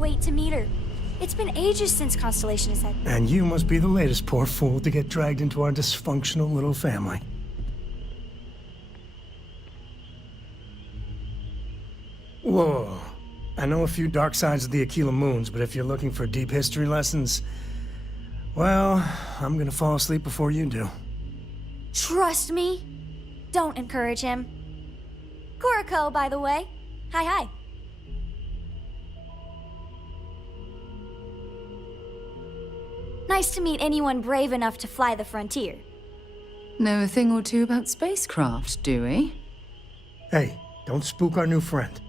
wait to meet her. It's been ages since Constellation has had... And you must be the latest poor fool to get dragged into our dysfunctional little family. Whoa. I know a few dark sides of the Aquila Moons, but if you're looking for deep history lessons, well, I'm gonna fall asleep before you do. Trust me. Don't encourage him. Kuriko, by the way. Hi. Nice to meet anyone brave enough to fly the frontier. Know a thing or two about spacecraft, do we? Hey, don't spook our new friend.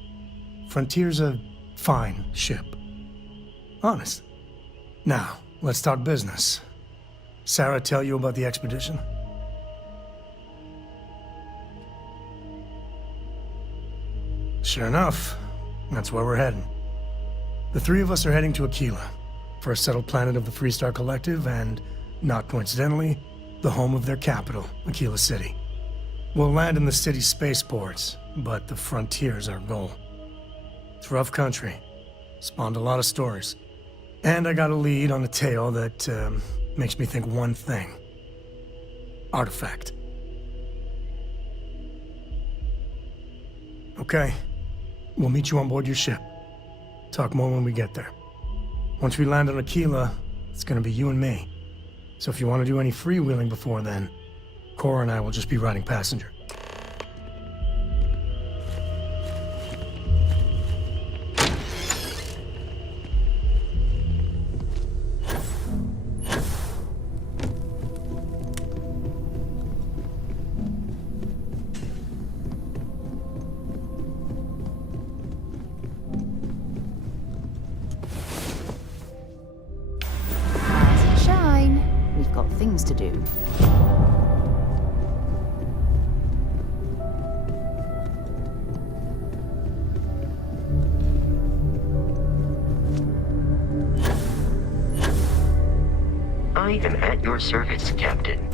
Frontier's a fine ship. Honest. Now, let's talk business. Sarah tell you about the expedition? Sure enough, that's where we're heading. The three of us are heading to Aquila, first settled planet of the Freestar Collective, and, not coincidentally, the home of their capital, Aquila City. We'll land in the city's spaceports, but the frontier's our goal. It's rough country. Spawned a lot of stories. And I got a lead on a tale that makes me think one thing. Artifact. Okay. We'll meet you on board your ship. Talk more when we get there. Once we land on Aquila, it's gonna be you and me. So if you want to do any freewheeling before then, Cora and I will just be riding passenger. We've got things to do. I am at your service, Captain.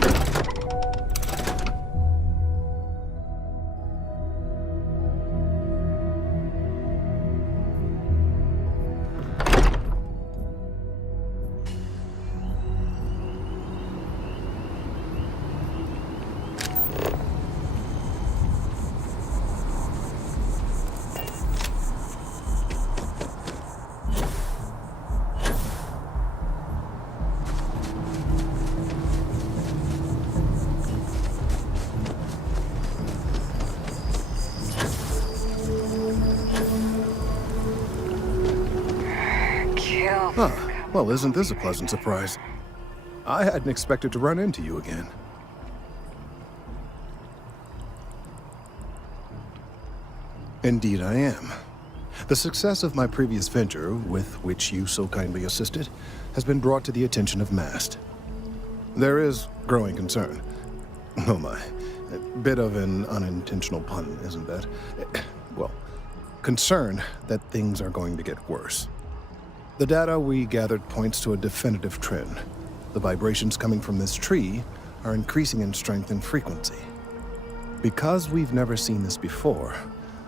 Huh. Well, isn't this a pleasant surprise? I hadn't expected to run into you again. Indeed I am. The success of my previous venture, with which you so kindly assisted, has been brought to the attention of MAST. There is growing concern. Oh my. A bit of an unintentional pun, isn't that? Well, concern that things are going to get worse. The data we gathered points to a definitive trend. The vibrations coming from this tree are increasing in strength and frequency. Because we've never seen this before,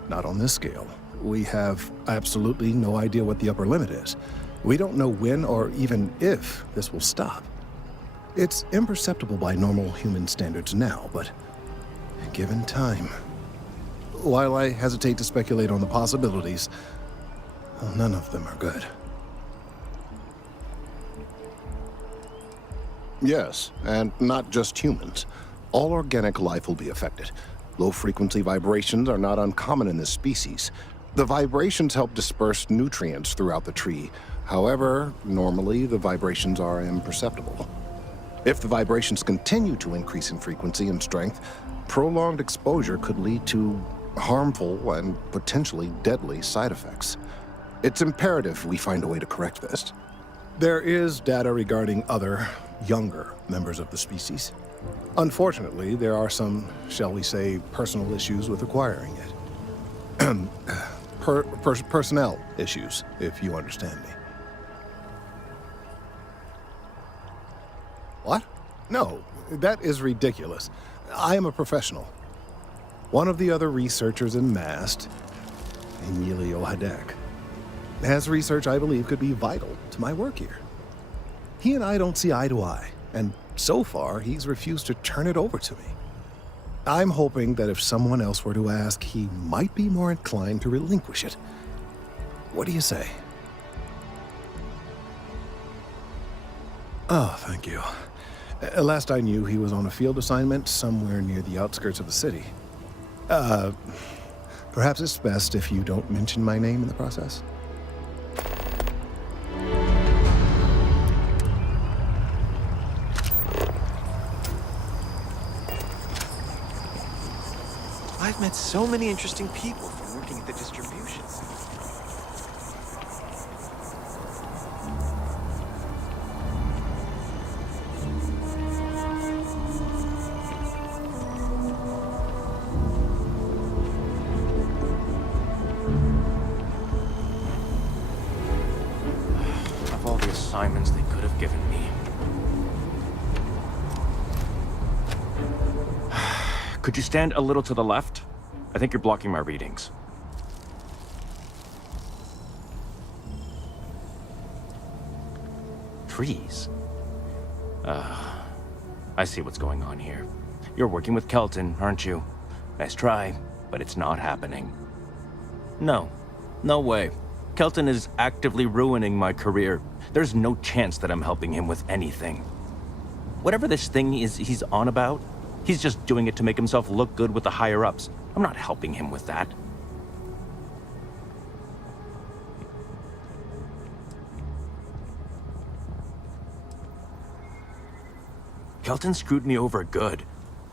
not on this scale, we have absolutely no idea what the upper limit is. We don't know when or even if this will stop. It's imperceptible by normal human standards now, but given time... While I hesitate to speculate on the possibilities, well, none of them are good. Yes, and not just humans. All organic life will be affected. Low-frequency vibrations are not uncommon in this species. The vibrations help disperse nutrients throughout the tree. However, normally the vibrations are imperceptible. If the vibrations continue to increase in frequency and strength, prolonged exposure could lead to harmful and potentially deadly side effects. It's imperative we find a way to correct this. There is data regarding other, younger members of the species. Unfortunately, there are some, shall we say, personal issues with acquiring it. Personnel issues, if you understand me. What? No, that is ridiculous. I am a professional. One of the other researchers in MAST, Emilio Hadek. has research I believe could be vital to my work here. He and I don't see eye to eye, and so far he's refused to turn it over to me. I'm hoping that if someone else were to ask, he might be more inclined to relinquish it. What do you say? Oh, thank you. Last I knew, he was on a field assignment somewhere near the outskirts of the city. Perhaps it's best if you don't mention my name in the process. I've met so many interesting people from working at the distribution. Of all the assignments they could have given me. Could you stand a little to the left? I think you're blocking my readings. Trees? I see what's going on here. You're working with Kelton, aren't you? Nice try, but it's not happening. No. No way. Kelton is actively ruining my career. There's no chance that I'm helping him with anything. Whatever this thing is he's on about, he's just doing it to make himself look good with the higher-ups. I'm not helping him with that. Kelton screwed me over good.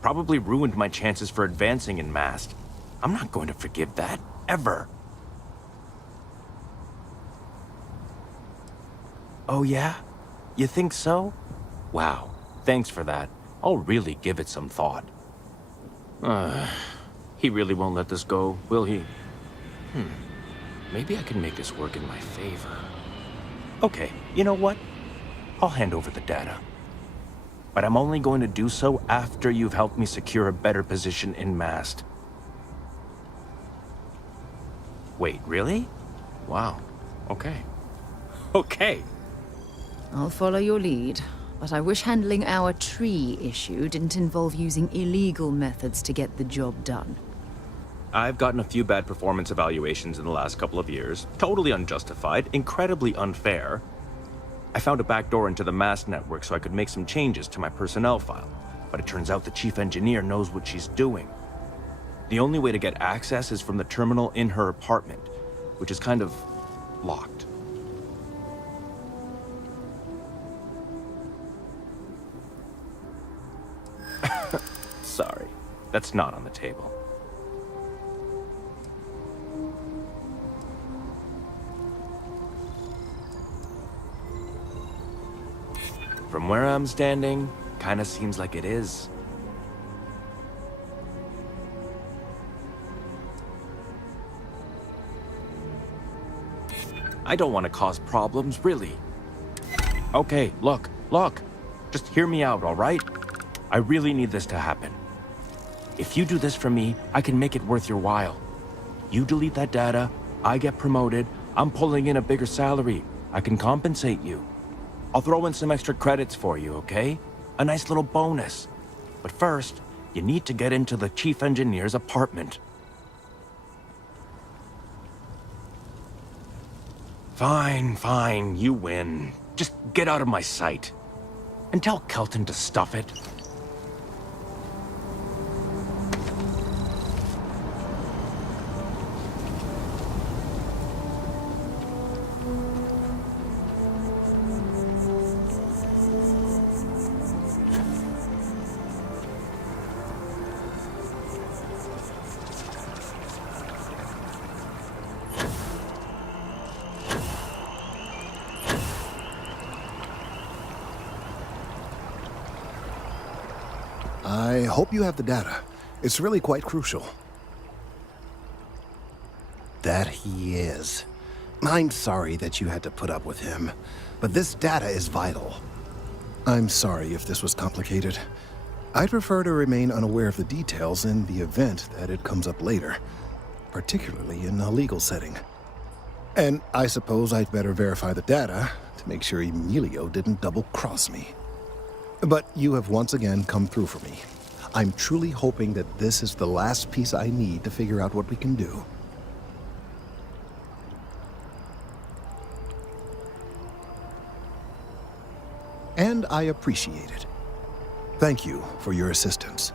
Probably ruined my chances for advancing in Mast. I'm not going to forgive that, ever. Oh yeah? You think so? Wow, thanks for that. I'll really give it some thought. He really won't let this go, will he? Maybe I can make this work in my favor. Okay, you know what? I'll hand over the data. But I'm only going to do so after you've helped me secure a better position in Mast. Wait, really? Wow, okay. Okay. I'll follow your lead, but I wish handling our tree issue didn't involve using illegal methods to get the job done. I've gotten a few bad performance evaluations in the last couple of years. Totally unjustified, incredibly unfair. I found a backdoor into the Mast network so I could make some changes to my personnel file, but it turns out the chief engineer knows what she's doing. The only way to get access is from the terminal in her apartment, which is kind of locked. Sorry, that's not on the table. From where I'm standing, kinda seems like it is. I don't want to cause problems, really. Okay, look. Just hear me out, all right? I really need this to happen. If you do this for me, I can make it worth your while. You delete that data, I get promoted, I'm pulling in a bigger salary. I can compensate you. I'll throw in some extra credits for you, okay? A nice little bonus. But first, you need to get into the chief engineer's apartment. Fine, you win. Just get out of my sight. And tell Kelton to stuff it. I hope you have the data. It's really quite crucial. That he is. I'm sorry that you had to put up with him, but this data is vital. I'm sorry if this was complicated. I'd prefer to remain unaware of the details in the event that it comes up later, particularly in a legal setting. And I suppose I'd better verify the data to make sure Emilio didn't double-cross me. But you have once again come through for me. I'm truly hoping that this is the last piece I need to figure out what we can do. And I appreciate it. Thank you for your assistance.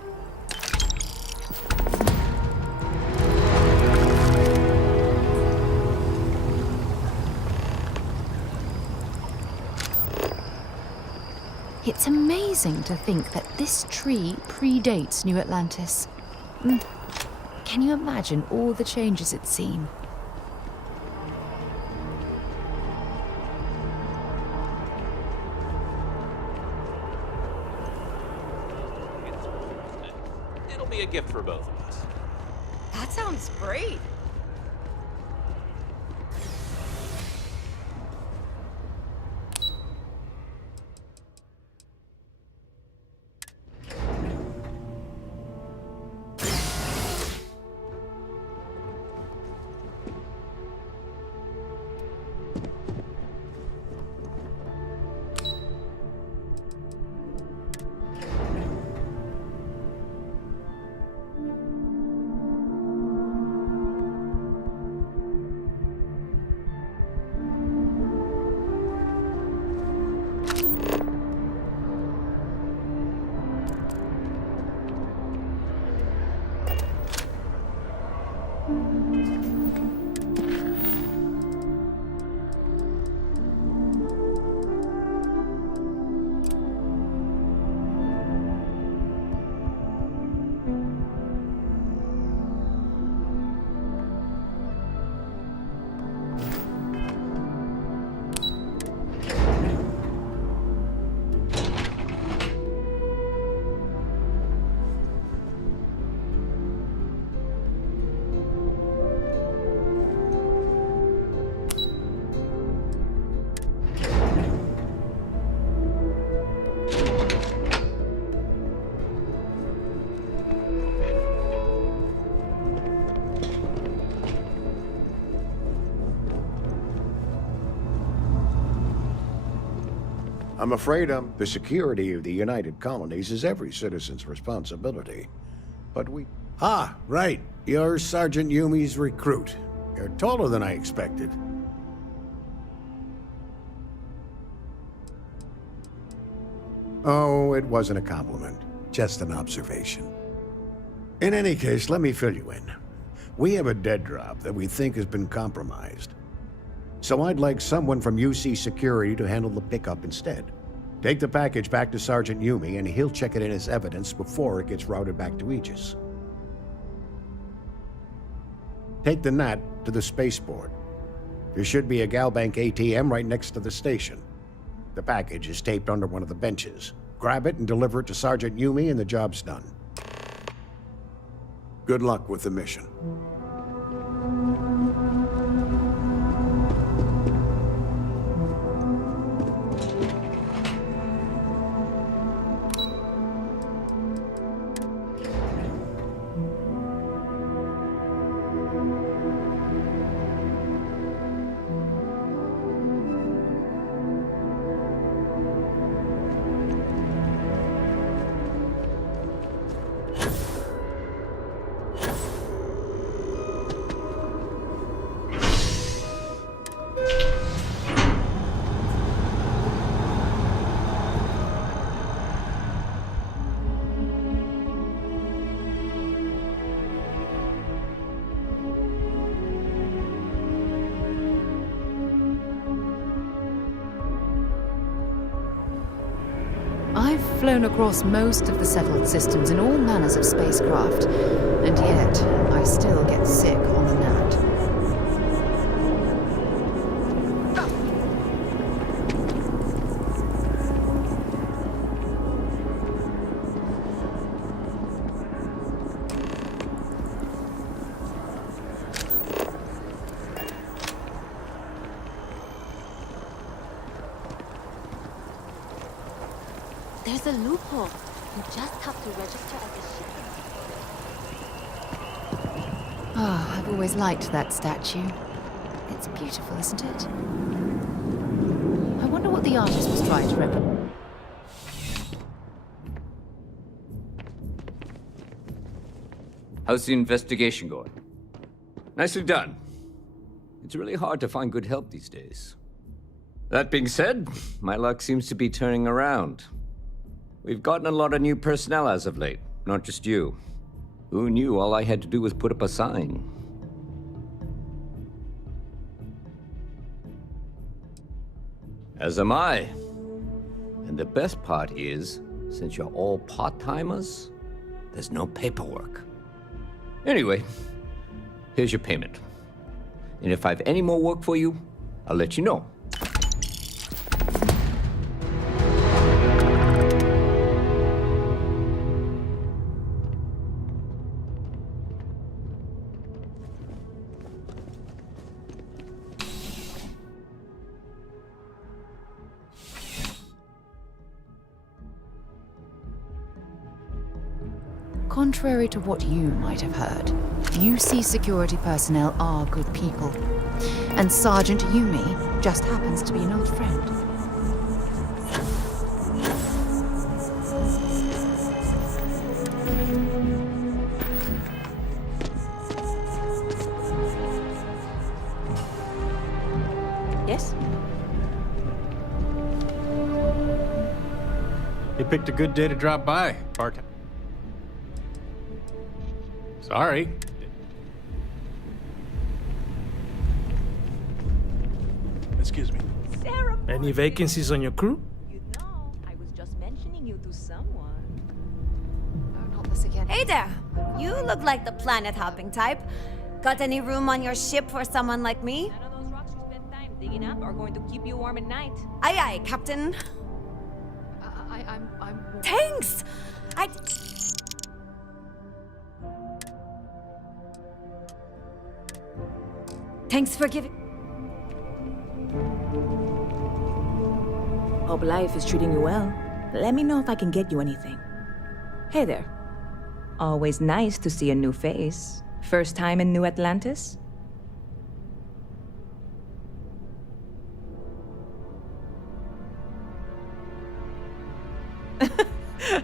It's amazing to think that this tree predates New Atlantis. Can you imagine all the changes it's seen? It'll be a gift for both of us. That sounds great. I'm afraid the security of the United Colonies is every citizen's responsibility. But we... Ah, right. You're Sergeant Yumi's recruit. You're taller than I expected. Oh, it wasn't a compliment. Just an observation. In any case, let me fill you in. We have a dead drop that we think has been compromised. So I'd like someone from UC Security to handle the pickup instead. Take the package back to Sergeant Yumi and he'll check it in as evidence before it gets routed back to Aegis. Take the NAT to the spaceport. There should be a Galbank ATM right next to the station. The package is taped under one of the benches. Grab it and deliver it to Sergeant Yumi and the job's done. Good luck with the mission. I've flown across most of the settled systems in all manners of spacecraft, and yet I still get sick on the Nat. There's a loophole. You just have to register as a shipment. Oh, I've always liked that statue. It's beautiful, isn't it? I wonder what the artist was trying to represent. How's the investigation going? Nicely done. It's really hard to find good help these days. That being said, my luck seems to be turning around. We've gotten a lot of new personnel as of late, not just you. Who knew all I had to do was put up a sign? As am I. And the best part is, since you're all part-timers, there's no paperwork. Anyway, here's your payment. And if I have any more work for you, I'll let you know. Contrary to what you might have heard, UC security personnel are good people. And Sergeant Yumi just happens to be an old friend. Yes? You picked a good day to drop by, Barton. Sorry. Excuse me. Any vacancies on your crew? You know, I was just mentioning you to someone. Oh, not this again. Hey there! You look like the planet-hopping type. Got any room on your ship for someone like me? None of those rocks you spend time digging up are going to keep you warm at night. Aye aye, Captain. I'm... Thanks! Thanks for giving... Hope life is treating you well. Let me know if I can get you anything. Hey there. Always nice to see a new face. First time in New Atlantis?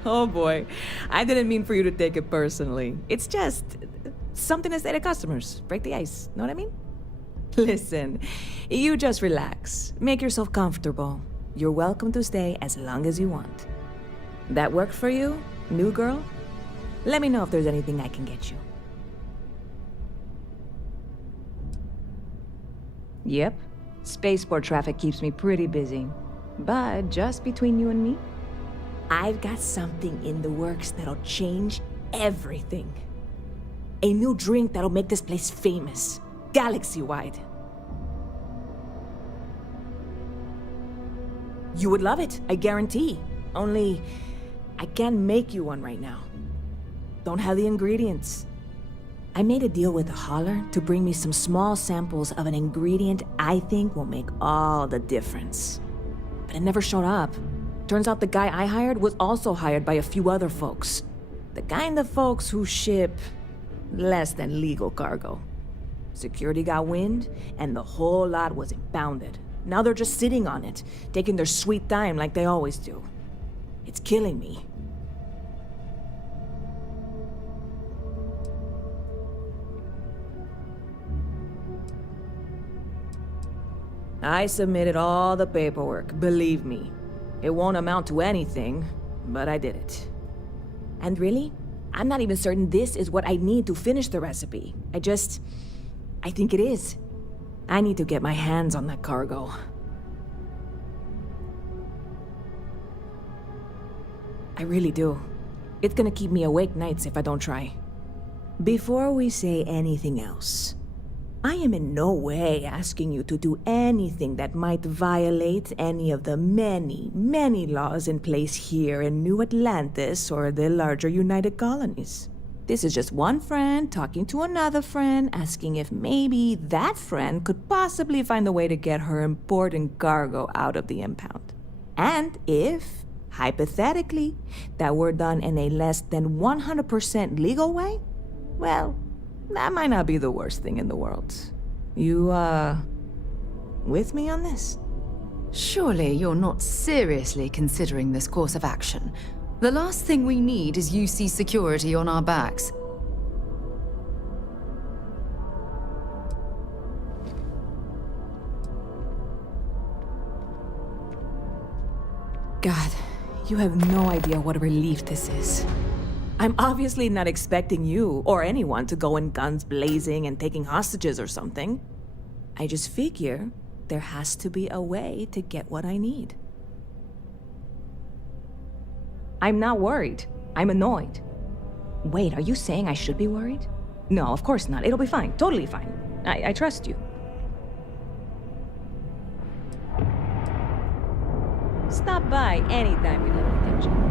Oh boy, I didn't mean for you to take it personally. It's just something to say to customers. Break the ice, know what I mean? Listen, you just relax. Make yourself comfortable. You're welcome to stay as long as you want. That work for you, new girl? Let me know if there's anything I can get you. Yep, spaceport traffic keeps me pretty busy. But just between you and me, I've got something in the works that'll change everything. A new drink that'll make this place famous, galaxy-wide. You would love it, I guarantee. Only, I can't make you one right now. Don't have the ingredients. I made a deal with a hauler to bring me some small samples of an ingredient I think will make all the difference. But it never showed up. Turns out the guy I hired was also hired by a few other folks. The kind of folks who ship less than legal cargo. Security got wind, and the whole lot was impounded. Now they're just sitting on it, taking their sweet time like they always do. It's killing me. I submitted all the paperwork, believe me. It won't amount to anything, but I did it. And really, I'm not even certain this is what I need to finish the recipe. I think it is. I need to get my hands on that cargo. I really do. It's gonna keep me awake nights if I don't try. Before we say anything else, I am in no way asking you to do anything that might violate any of the many, many laws in place here in New Atlantis or the larger United Colonies. This is just one friend talking to another friend, asking if maybe that friend could possibly find a way to get her important cargo out of the impound. And if, hypothetically, that were done in a less than 100% legal way, well, that might not be the worst thing in the world. You, with me on this? Surely you're not seriously considering this course of action. The last thing we need is UC security on our backs. God, you have no idea what a relief this is. I'm obviously not expecting you or anyone to go in guns blazing and taking hostages or something. I just figure there has to be a way to get what I need. I'm not worried. I'm annoyed. Wait, are you saying I should be worried? No, of course not. It'll be fine. Totally fine. I trust you. Stop by anytime you need attention.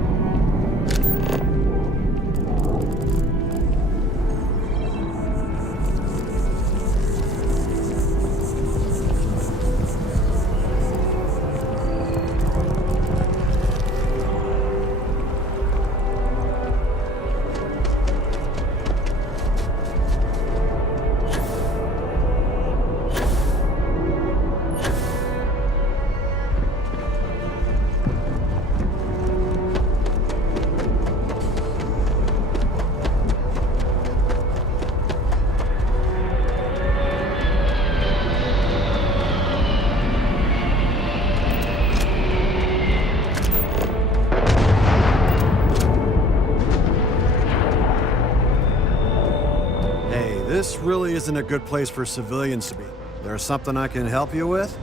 This really isn't a good place for civilians to be. There's something I can help you with?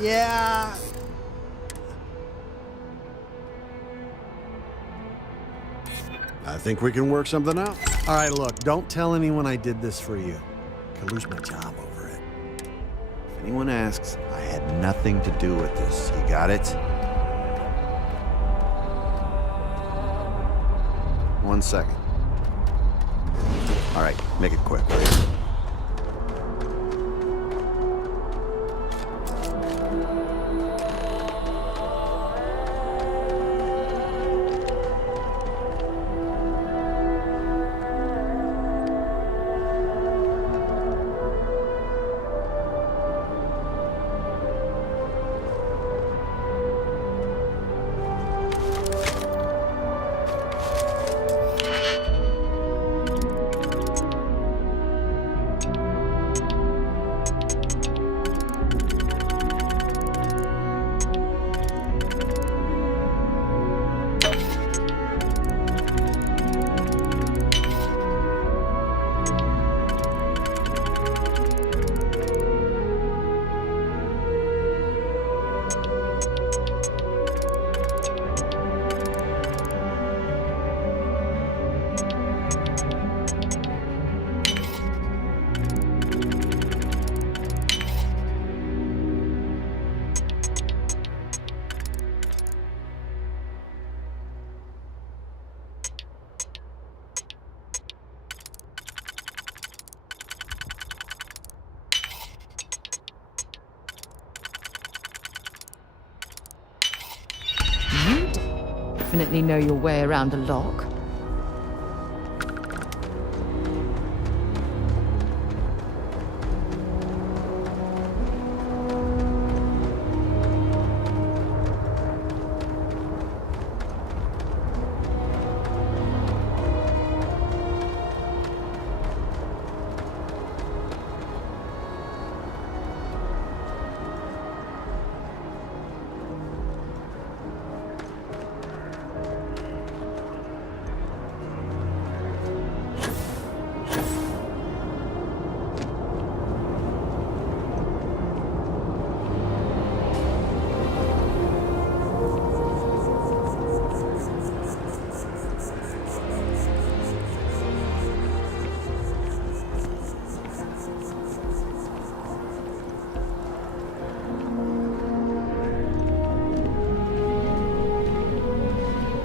Yeah. I think we can work something out. All right, look, don't tell anyone I did this for you. I could lose my job over it. If anyone asks, I had nothing to do with this. You got it? 1 second. All right, make it quick. Definitely know your way around a lock.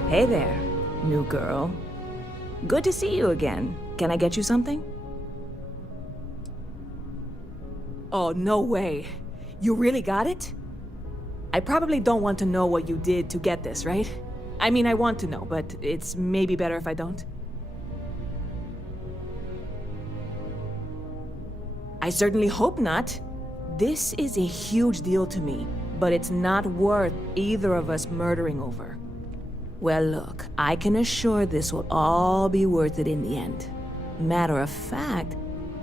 Hey there, new girl. Good to see you again. Can I get you something? Oh, no way. You really got it? I probably don't want to know what you did to get this, right? I mean, I want to know, but it's maybe better if I don't. I certainly hope not. This is a huge deal to me, but it's not worth either of us murdering over. Well, look, I can assure this will all be worth it in the end. Matter of fact,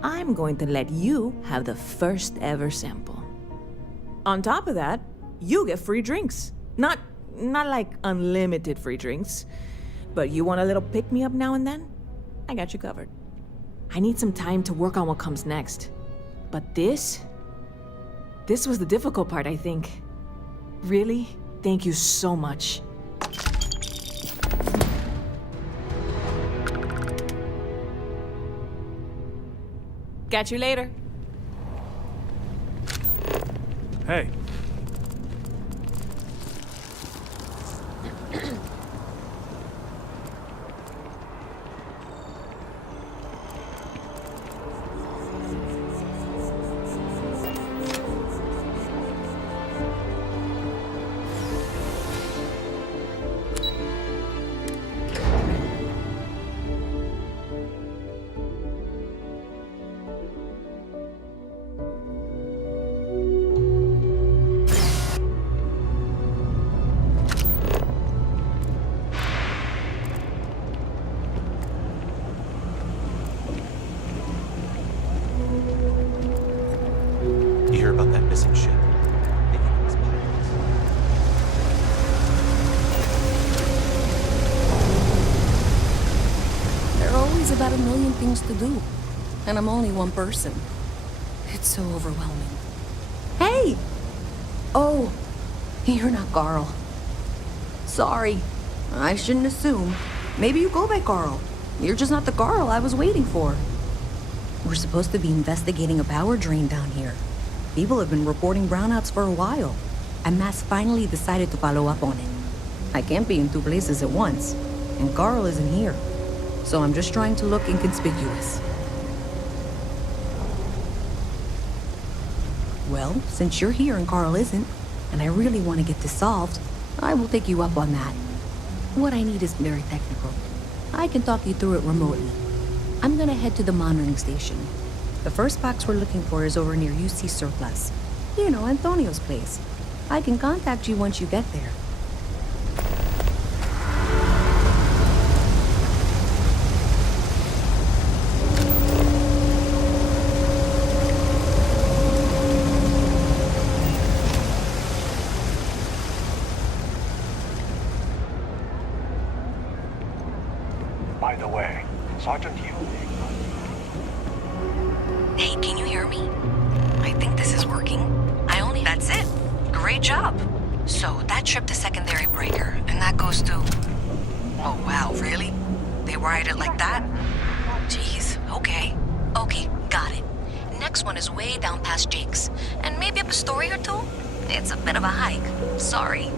I'm going to let you have the first ever sample. On top of that, you get free drinks. Not like unlimited free drinks, but you want a little pick-me-up now and then? I got you covered. I need some time to work on what comes next. But this was the difficult part, I think. Really, thank you so much. Catch you later. Hey. You hear about that missing ship? They think it was pirates. There are always about a million things to do, and I'm only one person. It's so overwhelming. Hey! Oh, you're not Carl. Sorry, I shouldn't assume. Maybe you go by Carl. You're just not the Carl I was waiting for. We're supposed to be investigating a power drain down here. People have been reporting brownouts for a while, and Mass finally decided to follow up on it. I can't be in two places at once, and Carl isn't here. So I'm just trying to look inconspicuous. Well, since you're here and Carl isn't, and I really want to get this solved, I will take you up on that. What I need is very technical. I can talk you through it remotely. I'm gonna head to the monitoring station. The first box we're looking for is over near UC Surplus. You know, Antonio's place. I can contact you once you get there. By the way, Sergeant Yu. Hey, can you hear me? I think this is working. That's it. Great job. So, that tripped the secondary breaker, and that goes to... Oh, wow, really? They wired it like that? Jeez, okay. Okay, got it. Next one is way down past Jake's, and maybe up a story or two? It's a bit of a hike. Sorry.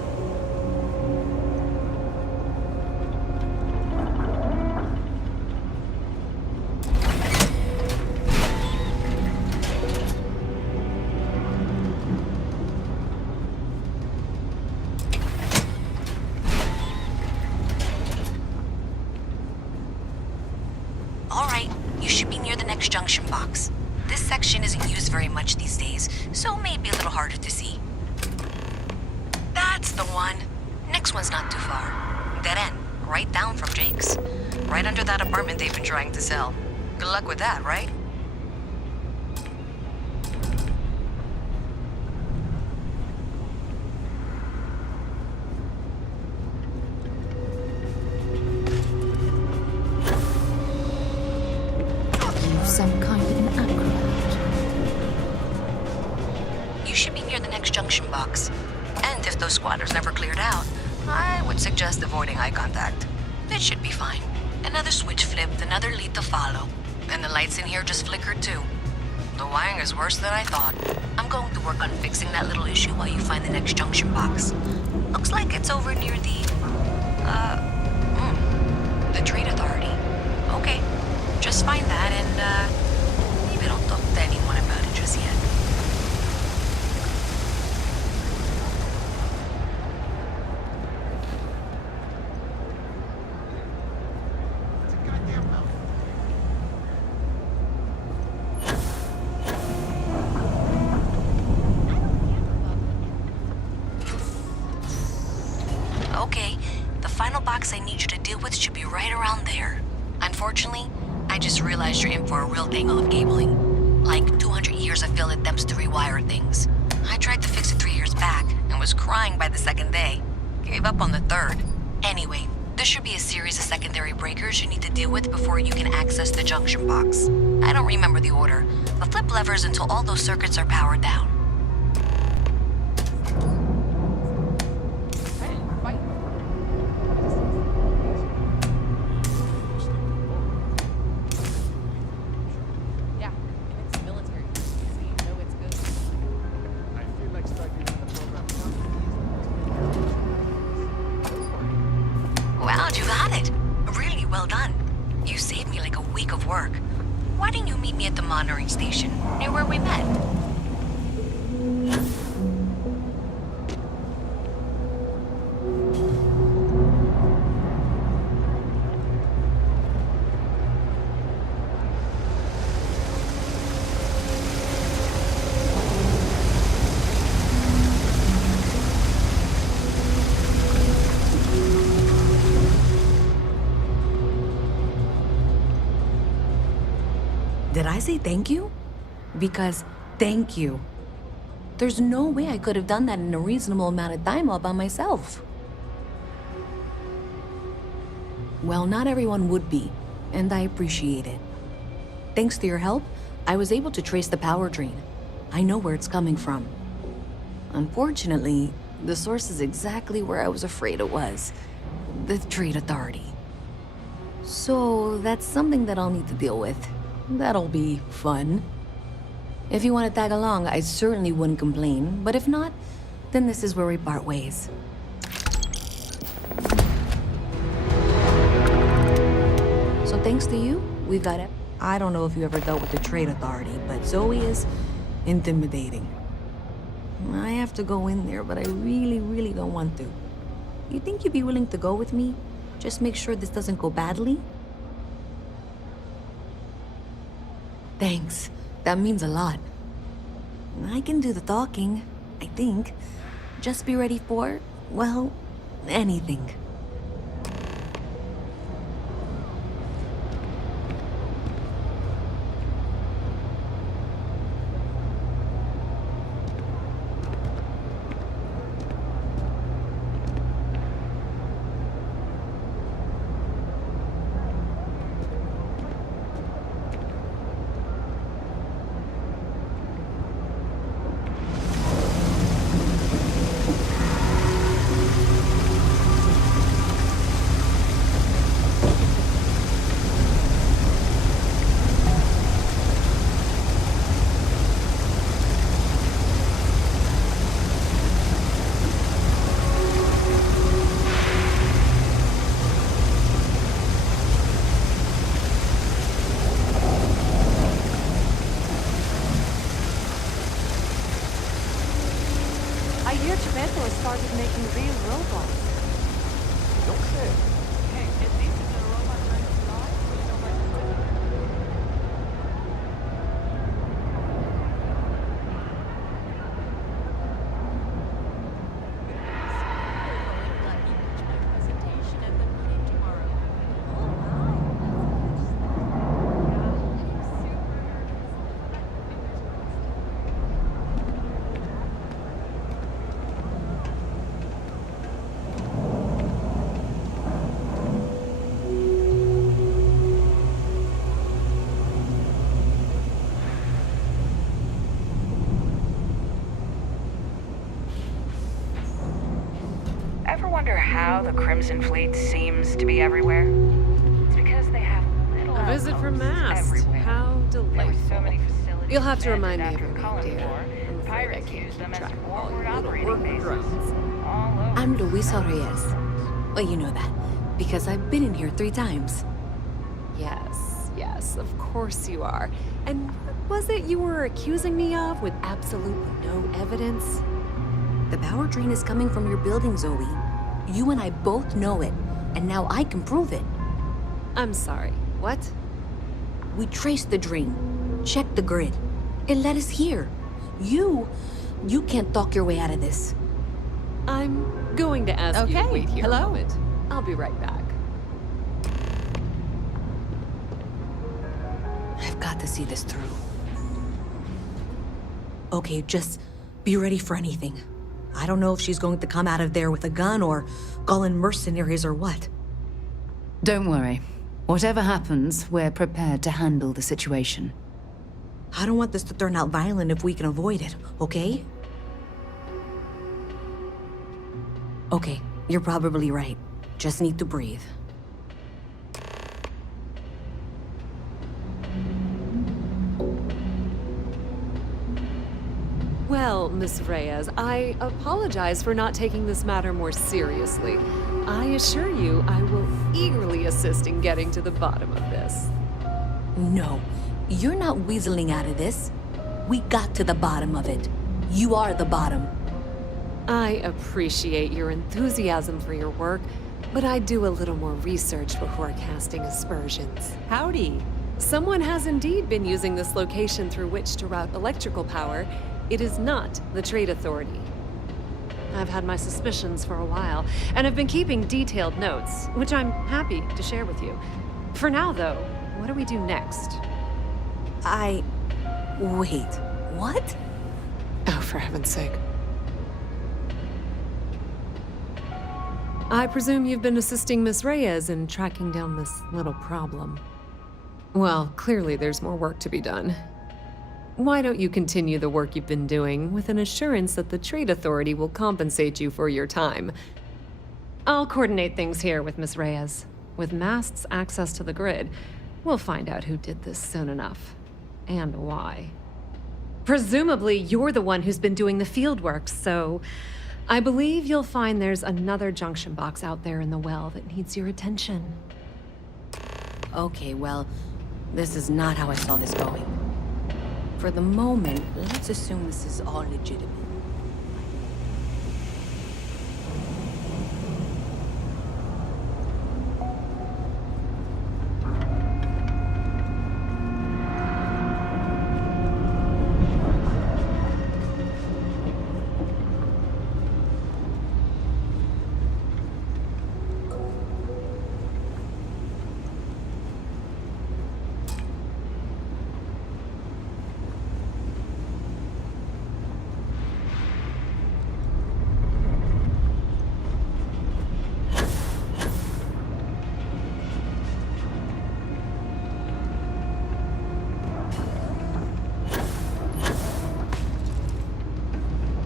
Junction box. This section isn't used very much these days, so maybe a little harder to see. That's the one. Next one's not too far. Dead end, right down from Jake's. Right under that apartment they've been trying to sell. Good luck with that, right? Some kind of an acrobat. You should be near the next junction box. And if those squatters never cleared out, I would suggest avoiding eye contact. It should be fine. Another switch flipped, another lead to follow. And the lights in here just flickered too. The wiring is worse than I thought. I'm going to work on fixing that little issue while you find the next junction box. Looks like it's over near the Trade Authority. Okay. Just find that and, maybe don't talk to anyone about it just yet. Unfortunately, I just realized you're in for a real tangle of cabling. Like 200 years of fill attempts to rewire things. I tried to fix it 3 years back and was crying by the second day. Gave up on the third. Anyway, there should be a series of secondary breakers you need to deal with before you can access the junction box. I don't remember the order, but flip levers until all those circuits are powered down. Wow, you got it. Really well done. You saved me like a week of work. Why didn't you meet me at the monitoring station, near where we met? Did I say thank you? Because thank you. There's no way I could have done that in a reasonable amount of time all by myself. Well, not everyone would be, and I appreciate it. Thanks to your help, I was able to trace the power drain. I know where it's coming from. Unfortunately, the source is exactly where I was afraid it was. The Trade Authority. So that's something that I'll need to deal with. That'll be fun. If you want to tag along, I certainly wouldn't complain, but if not, then this is where we part ways. So thanks to you, we've got it. I don't know if you ever dealt with the Trade Authority, but Zoe is intimidating. I have to go in there, but I really don't want to. You think you'd be willing to go with me? Just make sure this doesn't go badly? Thanks. That means a lot. I can do the talking, I think. Just be ready for, well, anything. Started making real robots. Don't say. Hey, at least it's a robot trying to fly, so you don't like to how the Crimson Fleet seems to be everywhere? It's because they have little A visit from Mast. everywhere. How There were delightful. so many facilities You'll have to remind me abandoned of your after name, Cullen dear. War. I'm afraid I Pirates can't used keep them as track of all forward your little operating work bases. drones. All over. I'm Luisa Reyes. Well, you know that, because I've been in here 3 times. Yes, of course you are. And what was it you were accusing me of with absolutely no evidence? The power drain is coming from your building, Zoe. You and I both know it, and now I can prove it. I'm sorry, what? We traced the drain, checked the grid. It led us here. You can't talk your way out of this. I'm going to ask you to Okay, wait here hello. a moment. I'll be right back. I've got to see this through. Okay, just be ready for anything. I don't know if she's going to come out of there with a gun or call in mercenaries or what. Don't worry. Whatever happens, we're prepared to handle the situation. I don't want this to turn out violent if we can avoid it, okay? Okay, you're probably right. Just need to breathe. Well, Miss Reyes, I apologize for not taking this matter more seriously. I assure you, I will eagerly assist in getting to the bottom of this. No, you're not weaseling out of this. We got to the bottom of it. You are the bottom. I appreciate your enthusiasm for your work, but I do a little more research before casting aspersions. Howdy. Someone has indeed been using this location through which to route electrical power. It is not the Trade Authority. I've had my suspicions for a while, and have been keeping detailed notes, which I'm happy to share with you. For now, though, what do we do next? Wait, what? Oh, for heaven's sake. I presume you've been assisting Miss Reyes in tracking down this little problem. Well, clearly there's more work to be done. Why don't you continue the work you've been doing with an assurance that the Trade Authority will compensate you for your time? I'll coordinate things here with Miss Reyes. With Mast's access to the grid, we'll find out who did this soon enough. And why. Presumably, you're the one who's been doing the field work, so I believe you'll find there's another junction box out there in the well that needs your attention. Okay, well, this is not how I saw this going. For the moment, let's assume this is all legitimate.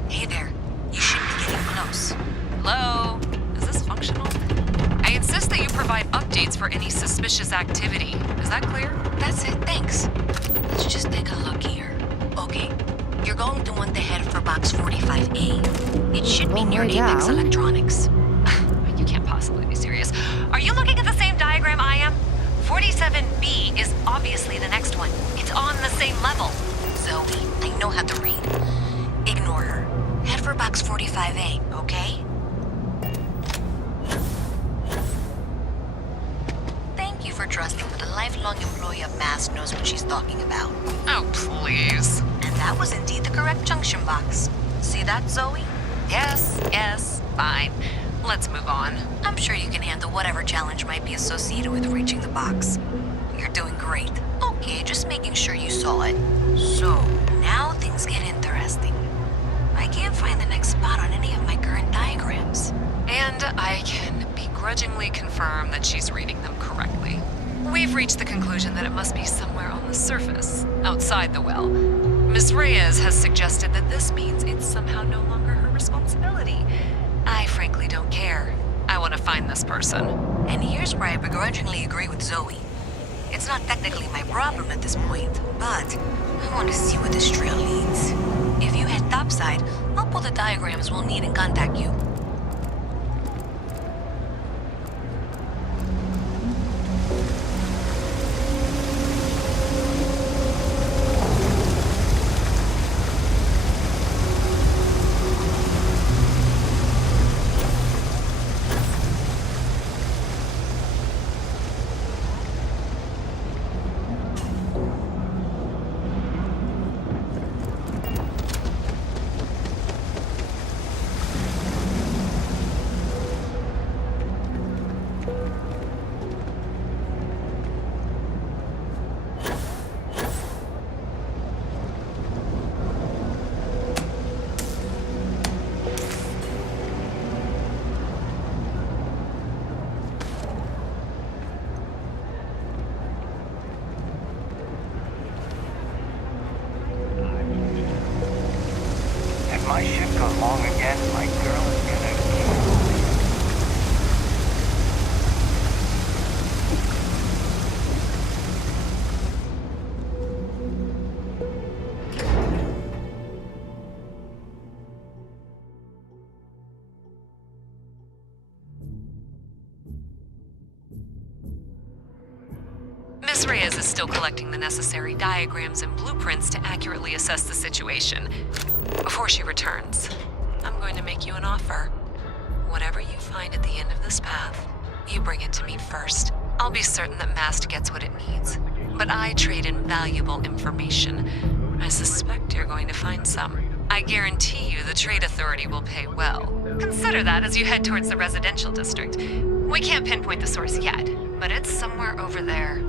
Hey there. You should be getting close. Hello? Is this functional? I insist that you provide updates for any suspicious activity. Is that clear? That's it, thanks. Let's just take a look here. Okay, you're going to want to head for box 45A. It should be near Apex Electronics. You can't possibly be serious. Are you looking at the same diagram I am? 47B is obviously the next one. It's on the same level. Zoe, I know how to read. Ignore her. Head for box 45A, okay? Thank you for trusting that a lifelong employee of Mass knows what she's talking about. Oh, please. And that was indeed the correct junction box. See that, Zoe? Yes, fine. Let's move on. I'm sure you can handle whatever challenge might be associated with reaching the box. You're doing great. Okay, just making sure you saw it. So, now things get interesting. I can't find the next spot on any of my current diagrams. And I can begrudgingly confirm that she's reading them correctly. We've reached the conclusion that it must be somewhere on the surface, outside the well. Miss Reyes has suggested that this means it's somehow no longer her responsibility. I frankly don't care. I want to find this person. And here's where I begrudgingly agree with Zoe. It's not technically my problem at this point, but I want to see where this trail leads. If you head topside, I'll pull the diagrams we'll need and contact you. Miss Reyes is still collecting the necessary diagrams and blueprints to accurately assess the situation. Before she returns, I'm going to make you an offer. Whatever you find at the end of this path, you bring it to me first. I'll be certain that Mast gets what it needs. But I trade in valuable information. I suspect you're going to find some. I guarantee you the Trade Authority will pay well. Consider that as you head towards the residential district. We can't pinpoint the source yet, but it's somewhere over there.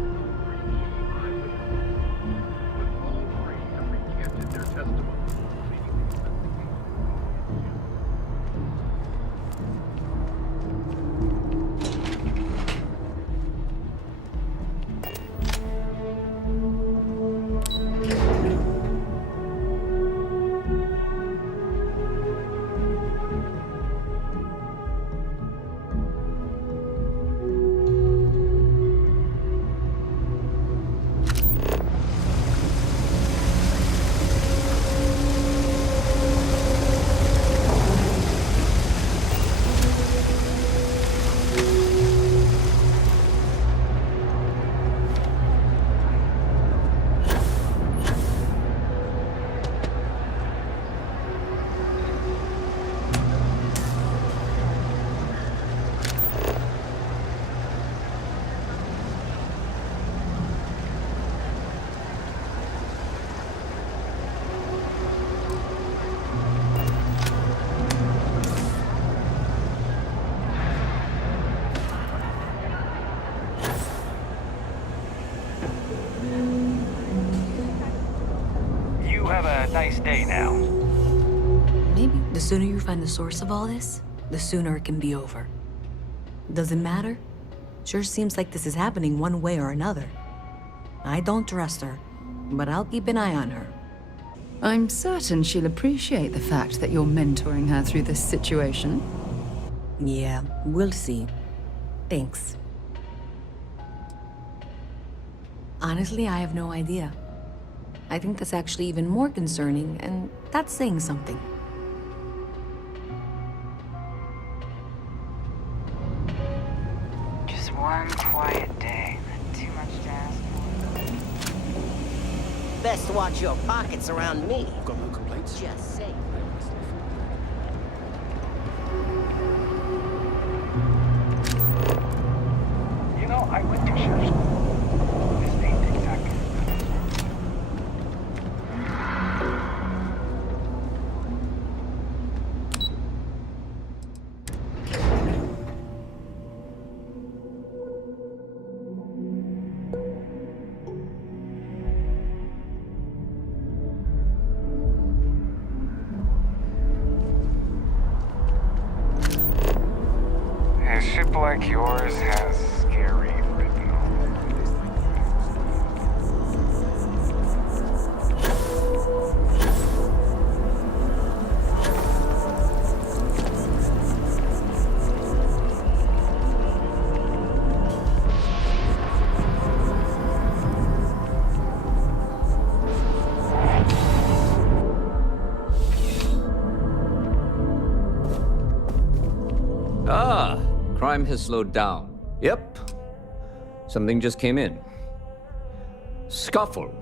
Nice day now. Maybe the sooner you find the source of all this, the sooner it can be over. Does it matter? Sure seems like this is happening one way or another. I don't trust her, but I'll keep an eye on her. I'm certain she'll appreciate the fact that you're mentoring her through this situation. Yeah, we'll see. Thanks. Honestly, I have no idea. I think that's actually even more concerning, and that's saying something. Just one quiet day. Not too much to ask for. Best watch your pockets around me. Got no complaints? Just say. You know, I went to church school. This ain't exactly. A ship like yours has scary written all over it. Ah, crime has slowed down. Yep. Something just came in. Scuffle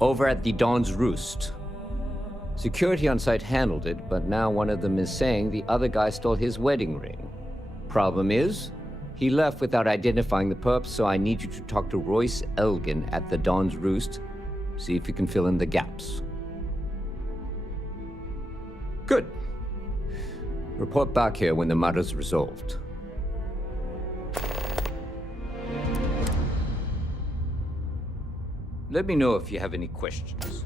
over at the Dawn's Roost. Security on site handled it, but now one of them is saying the other guy stole his wedding ring. Problem is, he left without identifying the perp, so I need you to talk to Royce Elgin at the Dawn's Roost. See if you can fill in the gaps. Good. Report back here when the matter's resolved. Let me know if you have any questions.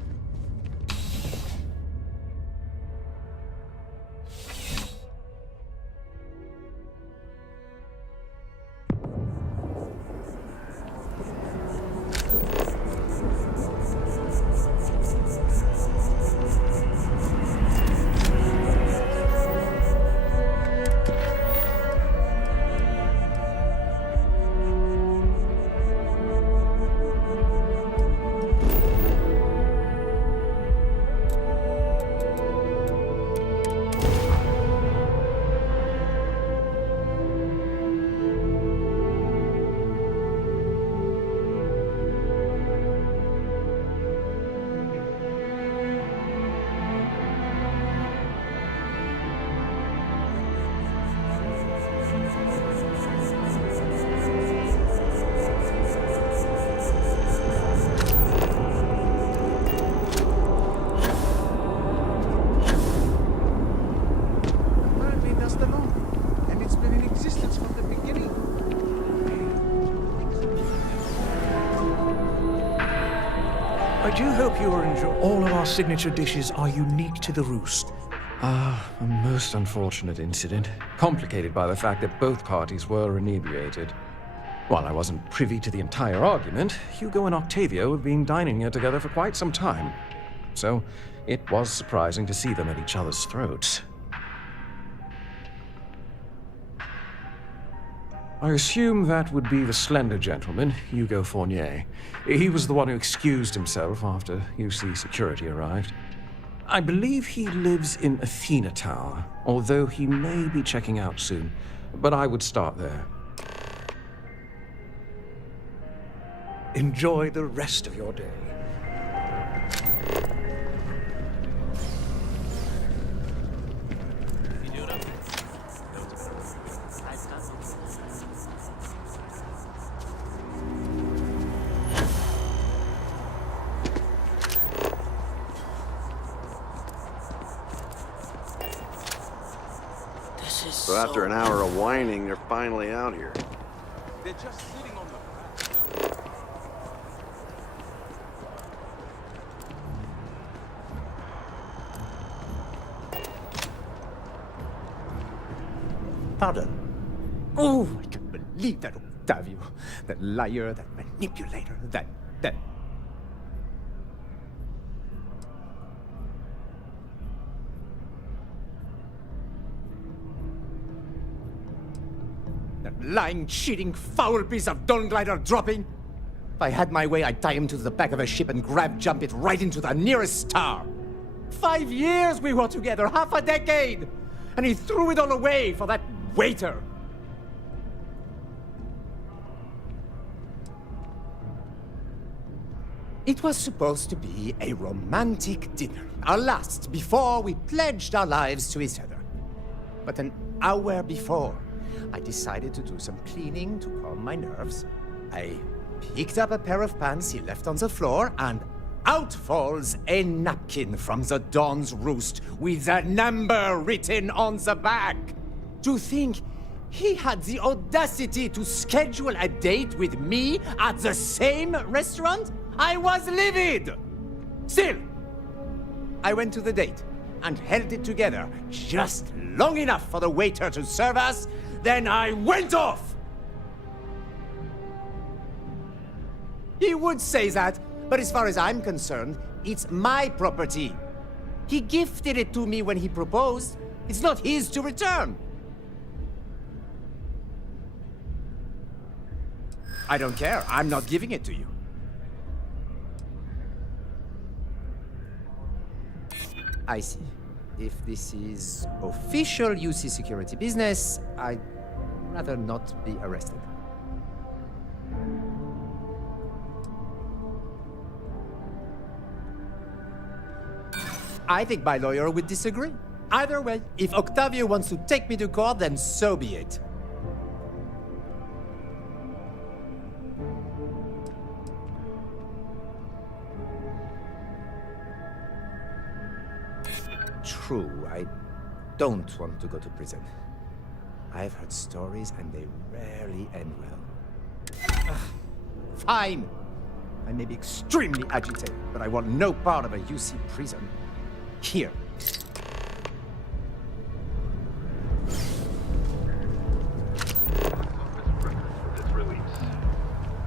I do hope you are enjoying. All of our signature dishes are unique to the Roost. A most unfortunate incident, complicated by the fact that both parties were inebriated. While I wasn't privy to the entire argument, Hugo and Octavio have been dining here together for quite some time. So, it was surprising to see them at each other's throats. I assume that would be the slender gentleman, Hugo Fournier. He was the one who excused himself after UC security arrived. I believe he lives in Athena Tower, although he may be checking out soon. But I would start there. Enjoy the rest of your day. So after an hour of whining, they're finally out here. They're just sitting on the ground. Pardon? Oh, I can't believe that Octavio. That liar, that manipulator, that... That lying, cheating, foul piece of Dawn Glider dropping. If I had my way, I'd tie him to the back of a ship and jump it right into the nearest star. 5 years we were together, half a decade! And he threw it all away for that waiter. It was supposed to be a romantic dinner, our last before we pledged our lives to each other. But an hour before, I decided to do some cleaning to calm my nerves. I picked up a pair of pants he left on the floor, and out falls a napkin from the Dawn's Roost with a number written on the back. To think he had the audacity to schedule a date with me at the same restaurant? I was livid! Still, I went to the date and held it together just long enough for the waiter to serve us. Then I went off! He would say that, but as far as I'm concerned, it's my property. He gifted it to me when he proposed. It's not his to return. I don't care. I'm not giving it to you. I see. If this is official UC security business, I'd rather not be arrested. I think my lawyer would disagree. Either way, if Octavio wants to take me to court, then so be it. True, I don't want to go to prison. I've heard stories and they rarely end well. Fine! I may be extremely agitated, but I want no part of a UC prison. Here.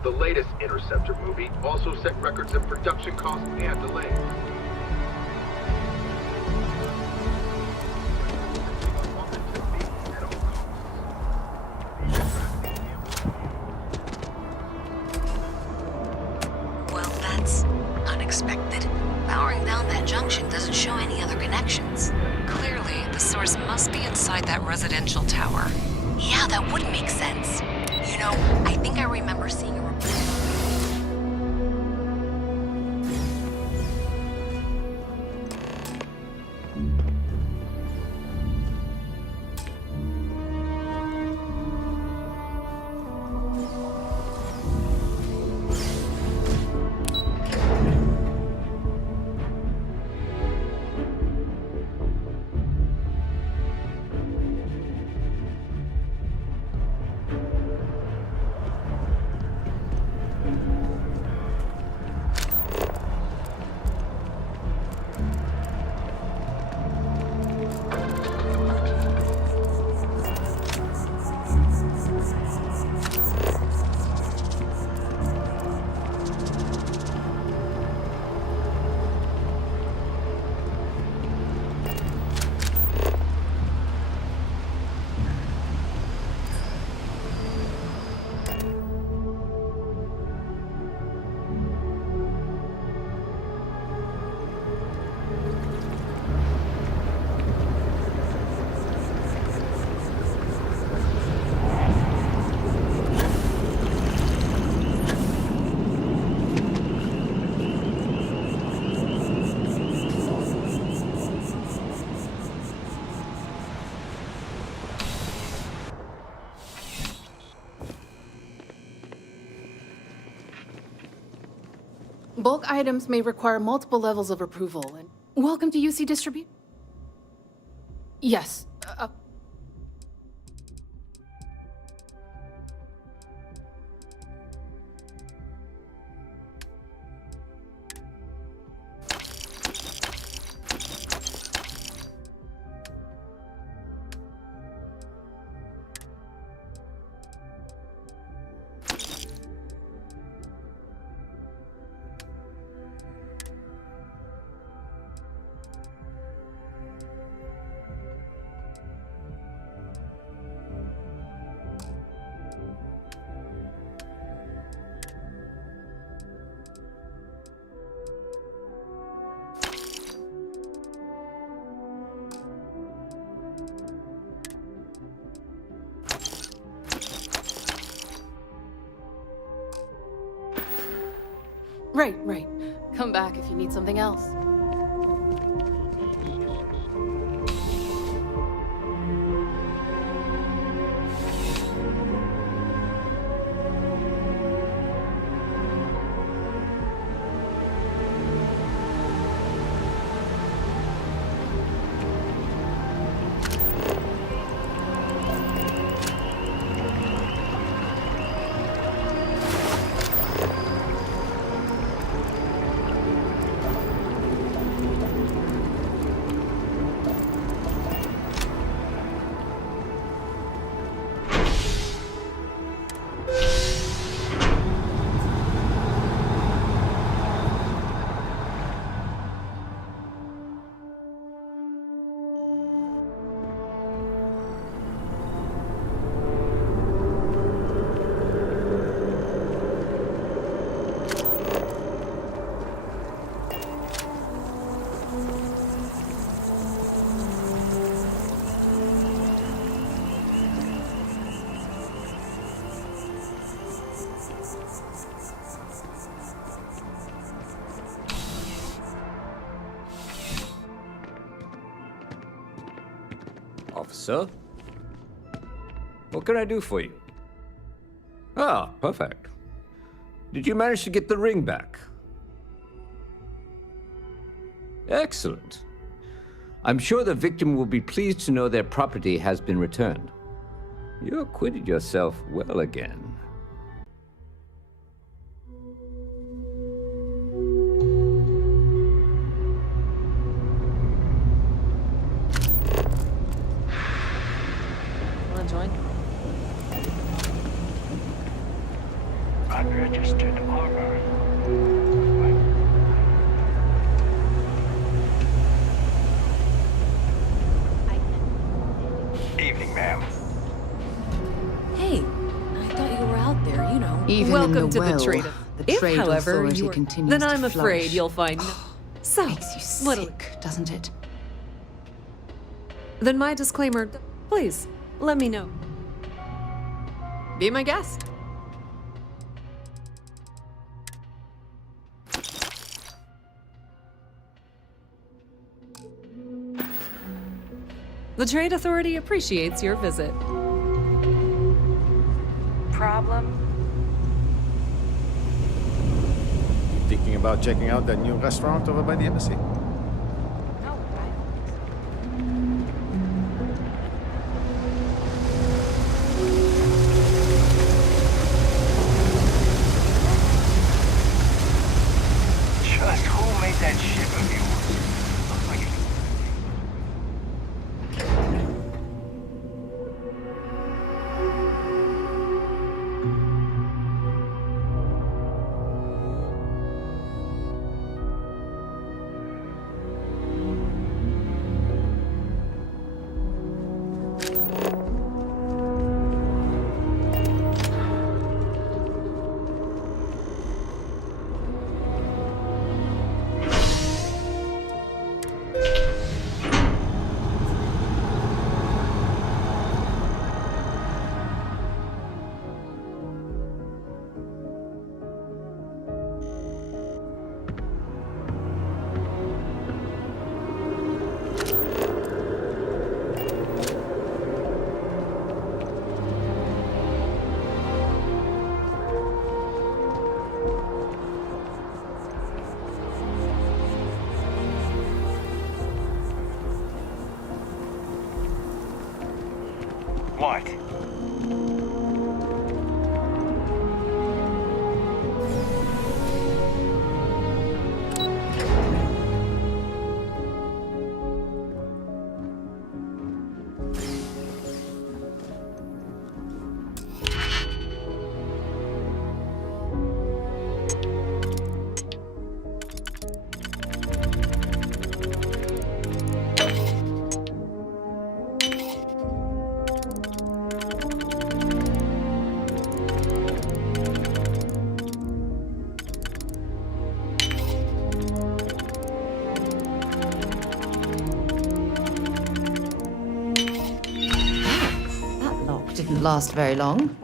The latest Interceptor movie also set records of production costs and delays. Well, that's unexpected. Powering down that junction doesn't show any other connections. Clearly, the source must be inside that residential tower. Yeah, that would make sense. You know, I think I remember seeing a report. Bulk items may require multiple levels of approval, and welcome to UC Distribute. Yes. Right. Come back if you need something else. Officer? What can I do for you? Ah, perfect. Did you manage to get the ring back? Excellent. I'm sure the victim will be pleased to know their property has been returned. You acquitted yourself well again. Unregistered armor. Evening, ma'am. Hey, I thought you were out there, you know. Even Welcome in the to well, the trade. the If, trade however, authority you are, continues then to I'm afraid flourish. you'll find. So, Makes you what? sick, doesn't it? Then my disclaimer. Please let me know. Be my guest. The Trade Authority appreciates your visit. Problem? Thinking about checking out that new restaurant over by the embassy? Just who made that ship of yours? what? Didn't last very long.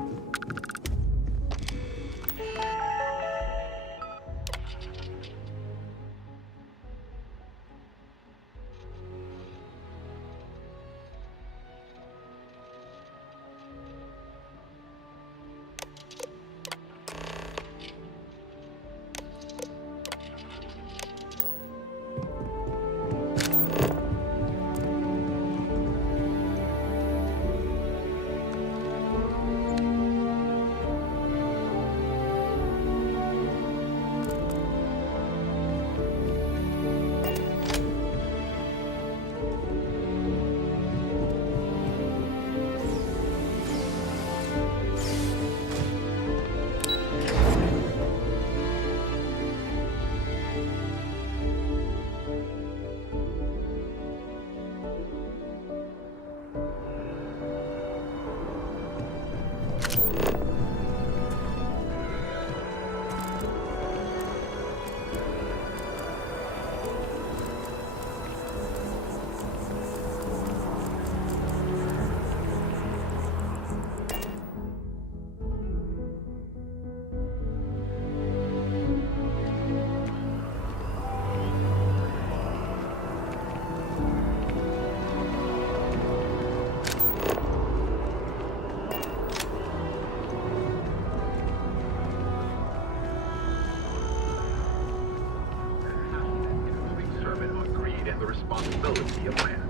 Responsibility of man.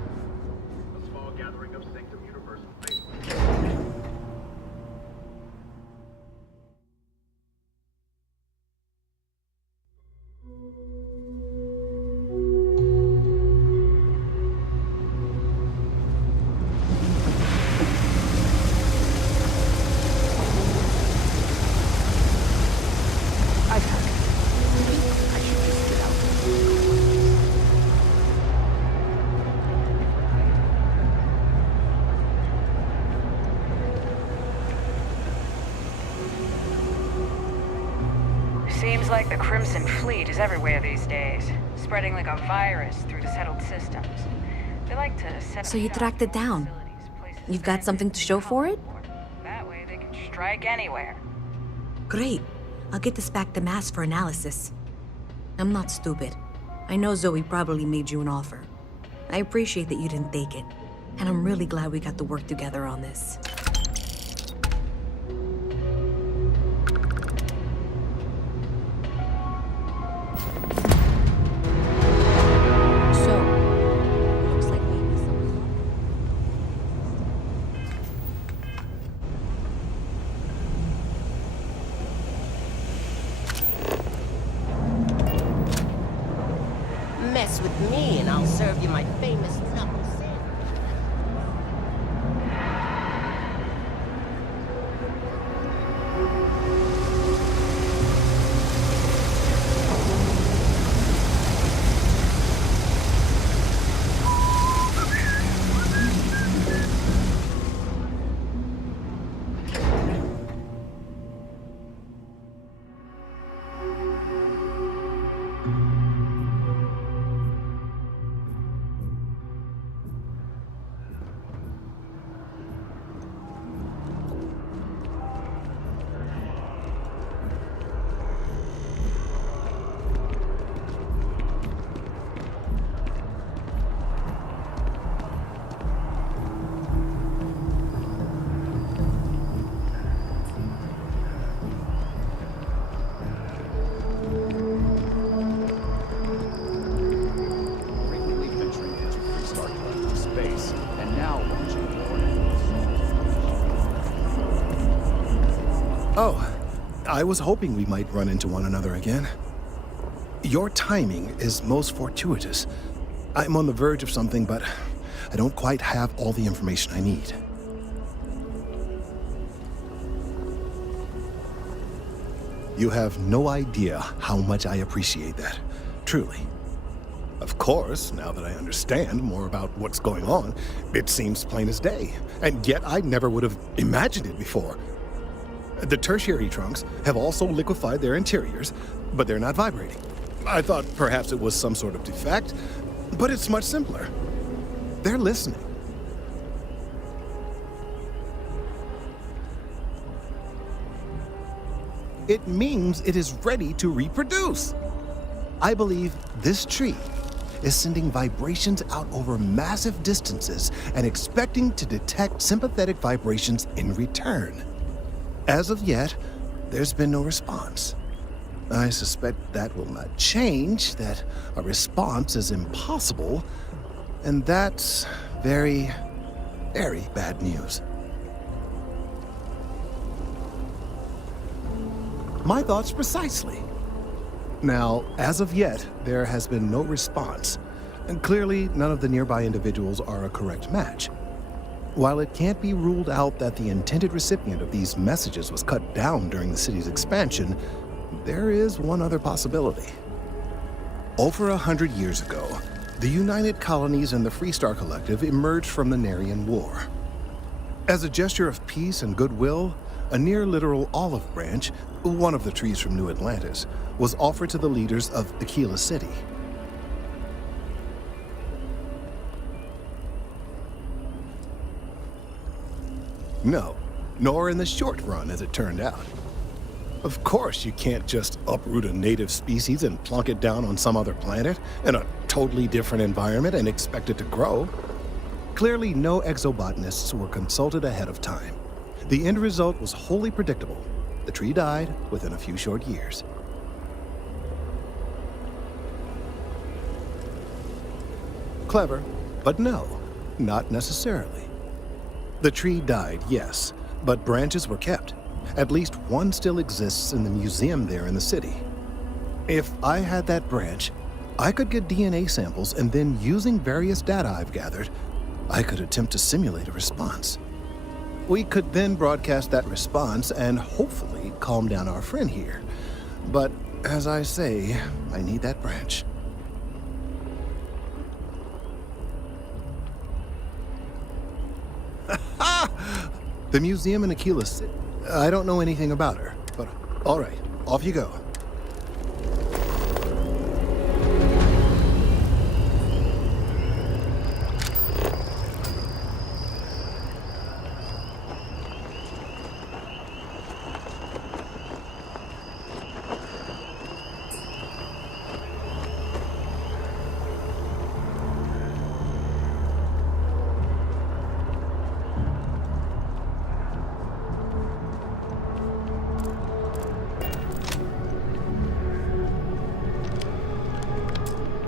A small gathering of Sanctum Universal faith. I've had it. I should just get out. Seems like the Crimson Fleet is everywhere these days, spreading like a virus through the settled systems. They like to set So you tracked it down. You've got something to show for it? That way they can strike anywhere. Great. I'll get this back to Mass for analysis. I'm not stupid. I know Zoe probably made you an offer. I appreciate that you didn't take it. And I'm really glad we got to work together on this. Mess with me and I'll serve you my famous knuckle sandwich. I was hoping we might run into one another again. Your timing is most fortuitous. I'm on the verge of something, but I don't quite have all the information I need. You have no idea how much I appreciate that. Truly. Of course, now that I understand more about what's going on, it seems plain as day. And yet I never would have imagined it before. The tertiary trunks have also liquefied their interiors, but they're not vibrating. I thought perhaps it was some sort of defect, but it's much simpler. They're listening. It means it is ready to reproduce. I believe this tree is sending vibrations out over massive distances and expecting to detect sympathetic vibrations in return. As of yet, there's been no response. I suspect that will not change, that a response is impossible, and that's very, very bad news. My thoughts precisely. Now, as of yet, there has been no response, and clearly none of the nearby individuals are a correct match. While it can't be ruled out that the intended recipient of these messages was cut down during the city's expansion, there is one other possibility. Over 100 years ago, the United Colonies and the Freestar Collective emerged from the Narian War. As a gesture of peace and goodwill, a near-literal olive branch, one of the trees from New Atlantis, was offered to the leaders of Aquila City. No, nor in the short run, as it turned out. Of course, you can't just uproot a native species and plunk it down on some other planet in a totally different environment and expect it to grow. Clearly, no exobotanists were consulted ahead of time. The end result was wholly predictable. The tree died within a few short years. Clever, but no, not necessarily. The tree died, yes, but branches were kept. At least one still exists in the museum there in the city. If I had that branch, I could get DNA samples, and then using various data I've gathered, I could attempt to simulate a response. We could then broadcast that response and hopefully calm down our friend here. But as I say, I need that branch. The museum in Aquila City. I don't know anything about her, but all right, off you go.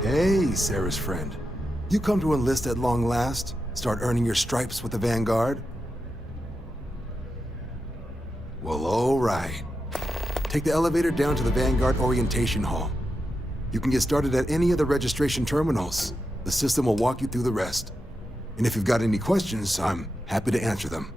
Hey, Sarah's friend. You come to enlist at long last? Start earning your stripes with the Vanguard? Well, all right. Take the elevator down to the Vanguard Orientation Hall. You can get started at any of the registration terminals. The system will walk you through the rest. And if you've got any questions, I'm happy to answer them.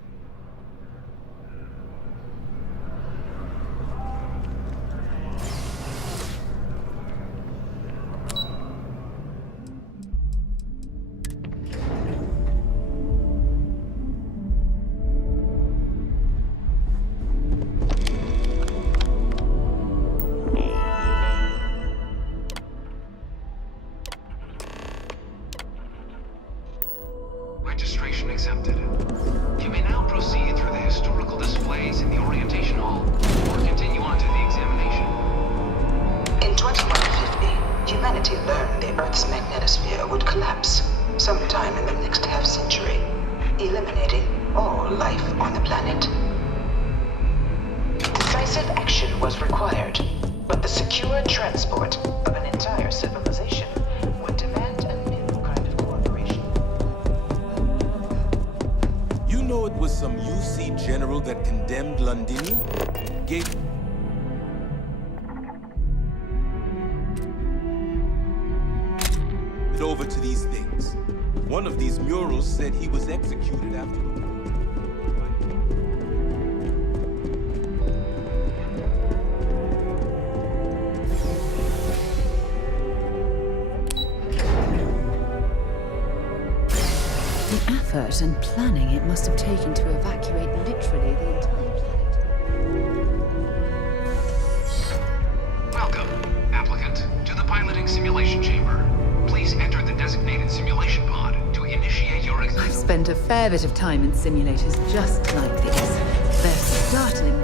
Registration accepted. You may now proceed through the historical displays in the orientation hall, or continue on to the examination. In 2150, humanity learned the Earth's magnetosphere would collapse sometime in the next half-century, eliminating all life on the planet. Decisive action was required, but the secure transport of an entire civilization would demand a new kind of cooperation. You know it was some UC general that condemned Londinium? handed over to these things. One of these murals said he was executed after the war. The effort and planning it must have taken to evacuate literally the entire planet. Welcome, applicant, to the piloting simulation chamber. Please enter the designated simulation pod to initiate your exit. I've spent a fair bit of time in simulators just like this. They're startling.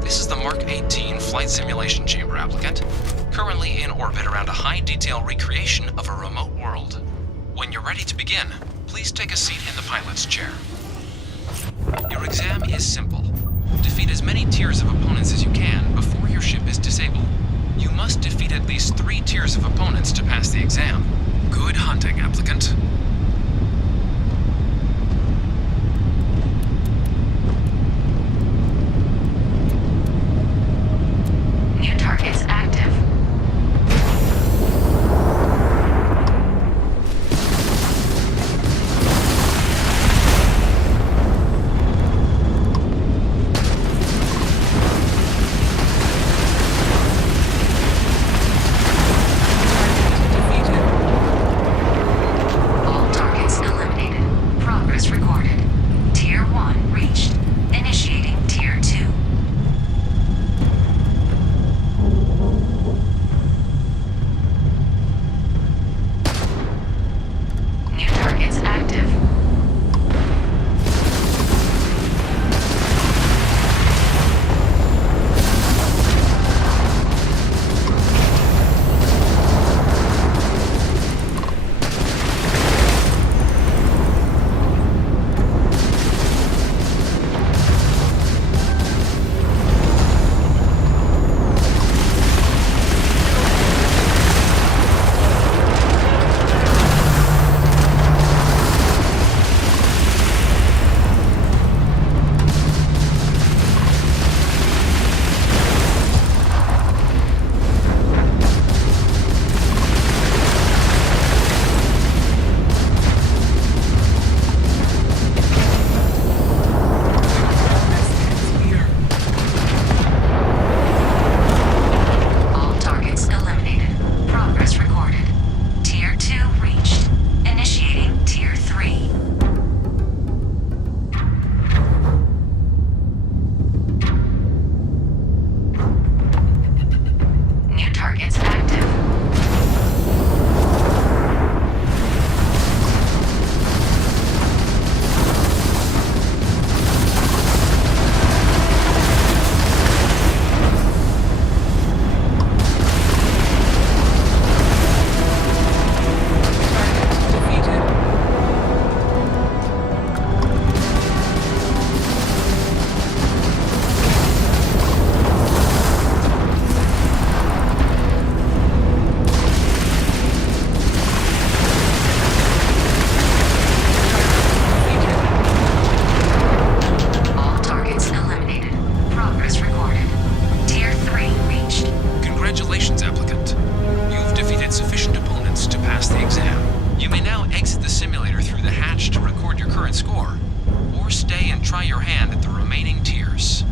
This is the Mark 18 flight simulation chamber, applicant. Currently in orbit around a high-detail recreation of a remote world. When you're ready to begin, please take a seat in the pilot's chair. Your exam is simple. Defeat as many tiers of opponents as you can before your ship is disabled. You must defeat at least 3 tiers of opponents to pass the exam. Good hunting, applicant. New targets active. All targets eliminated. Progress recorded. Tier 1 reached. Initiating Tier 2. New targets active. All targets eliminated. Progress recorded. Tier 2 reached. Initiating Tier 3. New targets active. All targets eliminated. Progress recorded. Tier 3 reached. Congratulations, applicant. You've defeated sufficient opponents to pass the exam. You may now exit the simulator through the hatch to record your current score, or stay and try your hand at the remaining tiers.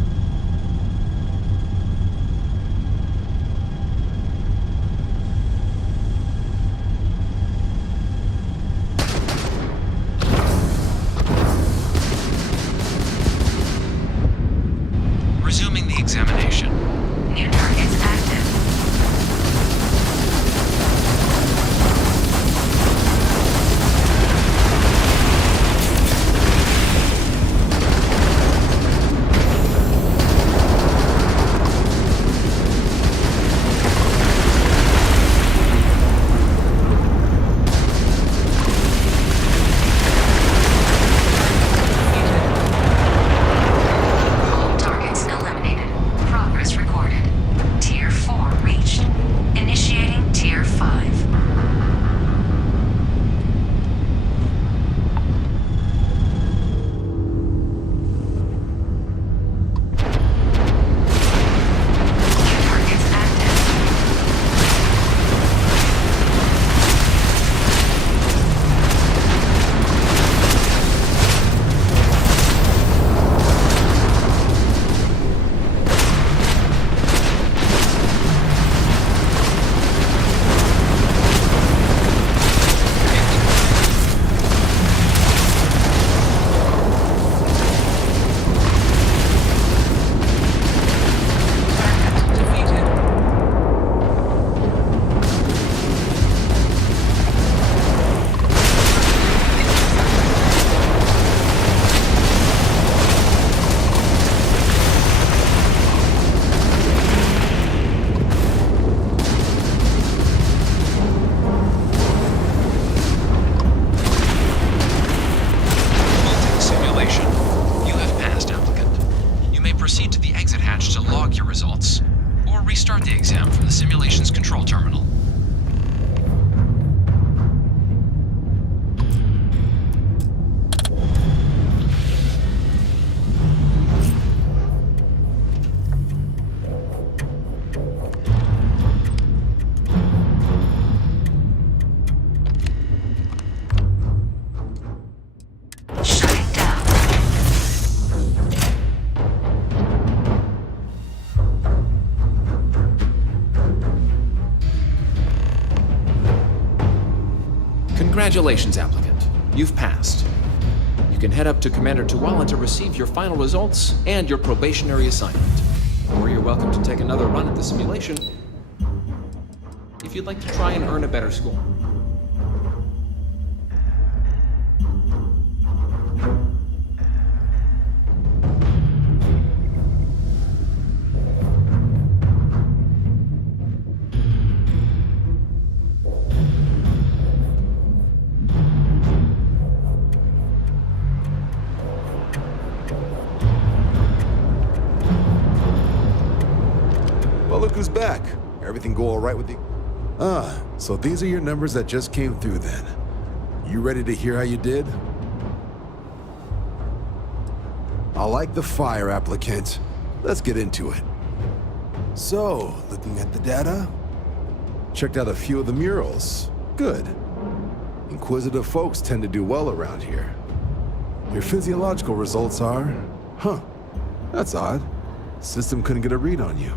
Resuming the examination. New targets active. All targets eliminated. Progress recorded. Tier exit hatch to log your results, or restart the exam from the simulation's control terminal. Congratulations, applicant. You've passed. You can head up to Commander Tuwalan to receive your final results and your probationary assignment. Or you're welcome to take another run at the simulation if you'd like to try and earn a better score. Well, look who's back. Everything go all right with you? So these are your numbers that just came through then. You ready to hear how you did? I like the fire, applicant. Let's get into it. So, looking at the data, checked out a few of the murals. Good. Inquisitive folks tend to do well around here. Your physiological results are... that's odd. System couldn't get a read on you.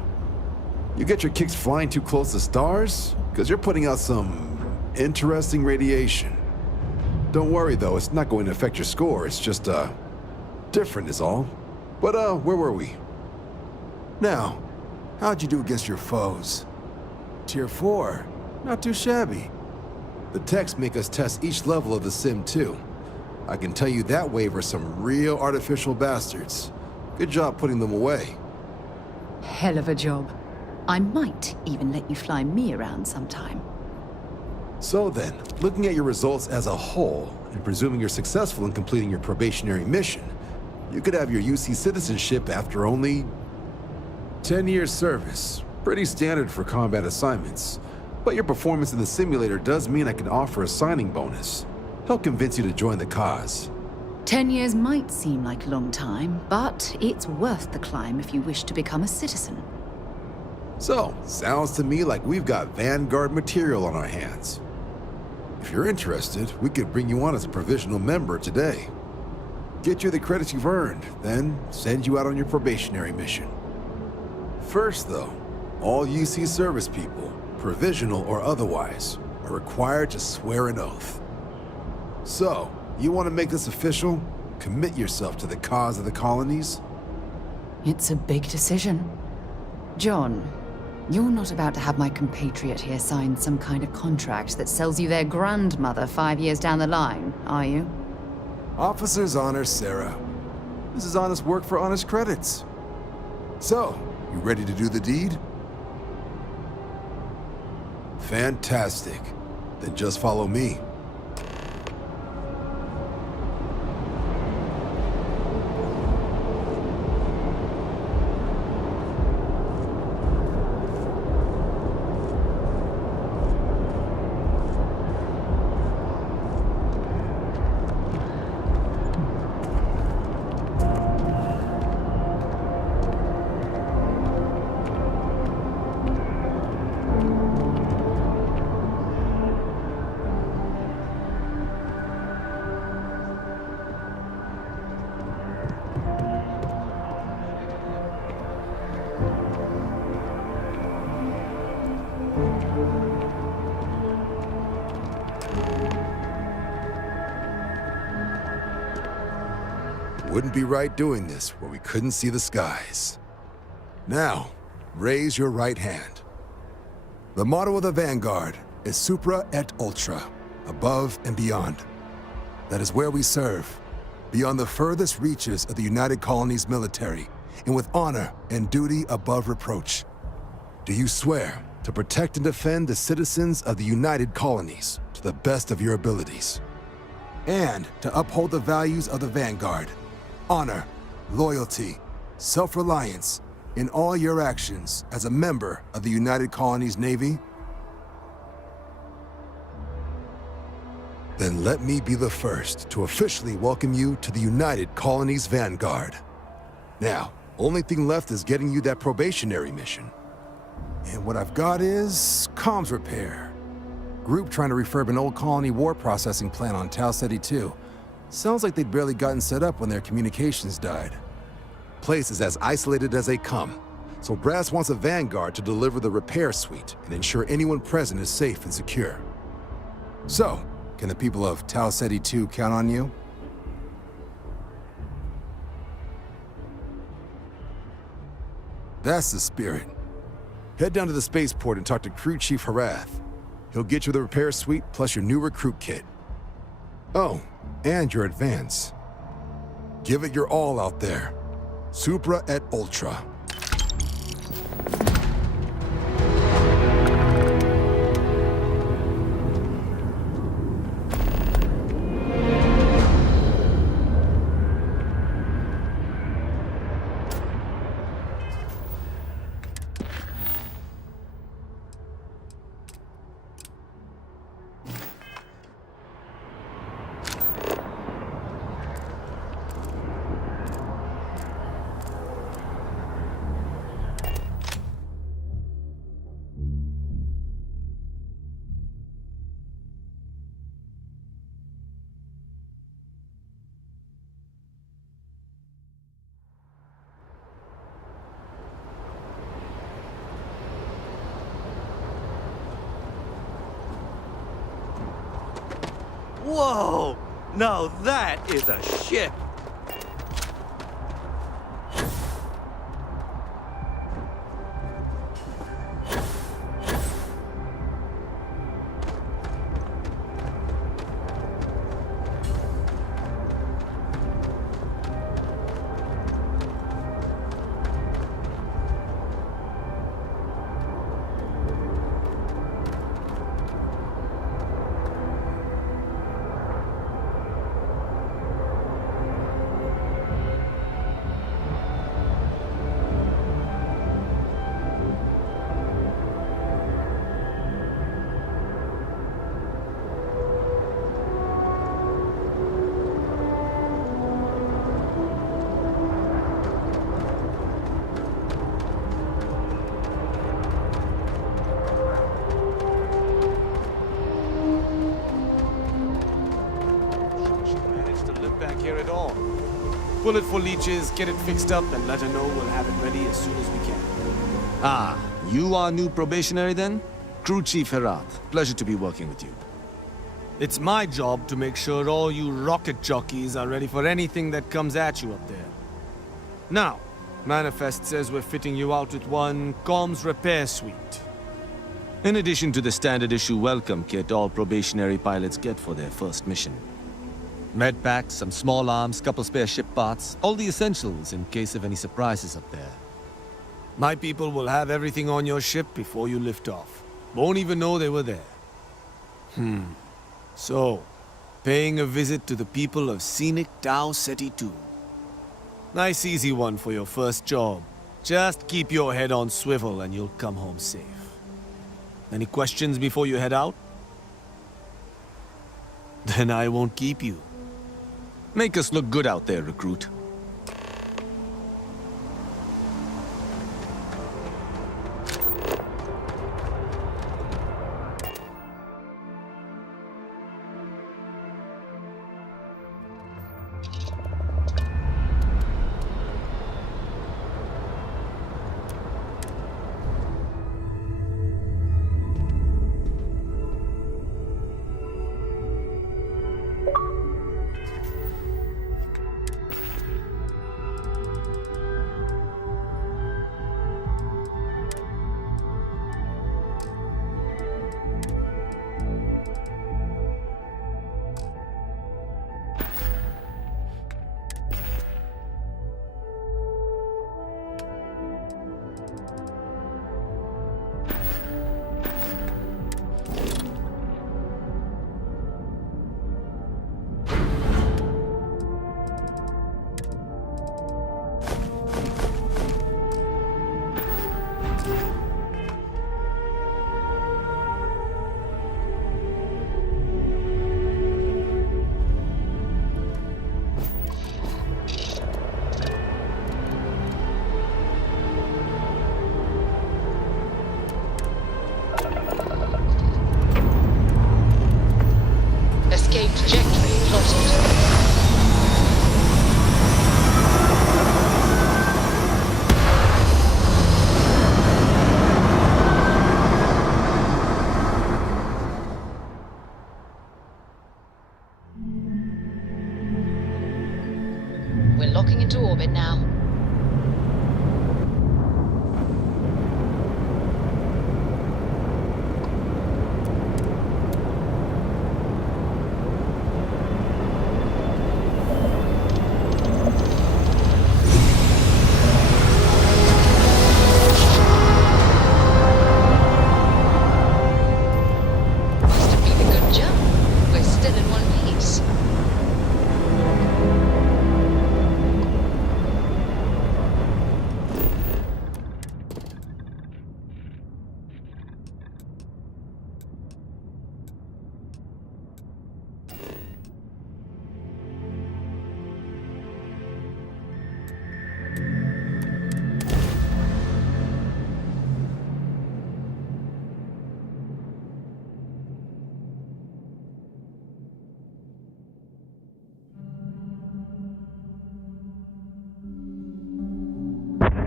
You get your kicks flying too close to stars? Because you're putting out some interesting radiation. Don't worry though, it's not going to affect your score, it's just, different is all. But, where were we? Now, how'd you do against your foes? Tier 4, not too shabby. The techs make us test each level of the sim too. I can tell you that wave are some real artificial bastards. Good job putting them away. Hell of a job. I might even let you fly me around sometime. So then, looking at your results as a whole, and presuming you're successful in completing your probationary mission, you could have your UC citizenship after only 10 years service. Pretty standard for combat assignments. But your performance in the simulator does mean I can offer a signing bonus. Help convince you to join the cause. 10 years might seem like a long time, but it's worth the climb if you wish to become a citizen. So, sounds to me like we've got Vanguard material on our hands. If you're interested, we could bring you on as a provisional member today. Get you the credits you've earned, then send you out on your probationary mission. First though, all UC service people, provisional or otherwise, are required to swear an oath. So, you want to make this official? Commit yourself to the cause of the colonies? It's a big decision. John, you're not about to have my compatriot here sign some kind of contract that sells you their grandmother 5 years down the line, are you? Officer's honor, Sarah. This is honest work for honest credits. So, you ready to do the deed? Fantastic. Then just follow me. Wouldn't be right doing this where we couldn't see the skies. Now, raise your right hand. The motto of the Vanguard is Supra et Ultra, above and beyond. That is where we serve, beyond the furthest reaches of the United Colonies military, and with honor and duty above reproach. Do you swear to protect and defend the citizens of the United Colonies to the best of your abilities? And to uphold the values of the Vanguard: honor, loyalty, self-reliance, in all your actions as a member of the United Colonies Navy? Then let me be the first to officially welcome you to the United Colonies Vanguard. Now, only thing left is getting you that probationary mission. And what I've got is comms repair. Group trying to refurb an old colony war processing plant on Tau Ceti 2. Sounds like they'd barely gotten set up when their communications died. Place is as isolated as they come, so Brass wants a Vanguard to deliver the repair suite and ensure anyone present is safe and secure. So, can the people of Tau Ceti 2 count on you? That's the spirit. Head down to the spaceport and talk to Crew Chief Harath. He'll get you the repair suite plus your new recruit kit. Oh, and your advance. Give it your all out there. Supra et Ultra. Whoa! Now that is a ship! Pull it for leeches, get it fixed up, and let her know we'll have it ready as soon as we can. Ah, you are new probationary then? Crew Chief Herath, pleasure to be working with you. It's my job to make sure all you rocket jockeys are ready for anything that comes at you up there. Now, Manifest says we're fitting you out with one comms repair suite. In addition to the standard issue welcome kit all probationary pilots get for their first mission. Med packs, some small arms, couple spare ship parts, all the essentials in case of any surprises up there. My people will have everything on your ship before you lift off. Won't even know they were there. So, paying a visit to the people of scenic Tau Ceti 2. Nice easy one for your first job. Just keep your head on swivel and you'll come home safe. Any questions before you head out? Then I won't keep you. Make us look good out there, recruit.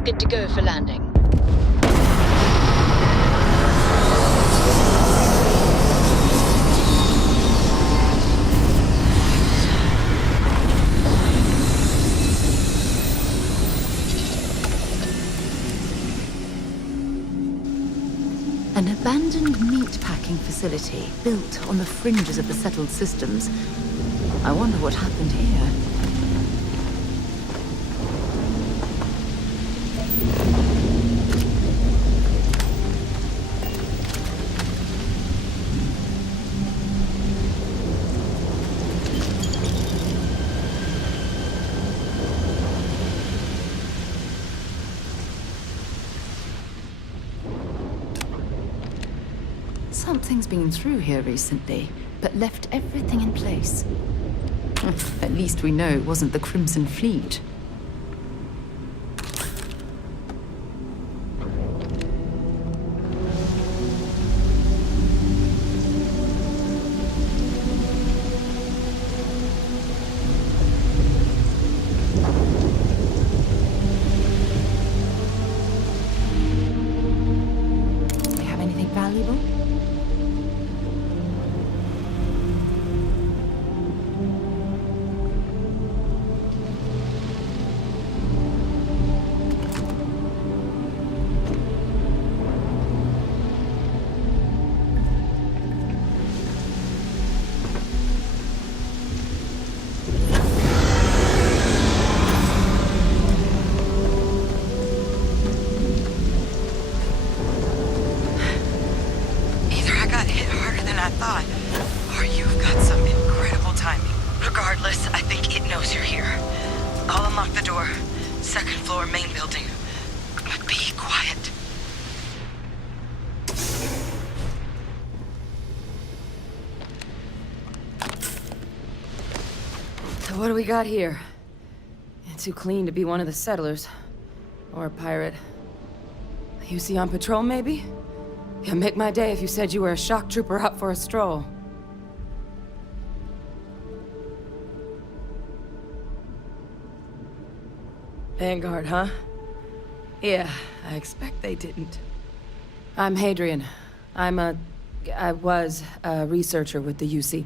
Good to go for landing. An abandoned meat-packing facility built on the fringes of the settled systems. I wonder what happened here. Something's been through here recently, but left everything in place. At least we know it wasn't the Crimson Fleet. Do you have anything valuable? Either I got hit harder than I thought, or you've got some incredible timing. Regardless, I think it knows you're here. I'll unlock the door. Second floor, main building. But be quiet. So what do we got here? Too clean to be one of the settlers. Or a pirate. UC on patrol, maybe? Yeah, make my day if you said you were a shock trooper out for a stroll. Vanguard, huh? Yeah, I expect they didn't. I'm Hadrian. I was a researcher with the UC.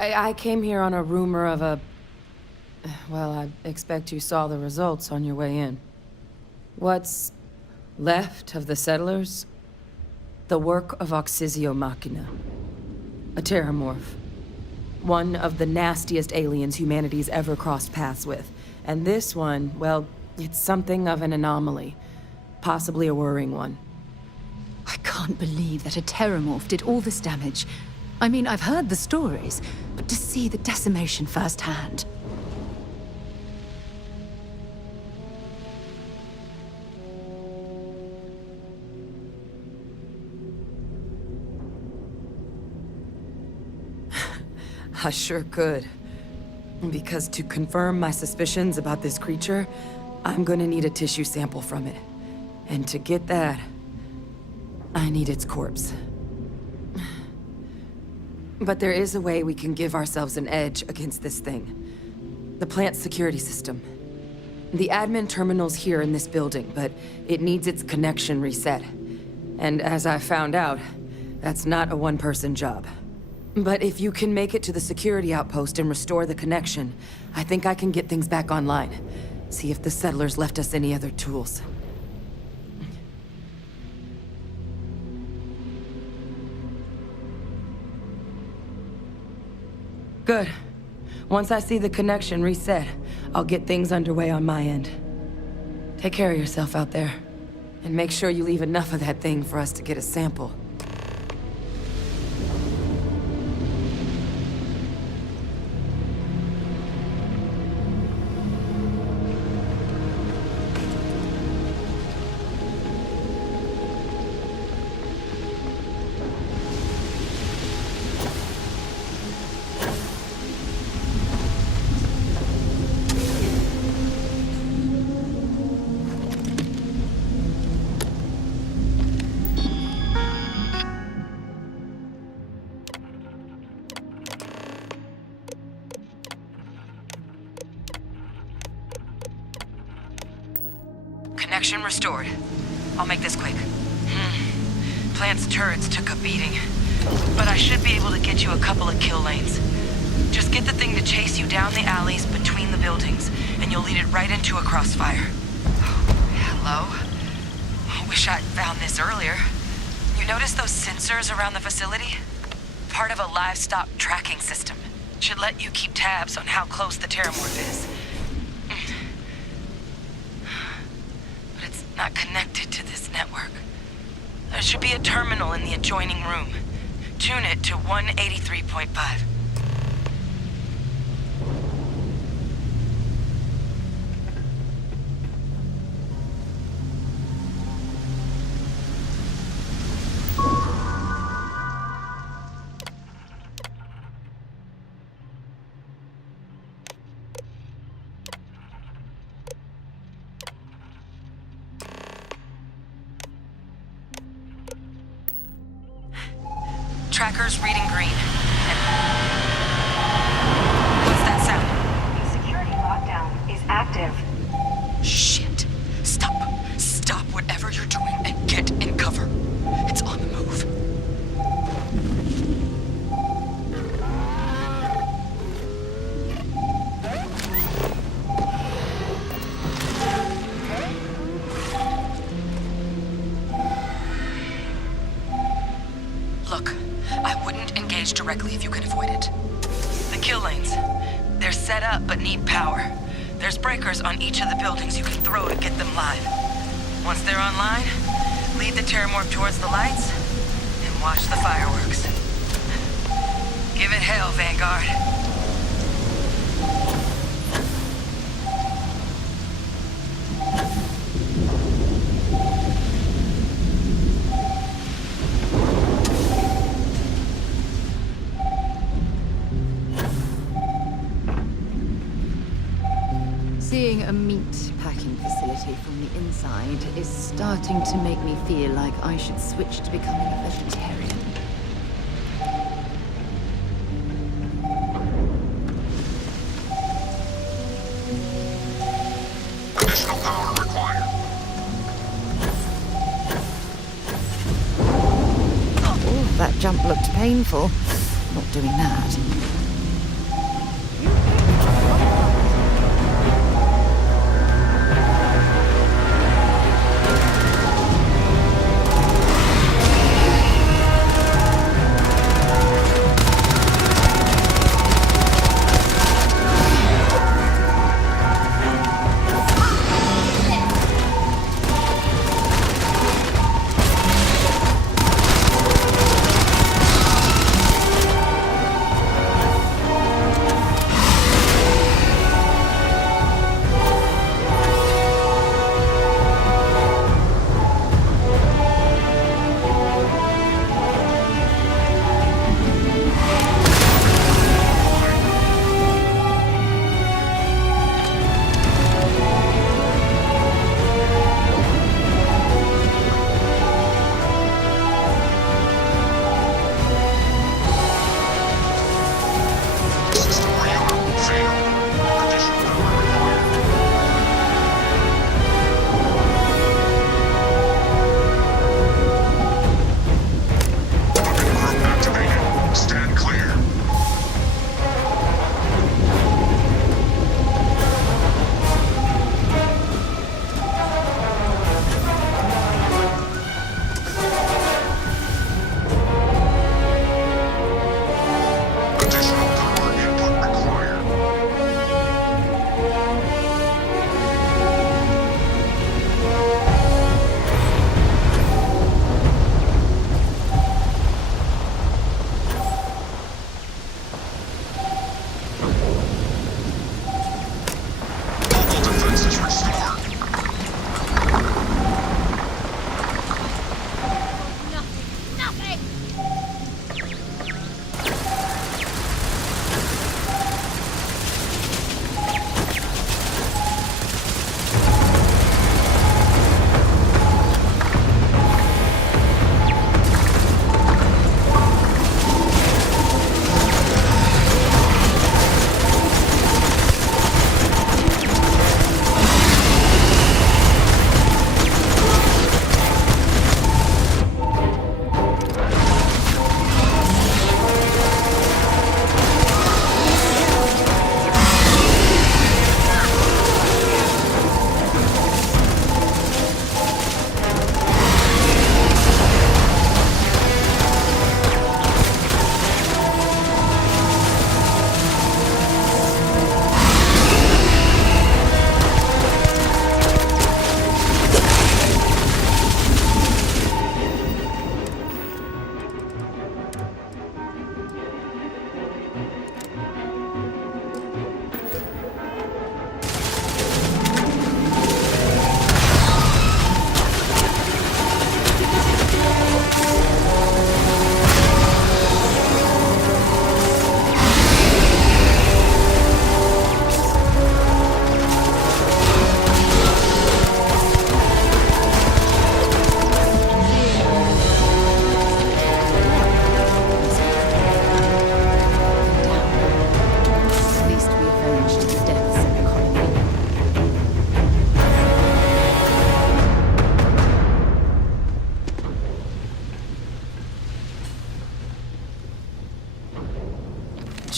I came here on a rumor of a... Well, I expect you saw the results on your way in. What's left of the settlers? The work of Oxysio Machina. A terramorph. One of the nastiest aliens humanity's ever crossed paths with. And this one, well, it's something of an anomaly. Possibly a worrying one. I can't believe that a terramorph did all this damage. I mean, I've heard the stories, but to see the decimation firsthand. I sure could. Because to confirm my suspicions about this creature, I'm gonna need a tissue sample from it. And to get that, I need its corpse. But there is a way we can give ourselves an edge against this thing. The plant's security system. The admin terminal's here in this building, but it needs its connection reset. And as I found out, that's not a one-person job. But if you can make it to the security outpost and restore the connection, I think I can get things back online. See if the settlers left us any other tools. Good. Once I see the connection reset, I'll get things underway on my end. Take care of yourself out there. And make sure you leave enough of that thing for us to get a sample. Distortion restored. I'll make this quick. Plant's turrets took a beating, but I should be able to get you a couple of kill lanes. Just get the thing to chase you down the alleys between the buildings, and you'll lead it right into a crossfire. Hello? Wish I'd found this earlier. You notice those sensors around the facility? Part of a livestock tracking system. Should let you keep tabs on how close the terramorph is. But it's not connected to this network. There should be a terminal in the adjoining room. Tune it to 183.5. Tracker's reading green. What's that sound? The security lockdown is active. Shit. Stop. Stop whatever you're doing and get in cover. It's on the move. Look. I wouldn't engage directly if you can avoid it. The kill lanes. They're set up but need power. There's breakers on each of the buildings you can throw to get them live. Once they're online, lead the terramorph towards the lights and watch the fireworks. Give it hell, Vanguard. Seeing a meat packing facility from the inside is starting to make me feel like I should switch to becoming a vegetarian. Additional power required. Oh, that jump looked painful. Not doing that.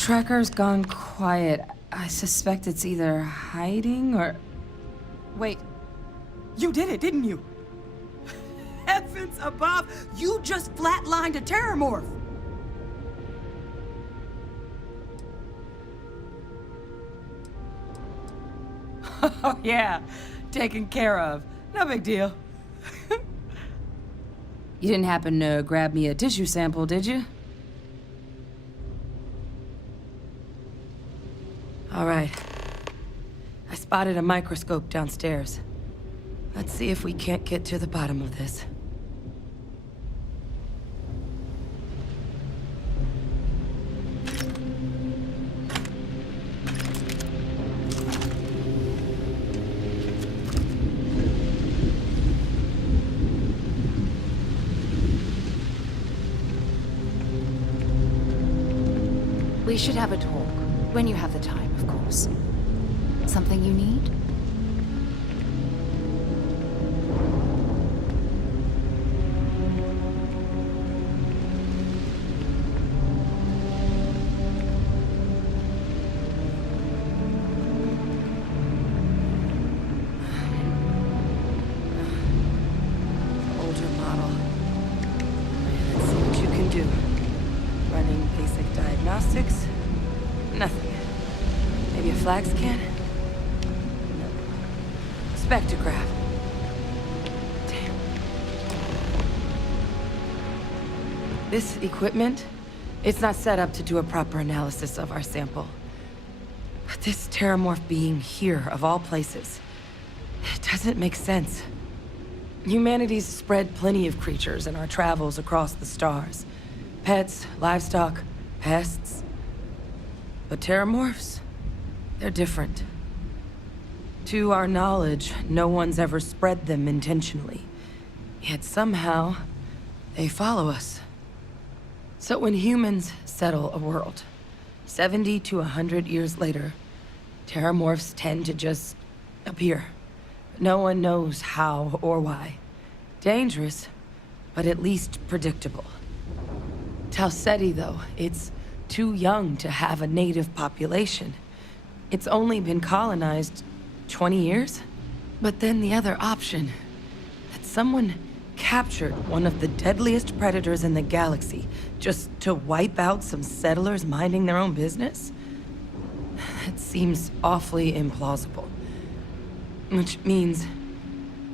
tracker's gone quiet. I suspect it's either hiding or... Wait. You did it, didn't you? Heavens above! You just flatlined a terramorph! Oh, yeah. Taken care of. No big deal. You didn't happen to grab me a tissue sample, did you? All right. I spotted a microscope downstairs. Let's see if we can't get to the bottom of this. We should have a talk. When you have the time, of course. Something you need? Older model. Let's see what you can do. Running basic diagnostics. Nothing. Maybe a flag scan? No. Spectrograph. Damn. This equipment, it's not set up to do a proper analysis of our sample. But this terramorph being here, of all places, it doesn't make sense. Humanity's spread plenty of creatures in our travels across the stars. Pets, livestock, pests. But terramorphs? They're different. To our knowledge, no one's ever spread them intentionally. Yet somehow, they follow us. So when humans settle a world, 70 to 100 years later, terramorphs tend to just appear. No one knows how or why. Dangerous, but at least predictable. Tau Ceti, though, it's too young to have a native population. It's only been colonized 20 years? But then the other option, that someone captured one of the deadliest predators in the galaxy just to wipe out some settlers minding their own business? That seems awfully implausible. Which means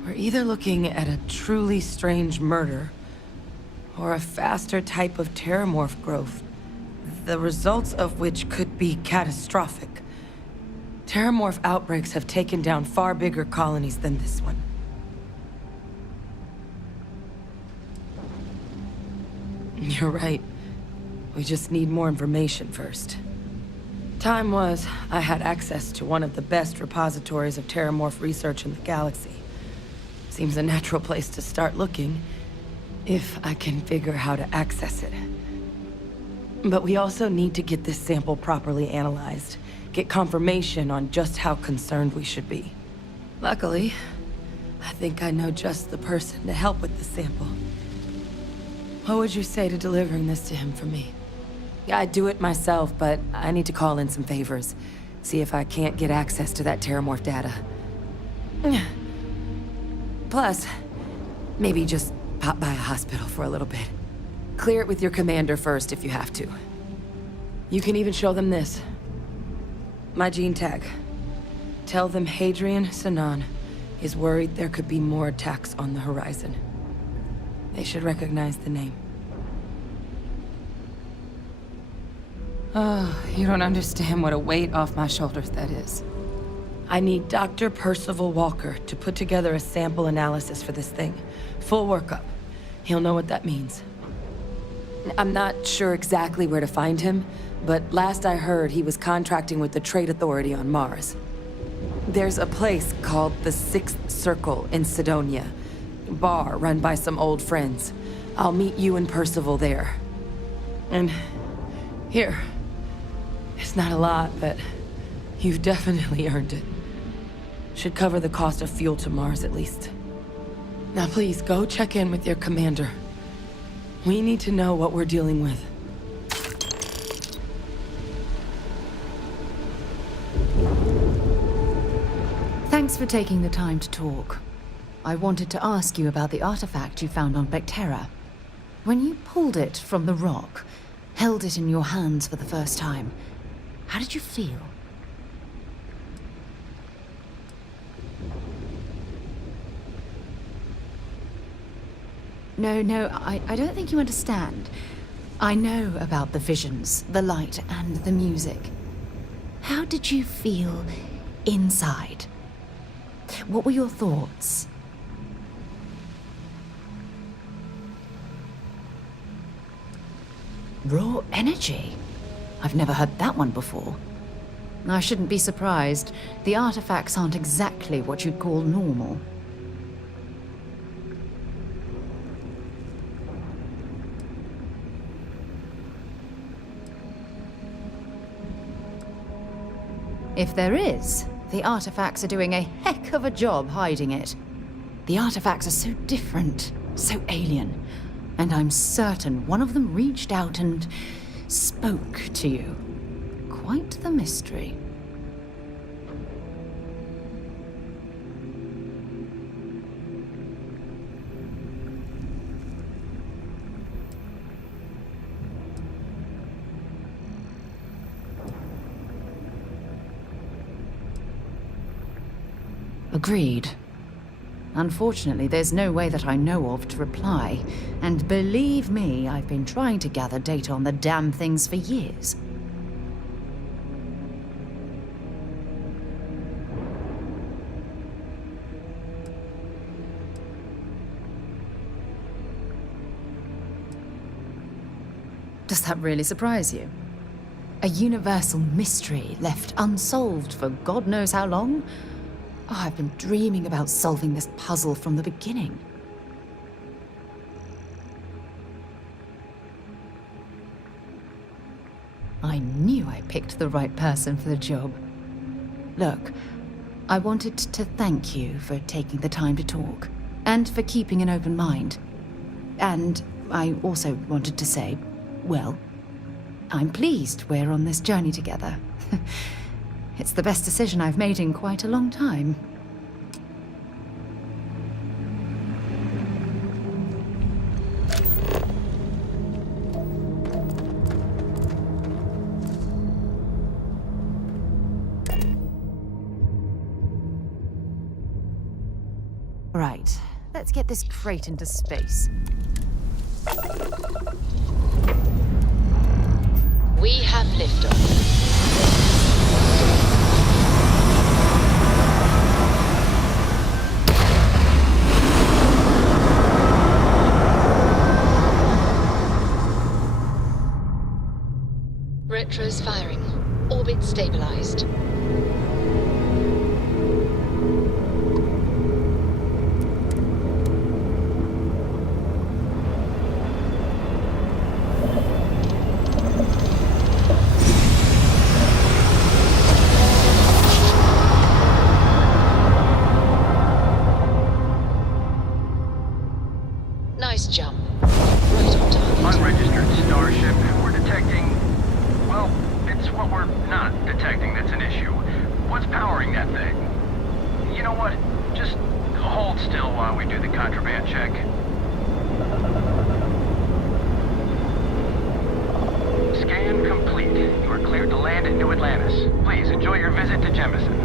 we're either looking at a truly strange murder or a faster type of terramorph growth, the results of which could be catastrophic. Terramorph outbreaks have taken down far bigger colonies than this one. You're right. We just need more information first. Time was, I had access to one of the best repositories of terramorph research in the galaxy. Seems a natural place to start looking, if I can figure how to access it. But we also need to get this sample properly analyzed, get confirmation on just how concerned we should be. Luckily, I think I know just the person to help with the sample. What would you say to delivering this to him for me? I'd do it myself, but I need to call in some favors. See if I can't get access to that terramorph data. Plus, maybe just pop by a hospital for a little bit. Clear it with your commander first if you have to. You can even show them this. My gene tag. Tell them Hadrian Sinan is worried there could be more attacks on the horizon. They should recognize the name. Oh, you don't understand what a weight off my shoulders that is. I need Dr. Percival Walker to put together a sample analysis for this thing. Full workup. He'll know what that means. I'm not sure exactly where to find him, but last I heard he was contracting with the Trade Authority on Mars. There's a place called the Sixth Circle in Sidonia. Bar run by some old friends. I'll meet you and Percival there. And here. It's not a lot, but you've definitely earned it. Should cover the cost of fuel to Mars at least. Now please, go check in with your commander. We need to know what we're dealing with. Thanks for taking the time to talk. I wanted to ask you about the artifact you found on Vectera. When you pulled it from the rock, held it in your hands for the first time, how did you feel? No, I don't think you understand. I know about the visions, the light, and the music. How did you feel inside? What were your thoughts? Raw energy? I've never heard that one before. I shouldn't be surprised. The artifacts aren't exactly what you'd call normal. If there is, the artifacts are doing a heck of a job hiding it. The artifacts are so different, so alien, and I'm certain one of them reached out and spoke to you. Quite the mystery. Agreed. Unfortunately, there's no way that I know of to reply. And believe me, I've been trying to gather data on the damn things for years. Does that really surprise you? A universal mystery left unsolved for God knows how long? Oh, I've been dreaming about solving this puzzle from the beginning. I knew I picked the right person for the job. Look, I wanted to thank you for taking the time to talk, and for keeping an open mind. And I also wanted to say, well, I'm pleased we're on this journey together. It's the best decision I've made in quite a long time. Right, let's get this crate into space. We have liftoff. Retros firing. Orbit stabilized. Nice jump. Right on target. Unregistered starship. We're detecting... well, it's what we're not detecting that's an issue. What's powering that thing? You know what? Just hold still while we do the contraband check. Scan complete. You are cleared to land at New Atlantis. Please enjoy your visit to Jemison.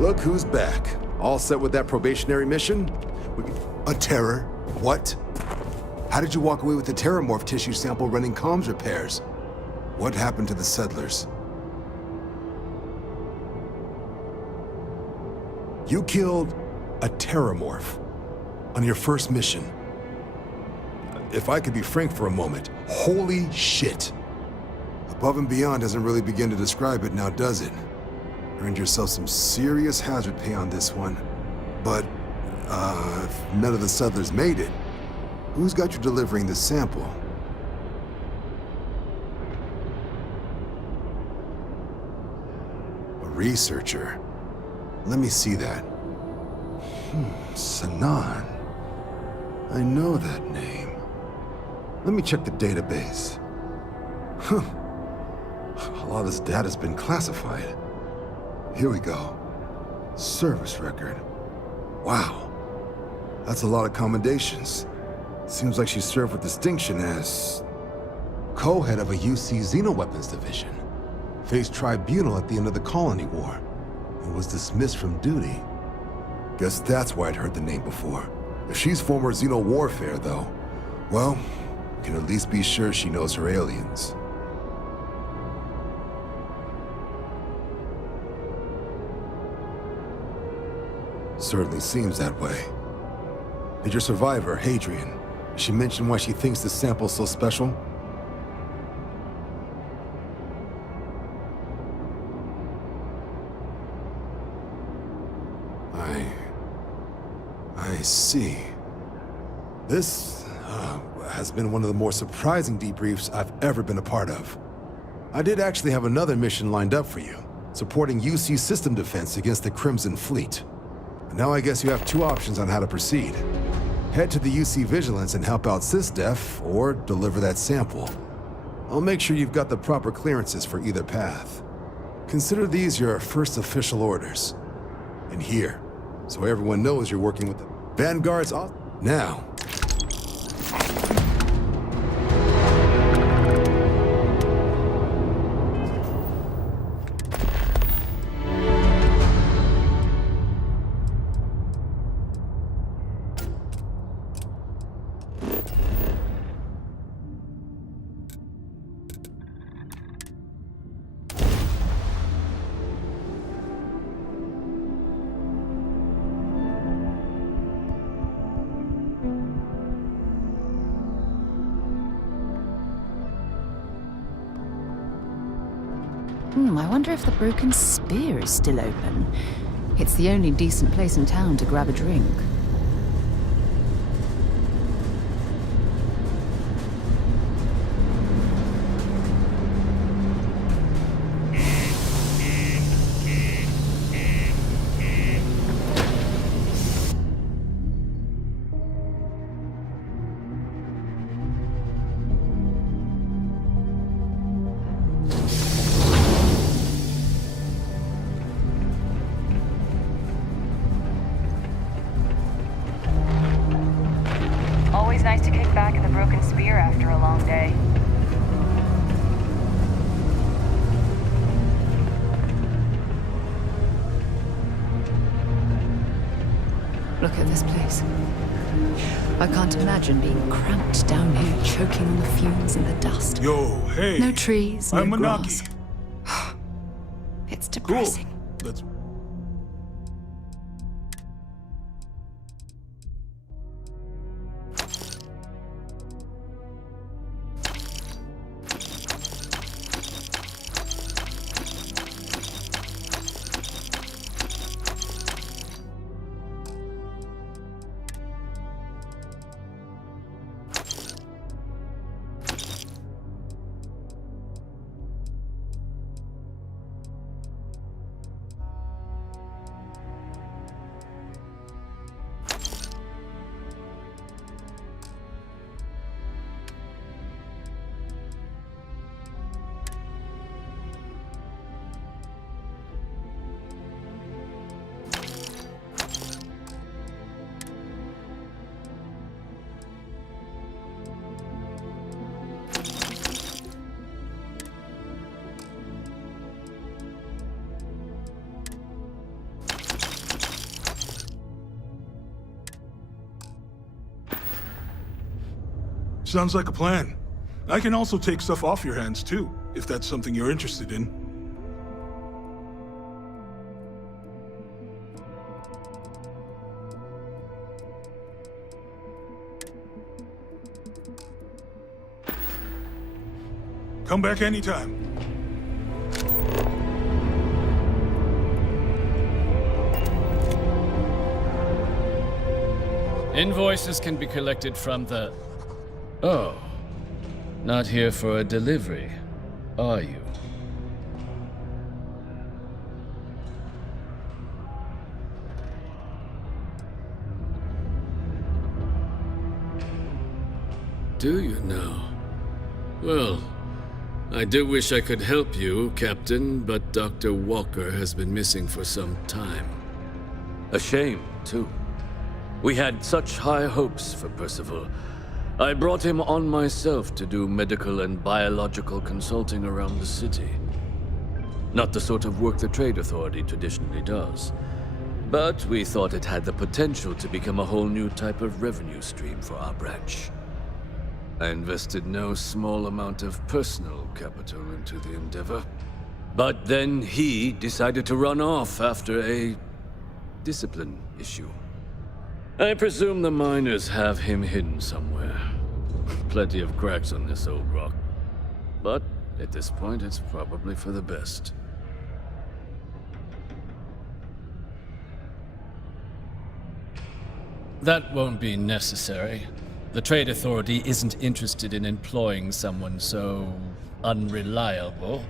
Look who's back. All set with that probationary mission? A terror? What? How did you walk away with the terramorph tissue sample running comms repairs? What happened to the settlers? You killed a terramorph on your first mission. If I could be frank for a moment, holy shit. Above and beyond doesn't really begin to describe it now, does it? Earned yourself some serious hazard pay on this one. But, if none of the settlers made it, who's got you delivering this sample? A researcher. Let me see that. Sanan. I know that name. Let me check the database. Huh. A lot of this data's been classified. Here we go. Service record. Wow. That's a lot of commendations. Seems like she served with distinction as co-head of a UC Xenoweapons division. Faced tribunal at the end of the Colony War and was dismissed from duty. Guess that's why I'd heard the name before. If she's former Xeno warfare, though, well, we can at least be sure she knows her aliens. Certainly seems that way. Did your survivor, Hadrian, she mention why she thinks this sample's so special? I see. This has been one of the more surprising debriefs I've ever been a part of. I did actually have another mission lined up for you, supporting UC system defense against the Crimson Fleet. Now I guess you have two options on how to proceed. Head to the UC Vigilance and help out SysDef, or deliver that sample. I'll make sure you've got the proper clearances for either path. Consider these your first official orders. And here, so everyone knows you're working with the Vanguard's now. I wonder if the Broken Spear is still open. It's the only decent place in town to grab a drink. Always nice to kick back at the Broken Spear after a long day. Look at this place. I can't imagine being cramped down here, choking on the fumes and the dust. Yo, hey. No trees, no I'm grass. Manaki. It's depressing. Cool. Let's... Sounds like a plan. I can also take stuff off your hands too, if that's something you're interested in. Come back anytime. Invoices can be collected from the... Oh. Not here for a delivery, are you? Do you now? Well, I do wish I could help you, Captain, but Dr. Walker has been missing for some time. A shame, too. We had such high hopes for Percival. I brought him on myself to do medical and biological consulting around the city. Not the sort of work the Trade Authority traditionally does. But we thought it had the potential to become a whole new type of revenue stream for our branch. I invested no small amount of personal capital into the endeavor. But then he decided to run off after a discipline issue. I presume the miners have him hidden somewhere. Plenty of cracks on this old rock. But at this point, it's probably for the best. That won't be necessary. The Trade Authority isn't interested in employing someone so unreliable.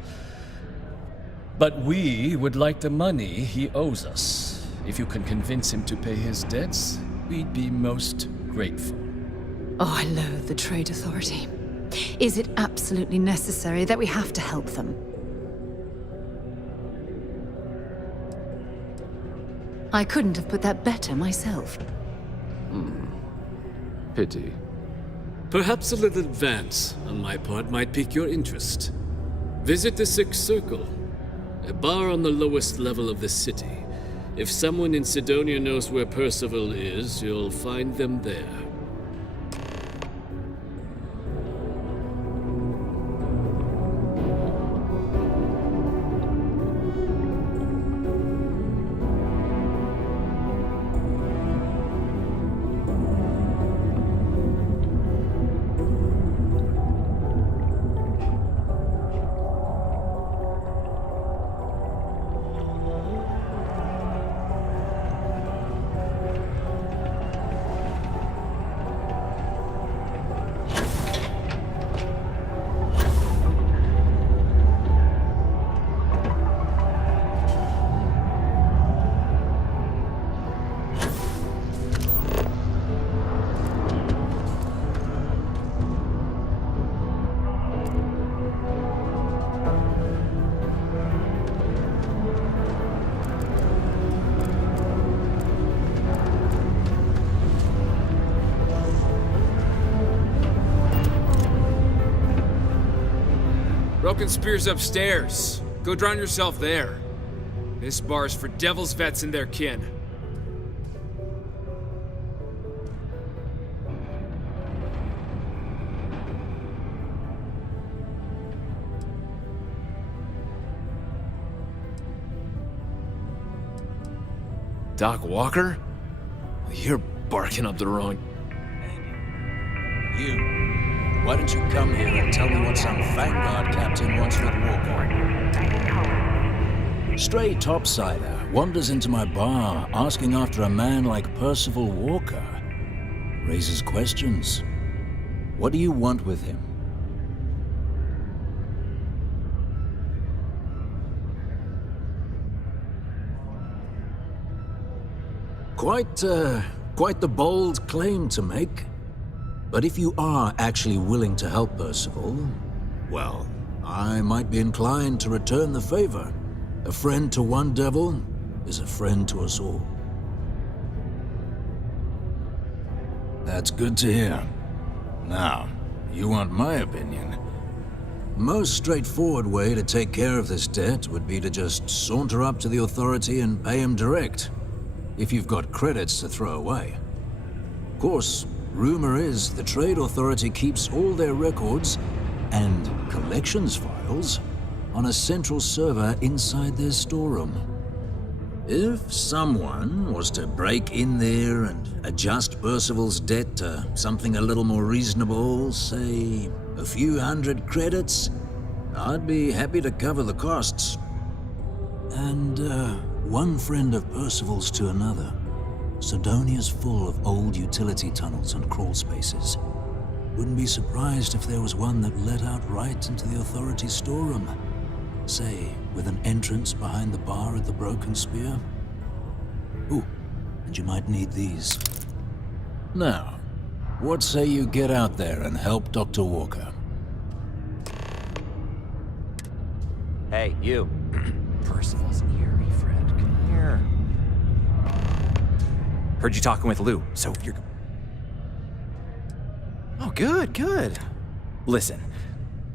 But we would like the money he owes us. If you can convince him to pay his debts, we'd be most grateful. Oh, I loathe the Trade Authority. Is it absolutely necessary that we have to help them? I couldn't have put that better myself. Pity. Perhaps a little advance on my part might pique your interest. Visit the Sixth Circle, a bar on the lowest level of the city. If someone in Sidonia knows where Percival is, you'll find them there. Broken Spear's upstairs. Go drown yourself there. This bar's for devil's vets and their kin. Doc Walker? You're barking up the wrong... You. Why don't you come here and tell me what some Vanguard captain wants with Walker? Stray topsider wanders into my bar asking after a man like Percival Walker. Raises questions. What do you want with him? Quite the bold claim to make. But if you are actually willing to help Percival, well, I might be inclined to return the favor. A friend to one devil is a friend to us all. That's good to hear. Now, you want my opinion? Most straightforward way to take care of this debt would be to just saunter up to the authority and pay him direct, if you've got credits to throw away. Of course, Rumor is the Trade Authority keeps all their records and collections files on a central server inside their storeroom. If someone was to break in there and adjust Percival's debt to something a little more reasonable, say a few hundred credits, I'd be happy to cover the costs. And one friend of Percival's to another. Sidonia's full of old utility tunnels and crawl spaces. Wouldn't be surprised if there was one that led out right into the Authority's storeroom. Say, with an entrance behind the bar at the Broken Spear. Ooh, and you might need these. Now, what say you get out there and help Dr. Walker? Hey, you. Percival's eerie, Fred. Come here. Heard you talking with Lou, so you're... Oh, good, good. Listen,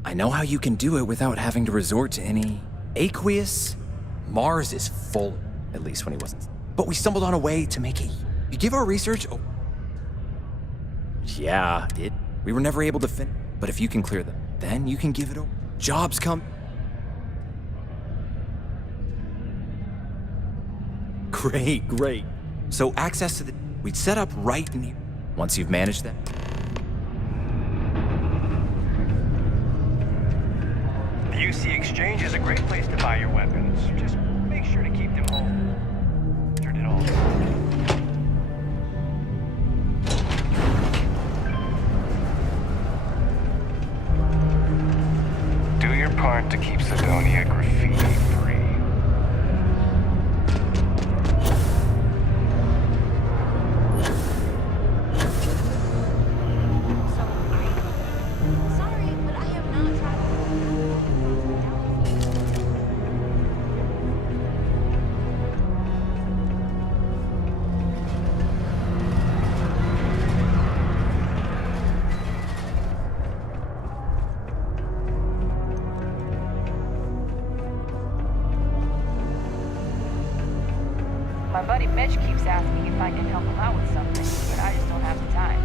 I know how you can do it without having to resort to any aqueous. Mars is full, at least when he wasn't. But we stumbled on a way to make it. You give our research... Oh. Yeah, we were never able to finish. But if you can clear them, then you can give it over. Jobs come... Great, great. So access to the... We'd set up right near... Once you've managed that... The UC Exchange is a great place to buy your weapons. Just make sure to keep them home. Turn it all. Do your part to keep Sidonia graffiti free. My buddy Mitch keeps asking if I can help him out with something, but I just don't have the time.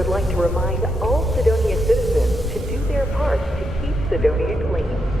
would like to remind all Sidonia citizens to do their part to keep Sidonia clean.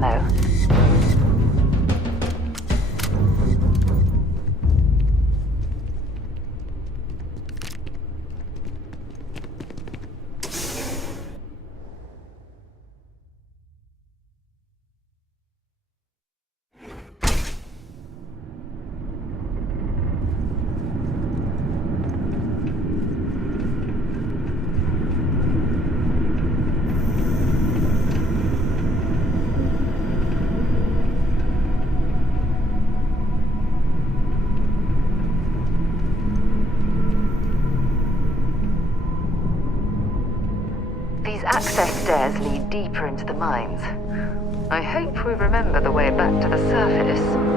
though. These access stairs lead deeper into the mines. I hope we remember the way back to the surface.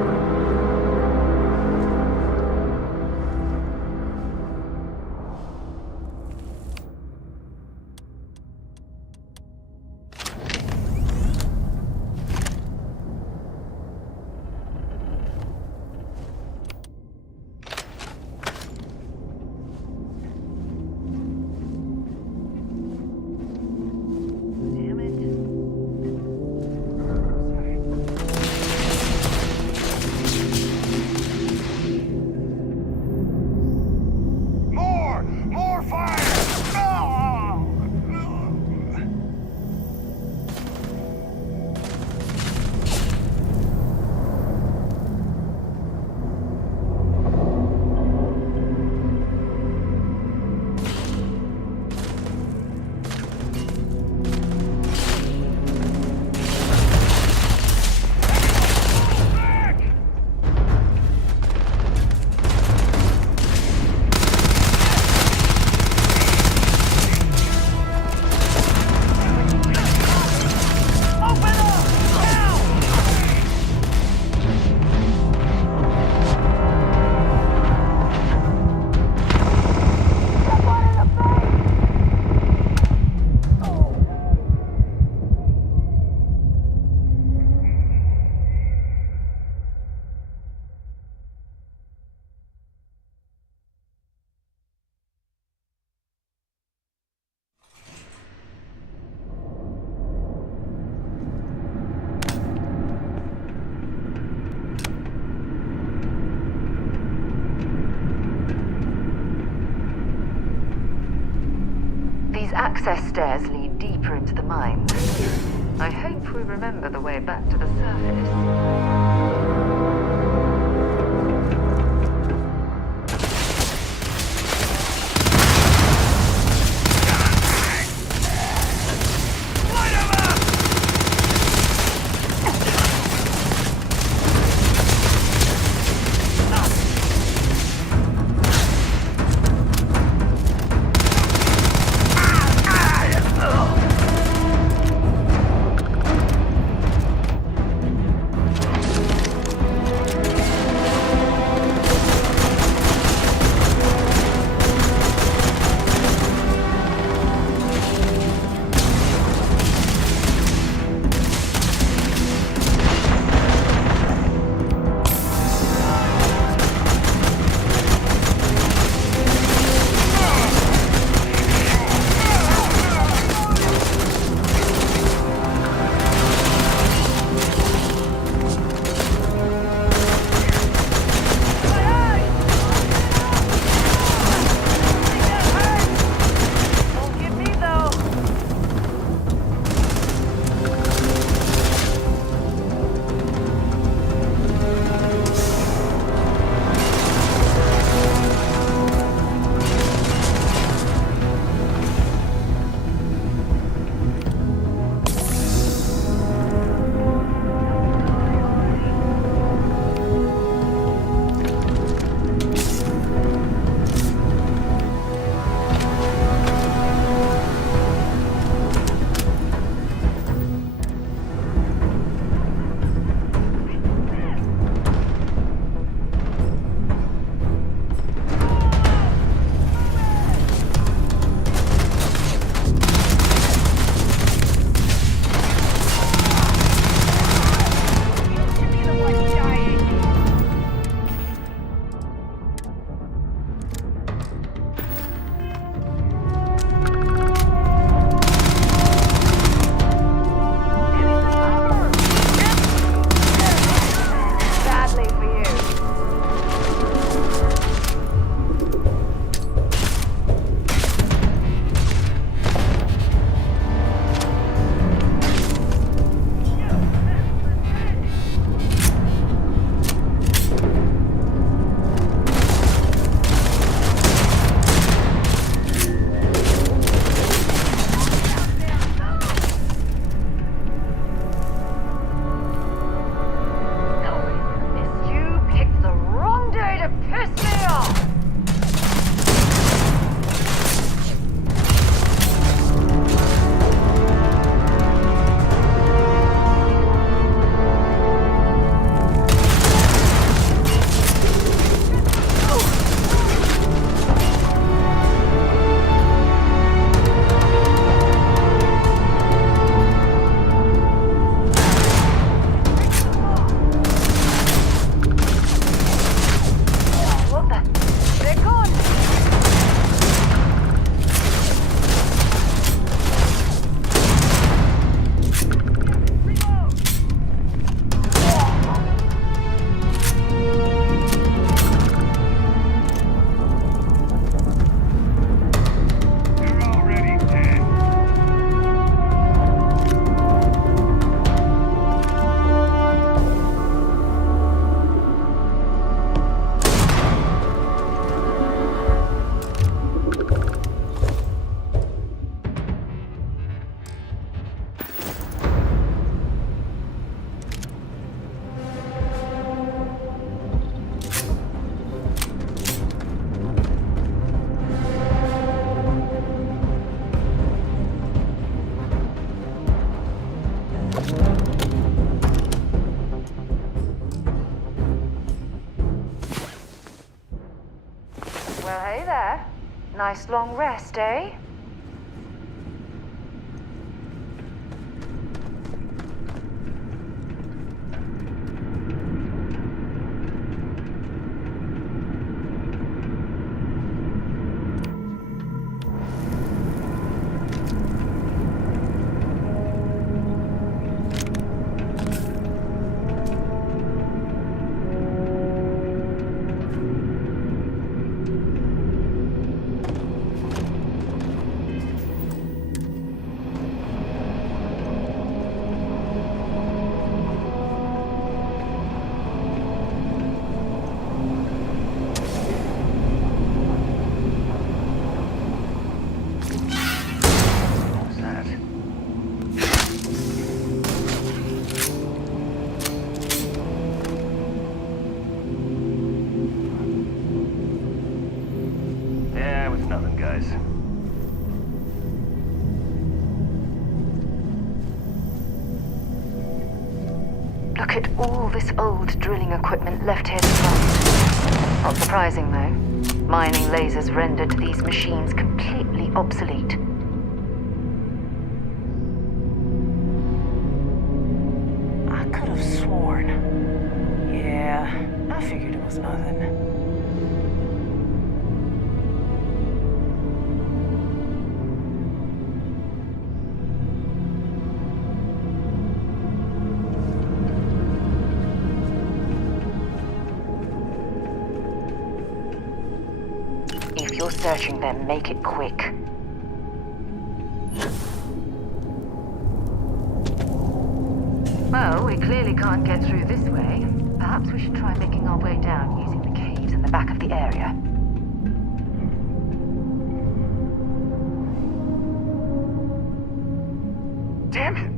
These access stairs lead deeper into the mines. I hope we remember the way back to the surface. Well, hey there. Nice long rest, eh? Look at all this old drilling equipment left here to rust. Not surprising, though. Mining lasers rendered these machines completely obsolete. I could have sworn. Yeah, I figured it was nothing. If you're searching them, make it quick. Well, we clearly can't get through this way. Perhaps we should try making our way down using the caves in the back of the area. Damn it!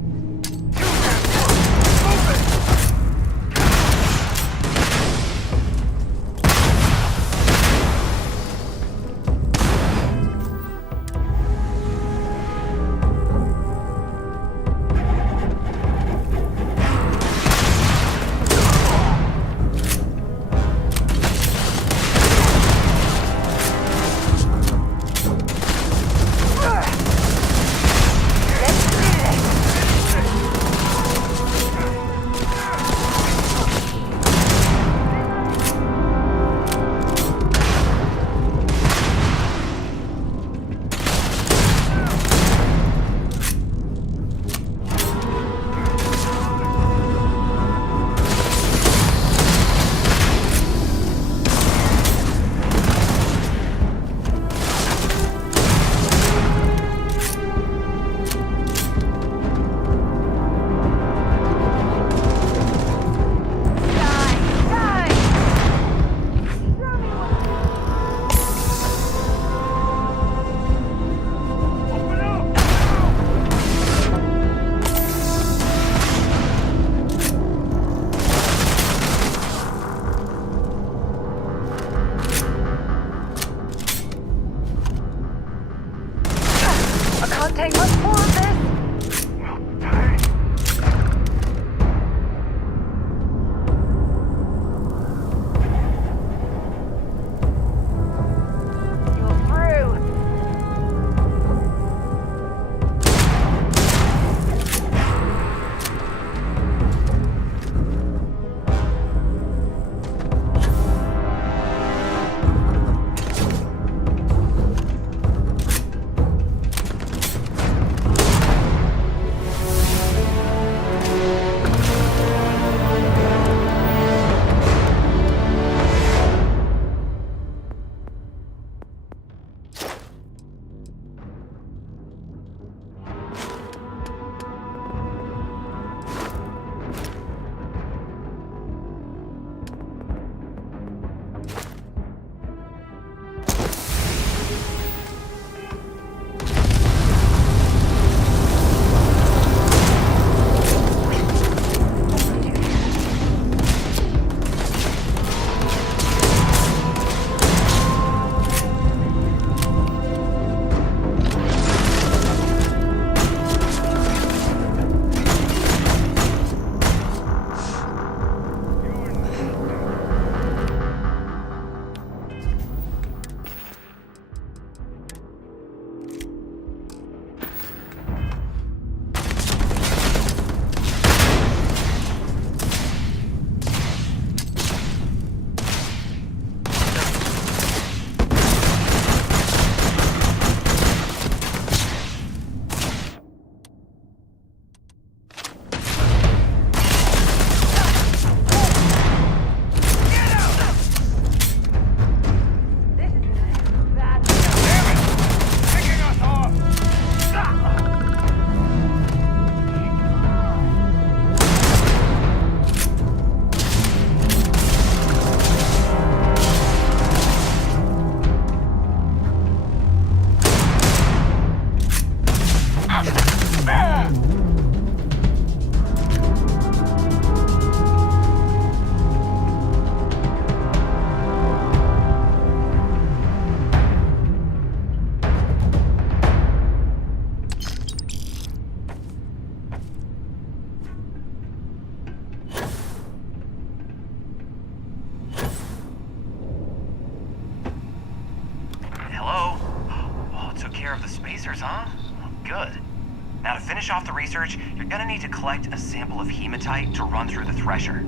lasers, huh? Good. Now to finish off the research, you're gonna need to collect a sample of hematite to run through the thresher.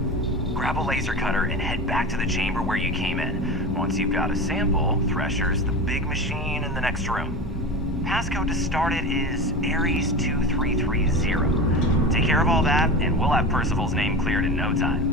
Grab a laser cutter and head back to the chamber where you came in. Once you've got a sample, Thresher's the big machine in the next room. Passcode to start it is Ares 2330. Take care of all that, and we'll have Percival's name cleared in no time.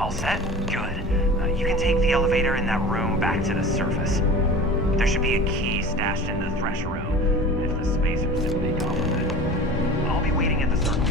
All set? Good. You can take the elevator in that room back to the surface. There should be a key stashed in the thresher room, if the spacers didn't make off with it. I'll be waiting at the circle.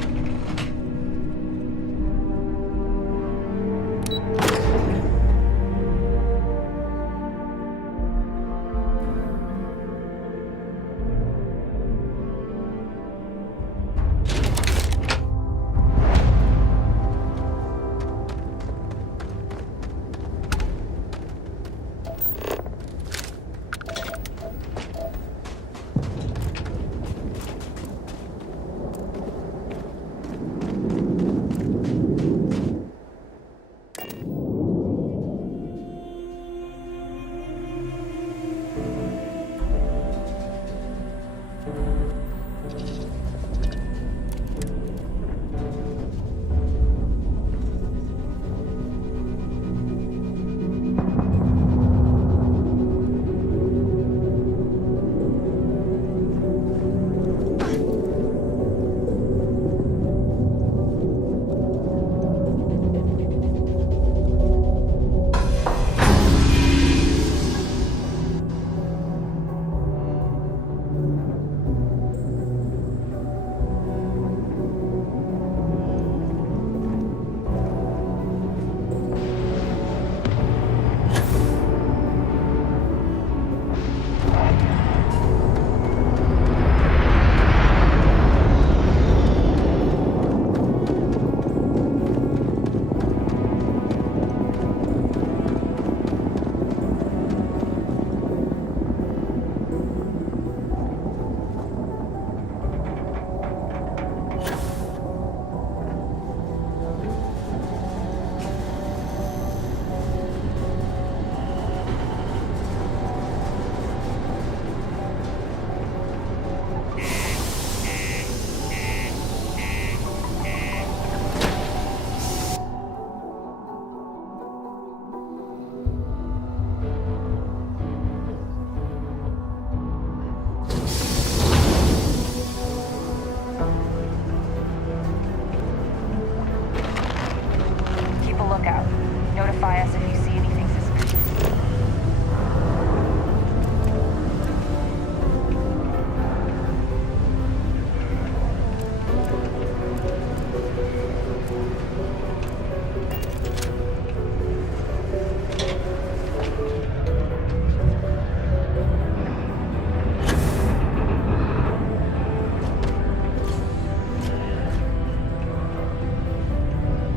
Notify us if you see anything suspicious.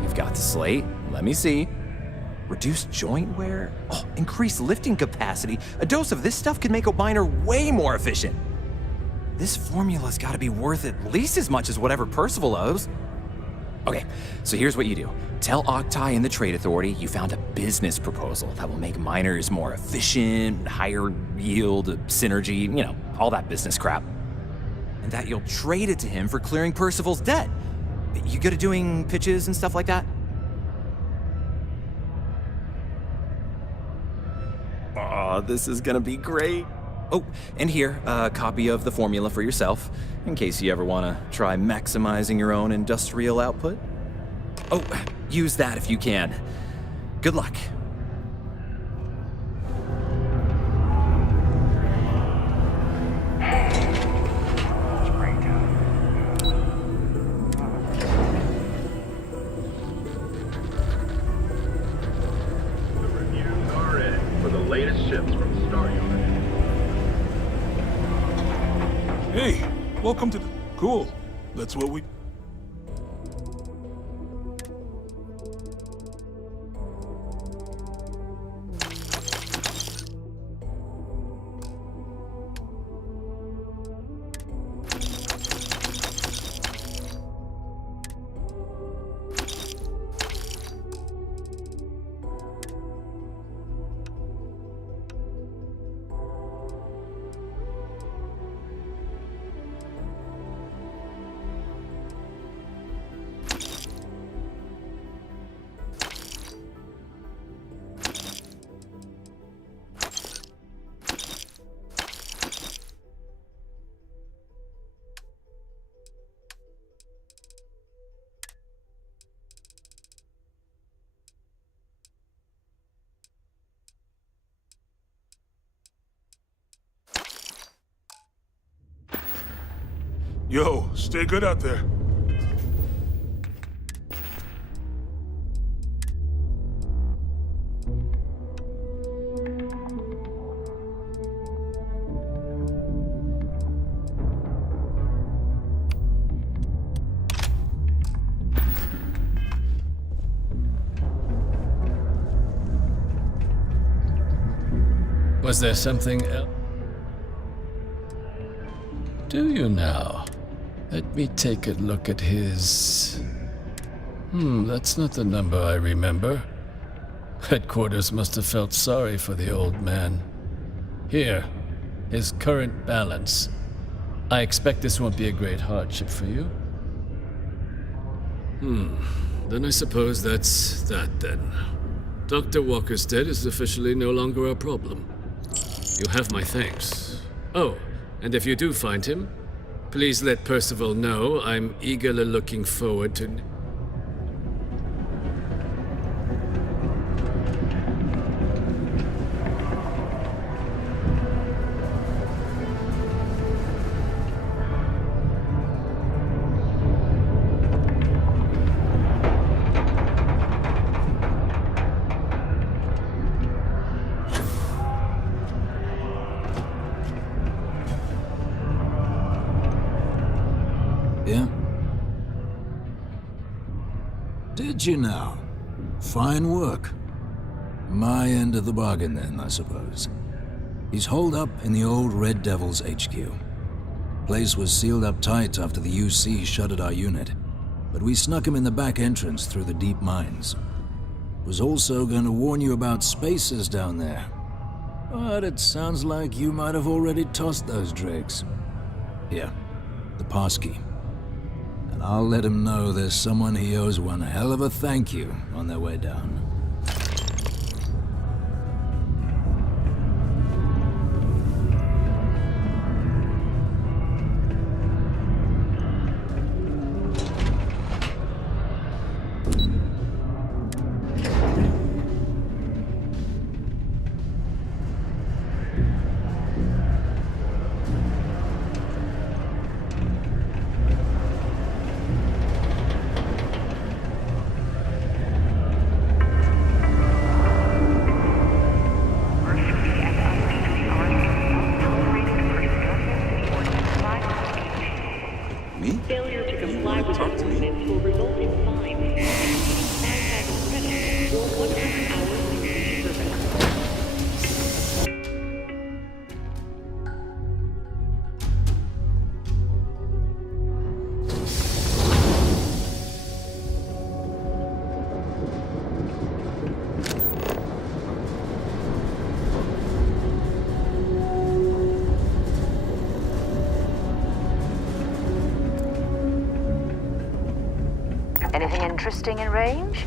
You've got the slate. Let me see. Reduced joint wear? Oh, increased lifting capacity. A dose of this stuff could make a miner way more efficient. This formula's gotta be worth at least as much as whatever Percival owes. Okay, so here's what you do. Tell Octai and the Trade Authority you found a business proposal that will make miners more efficient, higher yield, synergy, you know, all that business crap. And that you'll trade it to him for clearing Percival's debt. You good at doing pitches and stuff like that? Oh, this is gonna be great. Oh, and here, a copy of the formula for yourself, in case you ever want to try maximizing your own industrial output. Oh, use that if you can. Good luck. The reviews are in for the latest ships from Star Unit. Hey, welcome to the... Cool. That's what we... Yo, stay good out there. Was there something else? Do you now? Let me take a look at his... that's not the number I remember. Headquarters must have felt sorry for the old man. Here, his current balance. I expect this won't be a great hardship for you. Then I suppose that's that then. Dr. Walker's debt is officially no longer a problem. You have my thanks. Oh, and if you do find him, please let Percival know I'm eagerly looking forward to... Yeah? Did you now? Fine work. My end of the bargain then, I suppose. He's holed up in the old Red Devil's HQ. Place was sealed up tight after the UC shuttered our unit, but we snuck him in the back entrance through the deep mines. Was also going to warn you about spacers down there. But it sounds like you might have already tossed those drakes. Here, the passkey. And I'll let him know there's someone he owes one hell of a thank you on their way down. Failure to comply with ordinance will result in fines. Fines have a credit for 100 hours Anything interesting in range?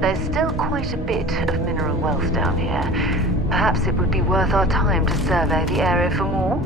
There's still quite a bit of mineral wealth down here. Perhaps it would be worth our time to survey the area for more?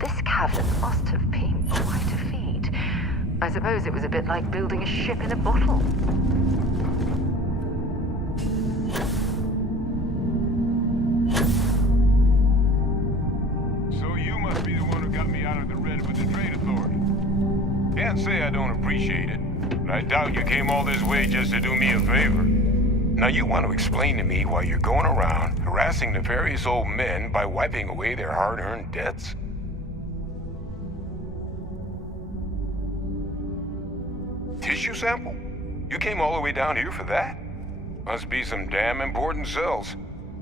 This cavern must have been quite a feat. I suppose it was a bit like building a ship in a bottle. So you must be the one who got me out of the red with the trade authority. Can't say I don't appreciate it, but I doubt you came all this way just to do me a favor. Now you want to explain to me why you're going around harassing nefarious old men by wiping away their hard-earned debts? Tissue sample? You came all the way down here for that? Must be some damn important cells.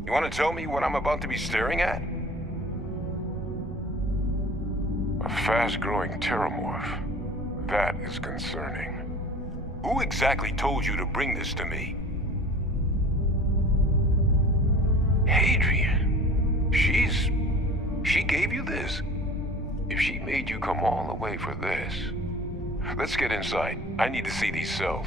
You want to tell me what I'm about to be staring at? A fast-growing pteromorph. That is concerning. Who exactly told you to bring this to me? Hadrian. She gave you this? If she made you come all the way for this... Let's get inside. I need to see these cells.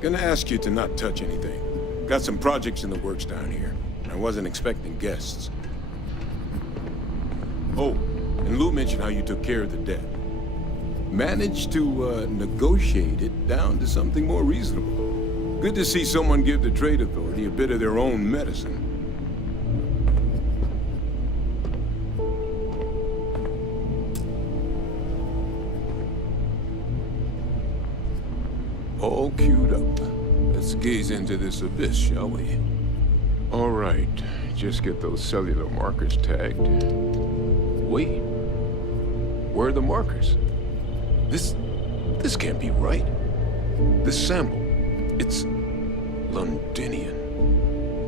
Gonna ask you to not touch anything. Got some projects in the works down here. I wasn't expecting guests. Oh, and Lou mentioned how you took care of the debt. Managed to negotiate it down to something more reasonable. Good to see someone give the Trade Authority a bit of their own medicine. All queued up. Let's gaze into this abyss, shall we? All right, just get those cellular markers tagged. Wait, where are the markers? This can't be right. This sample, it's Londinian.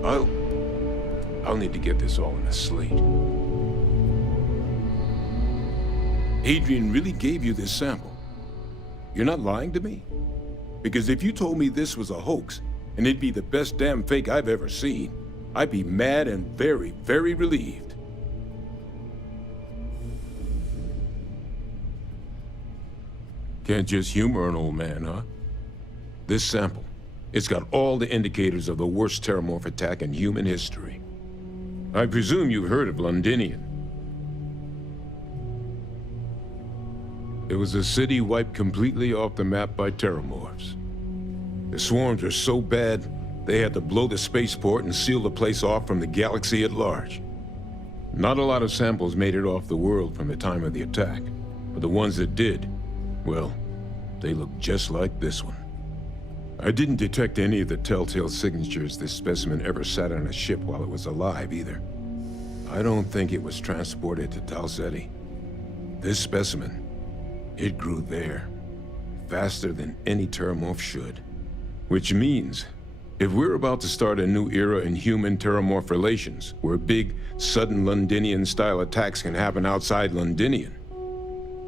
I'll need to get this all in a slate. Adrian really gave you this sample. You're not lying to me? Because if you told me this was a hoax, and it'd be the best damn fake I've ever seen, I'd be mad and very, very relieved. Can't just humor an old man, huh? This sample, it's got all the indicators of the worst terramorph attack in human history. I presume you've heard of Londinian. It was a city wiped completely off the map by terramorphs. The swarms were so bad, they had to blow the spaceport and seal the place off from the galaxy at large. Not a lot of samples made it off the world from the time of the attack, but the ones that did, well, they look just like this one. I didn't detect any of the telltale signatures this specimen ever sat on a ship while it was alive, either. I don't think it was transported to Tau Ceti. This specimen, it grew there, faster than any terramorph should. Which means, if we're about to start a new era in human-terramorph relations, where big, sudden Londinian-style attacks can happen outside Londinian,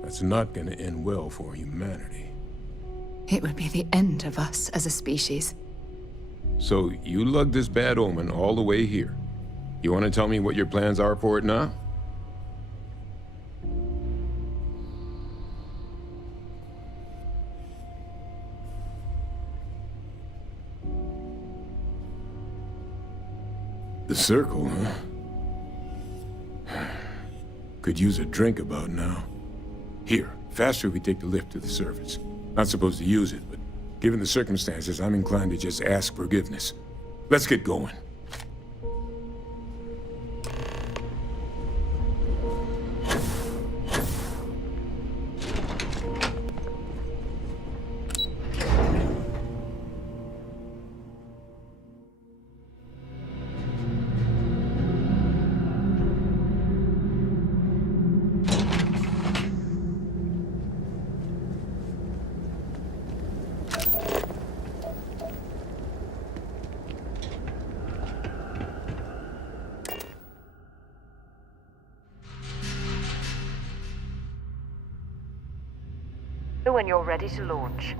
that's not gonna end well for humanity. It would be the end of us as a species. So, you lugged this bad omen all the way here. You want to tell me what your plans are for it now? The circle, huh? Could use a drink about now. Here, faster we take the lift to the surface. Not supposed to use it, but given the circumstances, I'm inclined to just ask forgiveness. Let's get going. When you're ready to launch.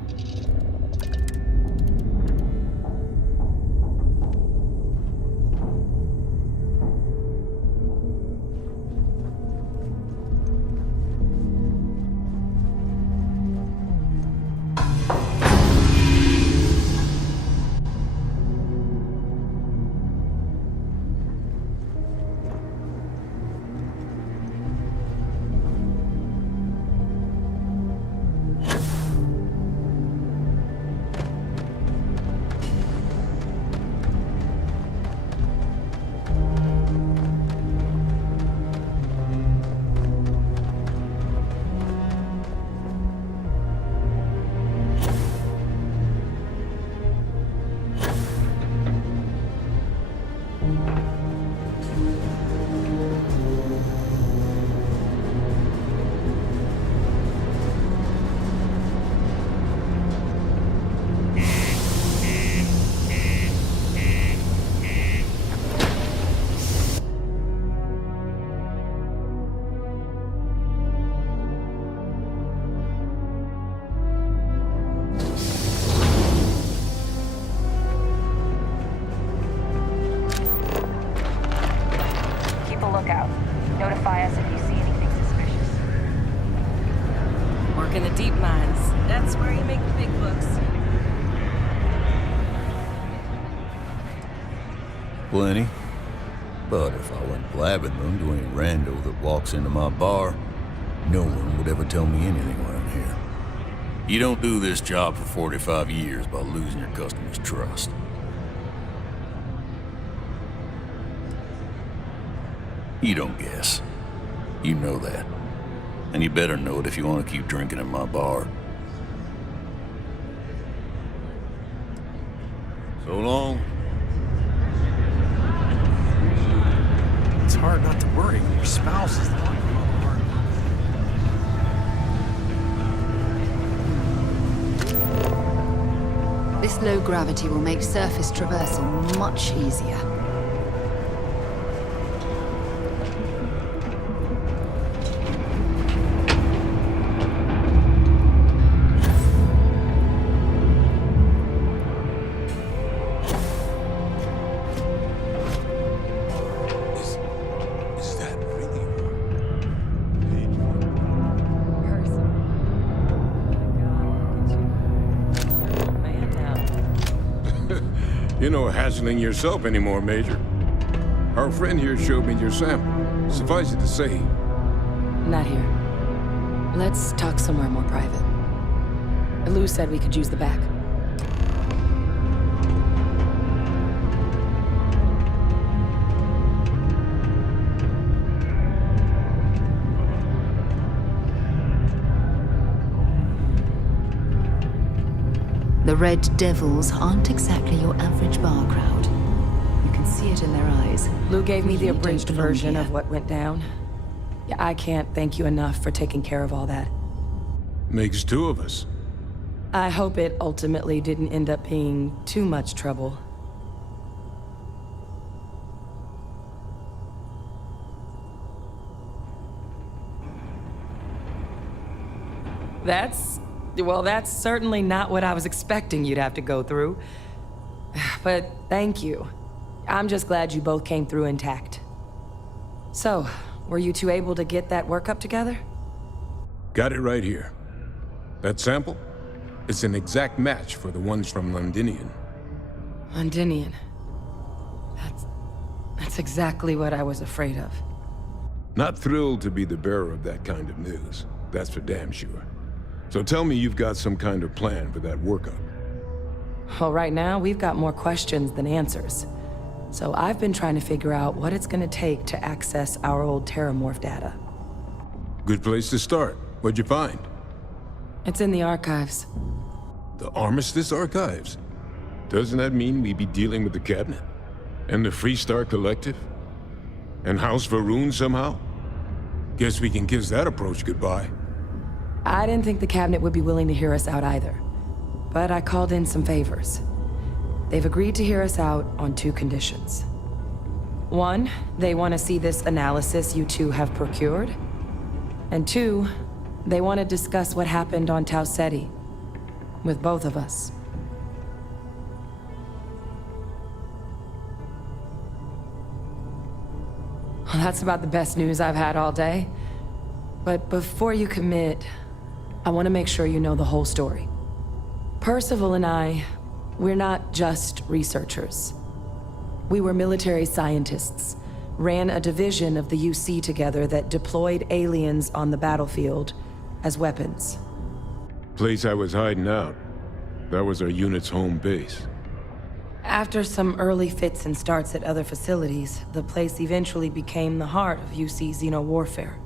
Notify us if you see anything suspicious. Work in the deep mines. That's where you make the big bucks. Plenty. But if I went blabbing them to any rando that walks into my bar, no one would ever tell me anything around here. You don't do this job for 45 years by losing your customers' trust. You don't guess. You know that. And you better know it if you want to keep drinking at my bar. So long. It's hard not to worry when your spouse is the one who This low gravity will make surface traversal much easier. You're no hassling yourself anymore, Major. Our friend here showed me your sample. Suffice it to say... Not here. Let's talk somewhere more private. Lou said we could use the back. The Red Devils aren't exactly your average bar crowd. You can see it in their eyes. Lou gave me the You abridged don't belong version here. of what went down. Yeah, I can't thank you enough for taking care of all that. Makes two of us. I hope it ultimately didn't end up being too much trouble. That's certainly not what I was expecting you'd have to go through. But thank you. I'm just glad you both came through intact. So, were you two able to get that workup together? Got it right here. That sample? It's an exact match for the ones from Londinian. Londinian. That's exactly what I was afraid of. Not thrilled to be the bearer of that kind of news. That's for damn sure. So tell me you've got some kind of plan for that workup. Well, right now, we've got more questions than answers. So I've been trying to figure out what it's gonna take to access our old Terramorph data. Good place to start. What'd you find? It's in the archives. The Armistice Archives? Doesn't that mean we'd be dealing with the Cabinet? And the Freestar Collective? And House Varun somehow? Guess we can kiss that approach goodbye. I didn't think the Cabinet would be willing to hear us out either. But I called in some favors. They've agreed to hear us out on two conditions. One, they want to see this analysis you two have procured. And two, they want to discuss what happened on Tau Ceti. With both of us. Well, that's about the best news I've had all day. But before you commit, I want to make sure you know the whole story. Percival and I, we're not just researchers. We were military scientists, ran a division of the UC together that deployed aliens on the battlefield as weapons. Place I was hiding out. That was our unit's home base. After some early fits and starts at other facilities, the place eventually became the heart of UC xeno-warfare.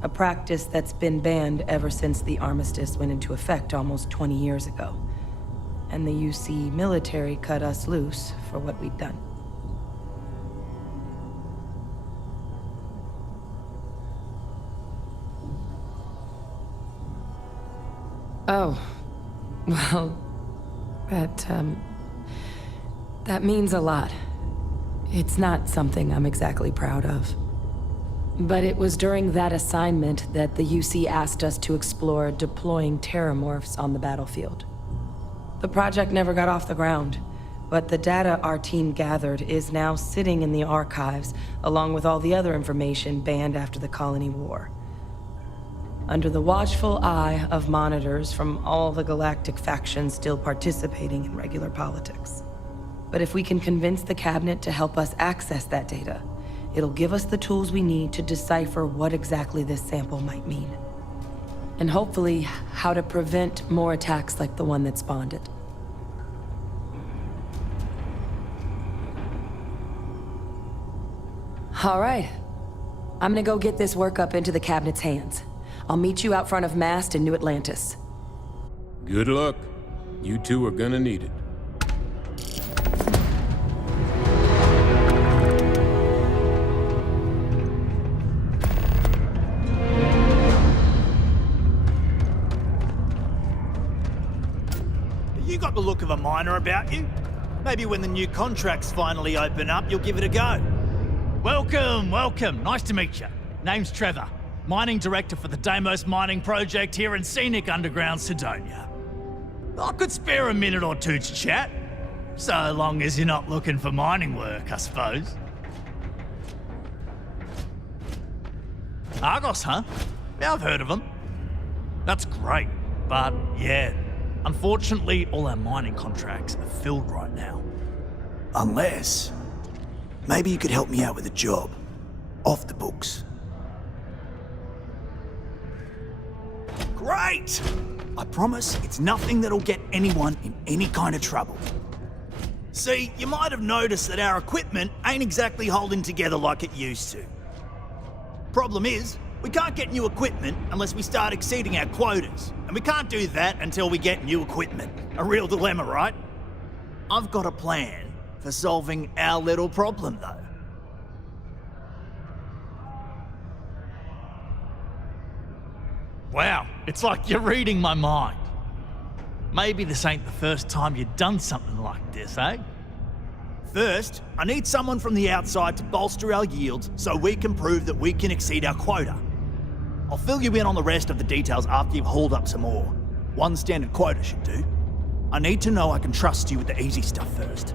A practice that's been banned ever since the armistice went into effect almost 20 years ago. And the UC military cut us loose for what we'd done. Oh, well, that means a lot. It's not something I'm exactly proud of. But it was during that assignment that the UC asked us to explore deploying terramorphs on the battlefield. The project never got off the ground, But the data our team gathered is now sitting in the archives, along with all the other information banned after the Colony War. Under the watchful eye of monitors from all the galactic factions still participating in regular politics. But if we can convince the cabinet to help us access that data, it'll give us the tools we need to decipher what exactly this sample might mean. And hopefully, how to prevent more attacks like the one that spawned it. All right. I'm gonna go get this work up into the cabinet's hands. I'll meet you out front of Mast in New Atlantis. Good luck. You two are gonna need it. You got the look of a miner about you. Maybe when the new contracts finally open up, you'll give it a go. Welcome, welcome. Nice to meet you. Name's Trevor, mining director for the Deimos mining project here in scenic underground Sidonia. I could spare a minute or two to chat, so long as you're not looking for mining work, I suppose. Argos, huh? Yeah, I've heard of them. That's great, but yeah, unfortunately, all our mining contracts are filled right now. Unless, maybe you could help me out with a job, off the books. Great! I promise it's nothing that'll get anyone in any kind of trouble. See, you might have noticed that our equipment ain't exactly holding together like it used to. Problem is, we can't get new equipment unless we start exceeding our quotas, and we can't do that until we get new equipment. A real dilemma, right? I've got a plan for solving our little problem, though. Wow, it's like you're reading my mind. Maybe this ain't the first time you've done something like this, eh? First, I need someone from the outside to bolster our yields so we can prove that we can exceed our quota. I'll fill you in on the rest of the details after you've hauled up some more. One standard quota should do. I need to know I can trust you with the easy stuff first.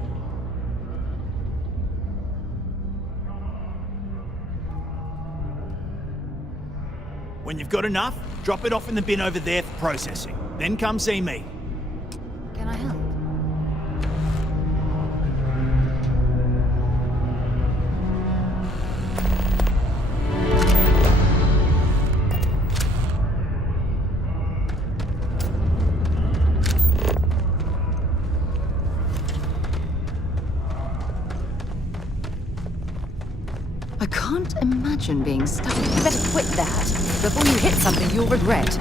When you've got enough, drop it off in the bin over there for processing. Then come see me. Can I help? I can't imagine being stuck. You better quit that. Before you hit something you'll regret.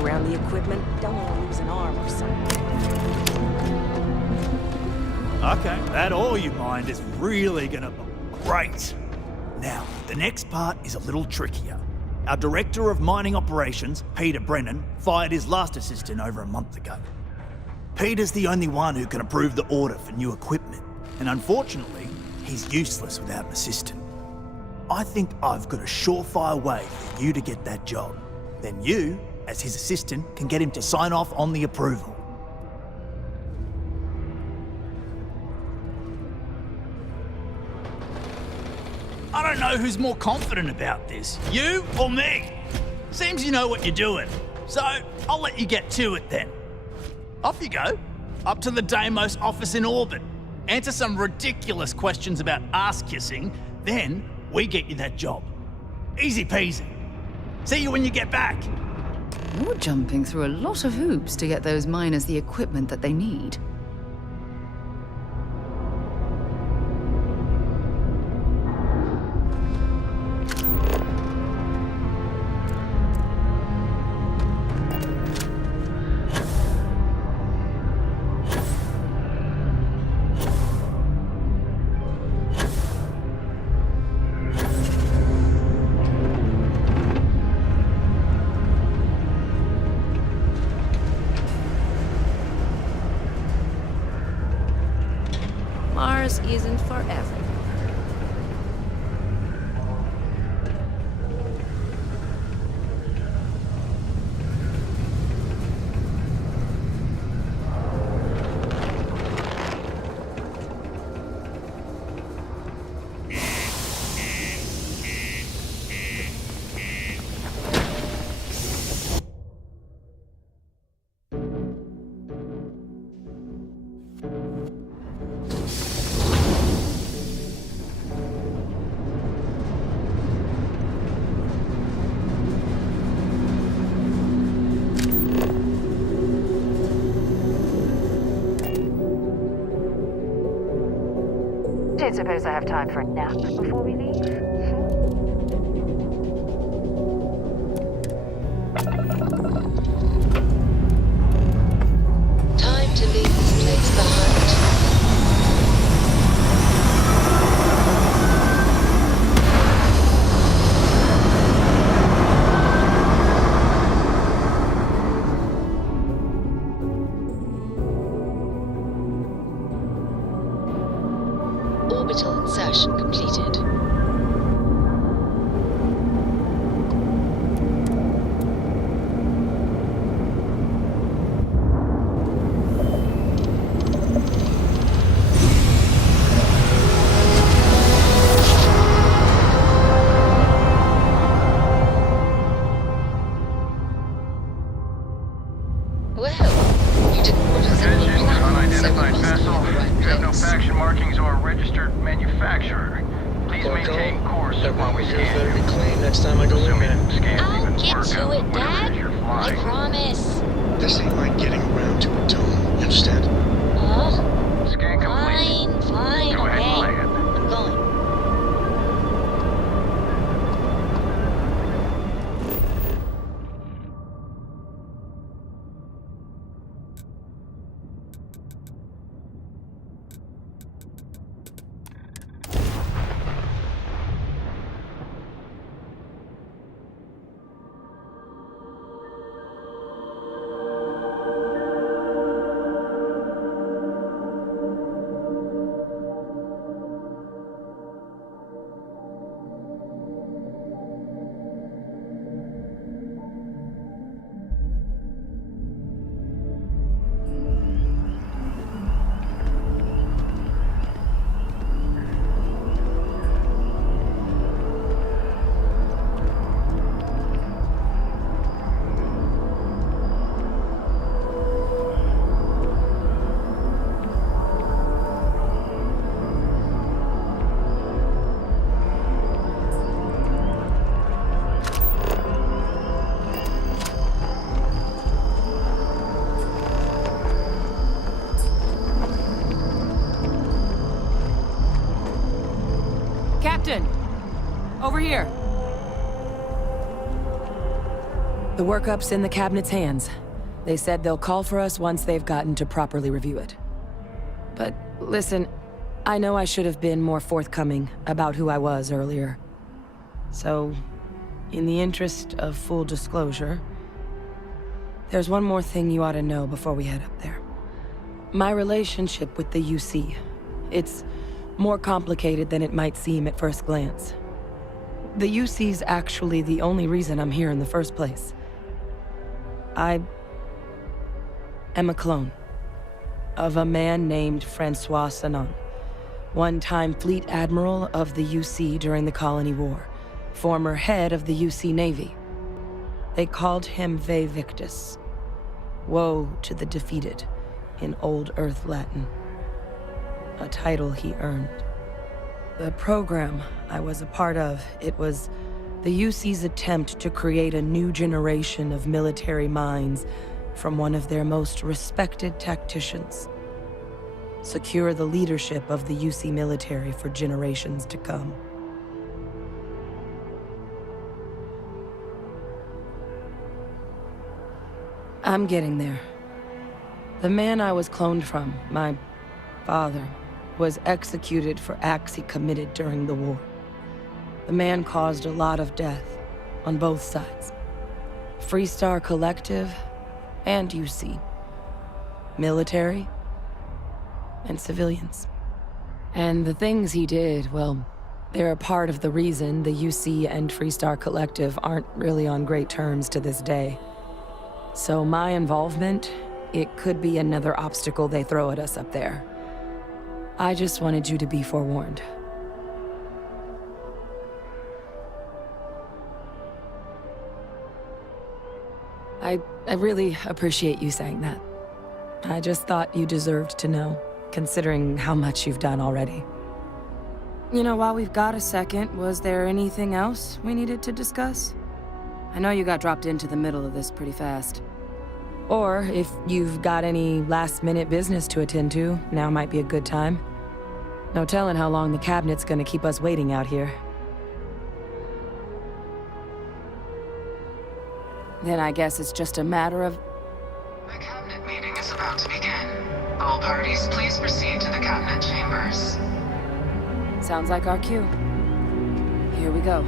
Around the equipment. Don't want to lose an arm or something. Okay, that all you mind is really gonna be great. Now, the next part is a little trickier. Our director of mining operations, Peter Brennan, fired his last assistant over a month ago. Peter's the only one who can approve the order for new equipment, and unfortunately, he's useless without an assistant. I think I've got a surefire way for you to get that job. Then you, as his assistant, can get him to sign off on the approval. I don't know who's more confident about this, you or me. Seems you know what you're doing, so I'll let you get to it then. Off you go, up to the Deimos office in orbit. Answer some ridiculous questions about ass-kissing, then we get you that job. Easy peasy. See you when you get back. You're jumping through a lot of hoops to get those miners the equipment that they need. Mars isn't for everyone. I don't suppose I have time for a nap before we leave. Time to leave this place behind. Orbital insertion completed. Well, you didn't put us in the plan, so we must be in the right You have no place. faction markings or registered manufacturer. Please maintain course while we scan you. Clean next time I go in there. I'll get to it, Dad. I promise. This ain't like getting around to a tomb. You understand? Scan complete. Fine, Go ahead and land. I'm going. Captain! Over here! The workup's in the cabinet's hands. They said they'll call for us once they've gotten to properly review it. But listen, I know I should have been more forthcoming about who I was earlier. So, in the interest of full disclosure, there's one more thing you ought to know before we head up there. My relationship with the UC. It's more complicated than it might seem at first glance. The UC's actually the only reason I'm here in the first place. I am a clone of a man named Francois Sanon, one-time fleet admiral of the UC during the Colony War, former head of the UC Navy. They called him Ve Victus, woe to the defeated, in Old Earth Latin. A title he earned. The program I was a part of, it was The UC's attempt to create a new generation of military minds from one of their most respected tacticians. Secure the leadership of the UC military for generations to come. I'm getting there. The man I was cloned from, my father, was executed for acts he committed during the war. The man caused a lot of death on both sides. Freestar Collective and UC. Military and civilians. And the things he did, well, they're a part of the reason the UC and Freestar Collective aren't really on great terms to this day. So my involvement, it could be another obstacle they throw at us up there. I just wanted you to be forewarned. I really appreciate you saying that. I just thought you deserved to know, considering how much you've done already. You know, while we've got a second, was there anything else we needed to discuss? I know you got dropped into the middle of this pretty fast. Or if you've got any last-minute business to attend to, now might be a good time. No telling how long the cabinet's gonna keep us waiting out here. Then I guess it's just a matter of... The cabinet meeting is about to begin. All parties, please proceed to the cabinet chambers. Sounds like our cue. Here we go.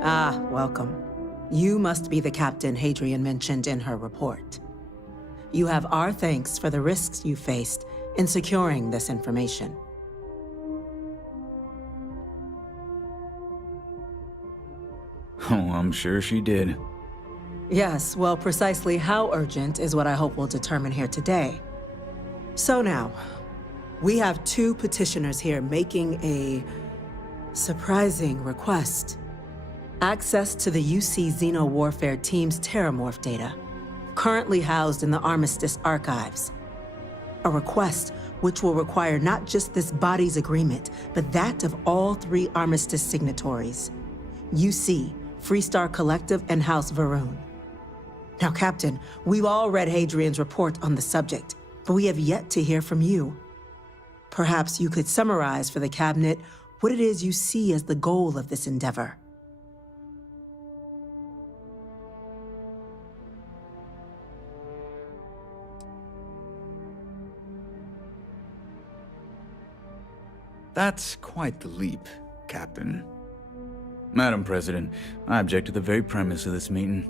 Ah, welcome. You must be the captain Hadrian mentioned in her report. You have our thanks for the risks you faced in securing this information. Oh, I'm sure she did. Yes, well, precisely how urgent is what I hope we'll determine here today. So now, we have two petitioners here making a surprising request. Access to the UC Xeno Warfare Team's Terramorph data, currently housed in the Armistice archives. A request which will require not just this body's agreement, but that of all three Armistice signatories. UC, Freestar Collective, and House Varun. Now, Captain, we've all read Hadrian's report on the subject, but we have yet to hear from you. Perhaps you could summarize for the Cabinet what it is you see as the goal of this endeavor. That's quite the leap, Captain. Madam President, I object to the very premise of this meeting.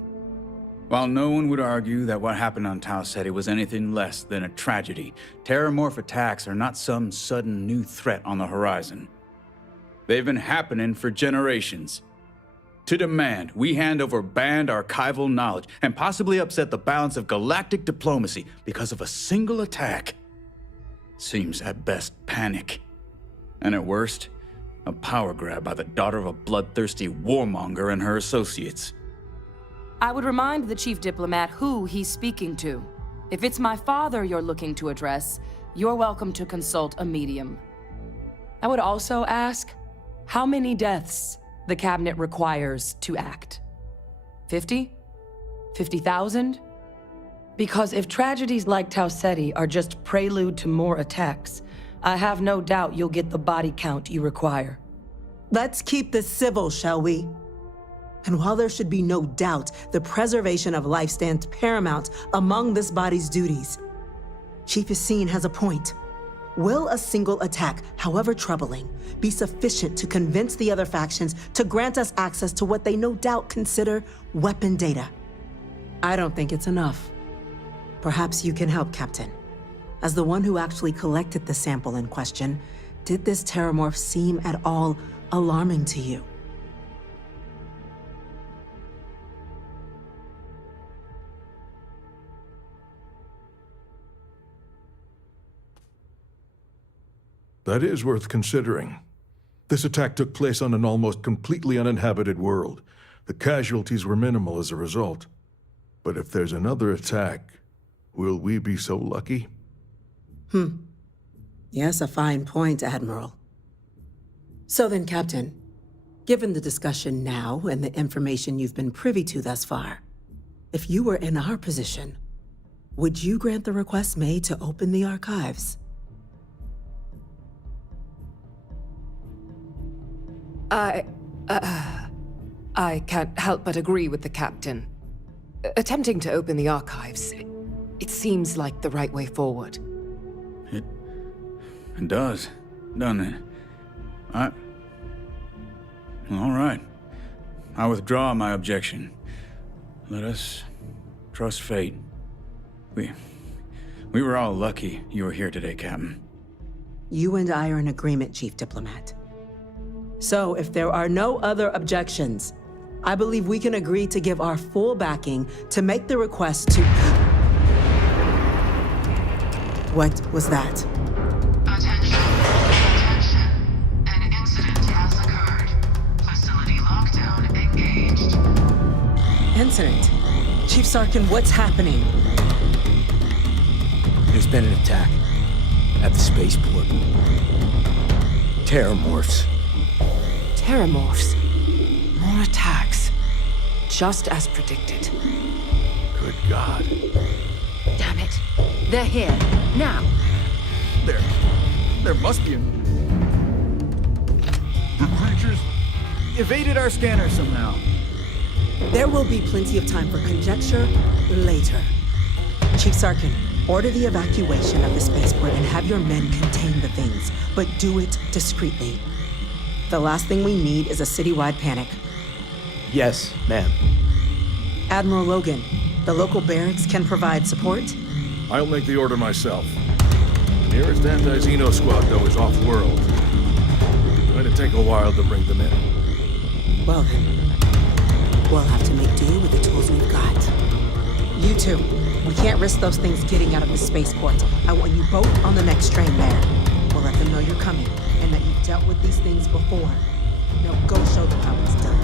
While no one would argue that what happened on Tau Ceti was anything less than a tragedy, Terramorph attacks are not some sudden new threat on the horizon. They've been happening for generations. To demand we hand over banned archival knowledge and possibly upset the balance of galactic diplomacy because of a single attack seems at best panic. And at worst, a power grab by the daughter of a bloodthirsty warmonger and her associates. I would remind the chief diplomat who he's speaking to. If it's my father you're looking to address, you're welcome to consult a medium. I would also ask how many deaths the Cabinet requires to act. 50? 50,000? Because if tragedies like Taucetti are just prelude to more attacks, I have no doubt you'll get the body count you require. Let's keep this civil, shall we? And while there should be no doubt the preservation of life stands paramount among this body's duties, Chief Yassine has a point. Will a single attack, however troubling, be sufficient to convince the other factions to grant us access to what they no doubt consider weapon data? I don't think it's enough. Perhaps you can help, Captain. As the one who actually collected the sample in question, did this terramorph seem at all alarming to you? That is worth considering. This attack took place on an almost completely uninhabited world. The casualties were minimal as a result. But if there's another attack, will we be so lucky? Yes, a fine point, Admiral. So then, Captain, given the discussion now and the information you've been privy to thus far, if you were in our position, would you grant the request made to open the archives? I can't help but agree with the Captain. Attempting to open the archives, it seems like the right way forward. It does, doesn't it? All right. I withdraw my objection. Let us trust fate. We were all lucky you were here today, Captain. You and I are in agreement, Chief Diplomat. So, if there are no other objections, I believe we can agree to give our full backing to make the request to... What was that? Attention. An incident has occurred. Facility lockdown engaged. Incident? Chief Sarkin, what's happening? There's been an attack at the spaceport. Terramorphs. Terramorphs. More attacks. Just as predicted. Good God. Damn it. They're here. Now. There must be The creatures evaded our scanner somehow. There will be plenty of time for conjecture later. Chief Sarkin, order the evacuation of the spaceport and have your men contain the things, but do it discreetly. The last thing we need is a citywide panic. Yes, ma'am. Admiral Logan, the local barracks can provide support? I'll make the order myself. The nearest anti-Xeno squad, though, is off-world. It's going to take a while to bring them in. Well then, we'll have to make do with the tools we've got. You two, we can't risk those things getting out of the spaceport. I want you both on the next train there. We'll let them know you're coming, and that you've dealt with these things before. Now go show them how it's done.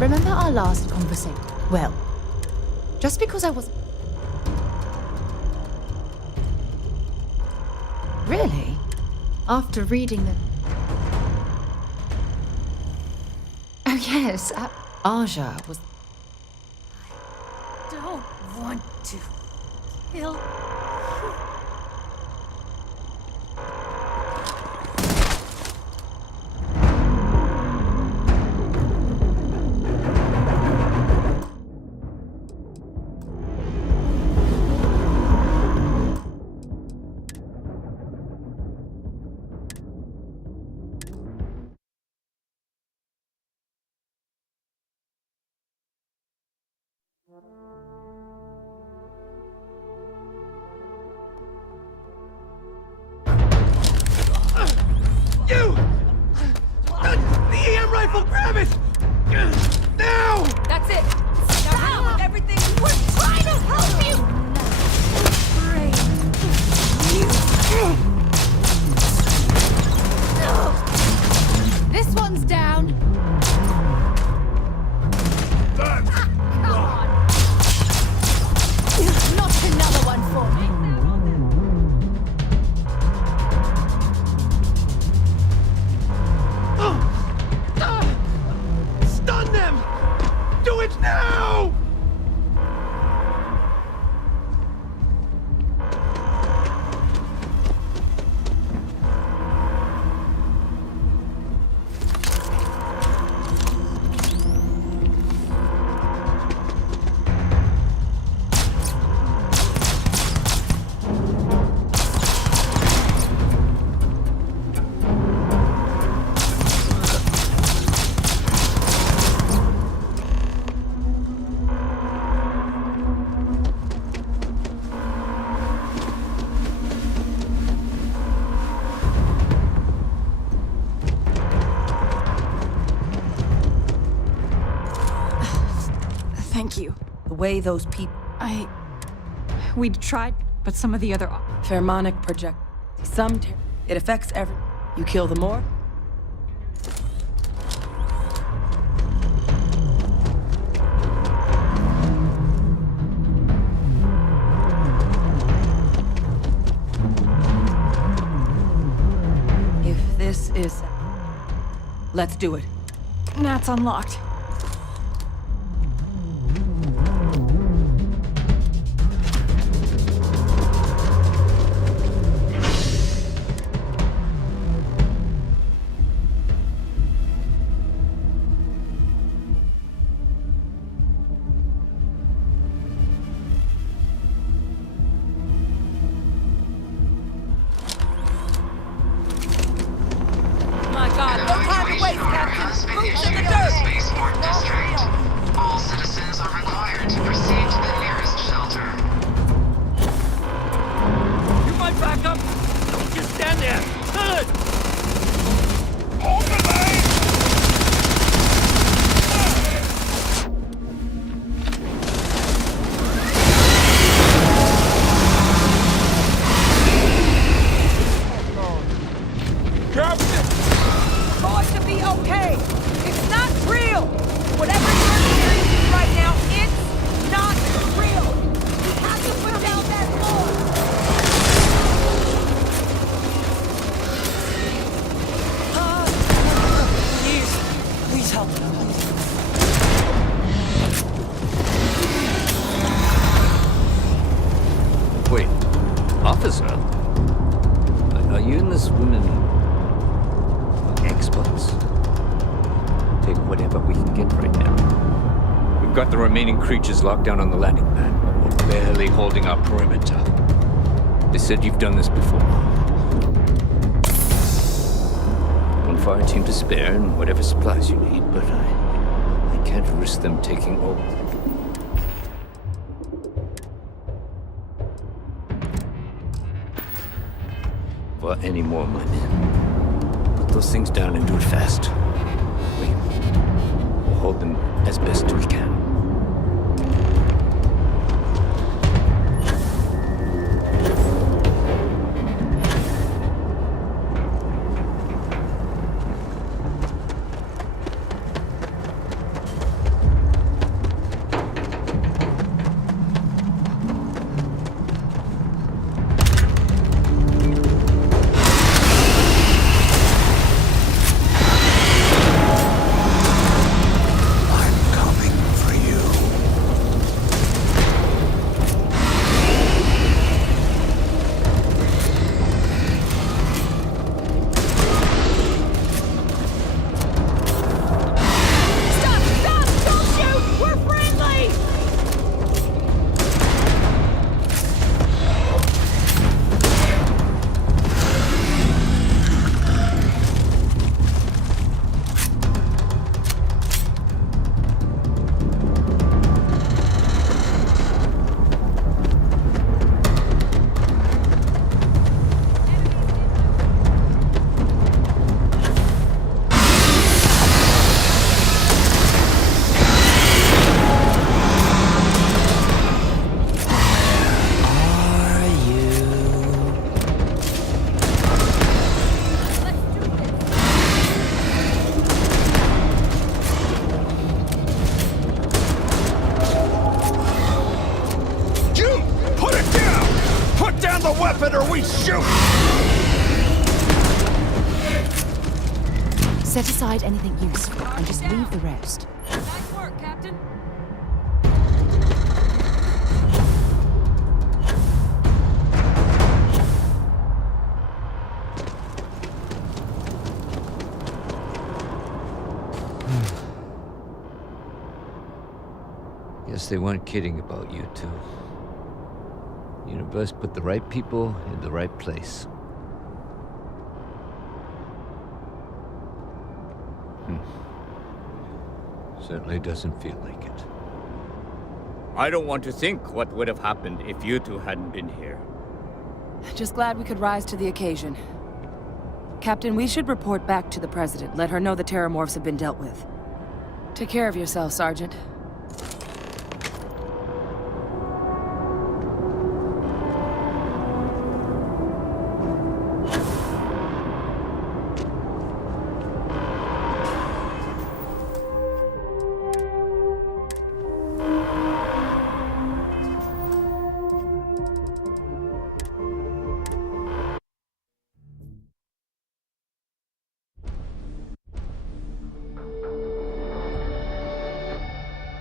Remember our last conversation? Well, just because I was... Really? After reading the... Oh yes, Aja was... Don't want to kill. You! The EM rifle, grab it! Now! That's it! Now hit with everything! We're trying to help you! This one's down. Come on. Not another one for me. Stun them! Do it now! Thank you. The way those people... We'd tried, but some of the other... Pheromonic project. It affects every... You kill the more... If this is... Let's do it. That's unlocked. All citizens are required to proceed to the nearest shelter. You might back up! Don't just stand there! Good! Going to be okay. It's not real. Whatever you're experiencing right now, it's not real. We have to put down that door. Please help. Wait, officer? Are you and this woman experts? Take whatever we can get right now. We've got the remaining creatures locked down on the landing pad, but we're barely holding our perimeter. They said you've done this before. One fire team to spare and whatever supplies you need, but I can't risk them taking over. For any more, my men. Put those things down and do it fast. We'll hold them as best we can. Set aside anything useful and just leave the rest. Nice work, Captain. Guess they weren't kidding about you two. Universe put the right people in the right place. Certainly doesn't feel like it. I don't want to think what would have happened if you two hadn't been here. Just glad we could rise to the occasion. Captain, we should report back to the President. Let her know the Terramorphs have been dealt with. Take care of yourself, Sergeant.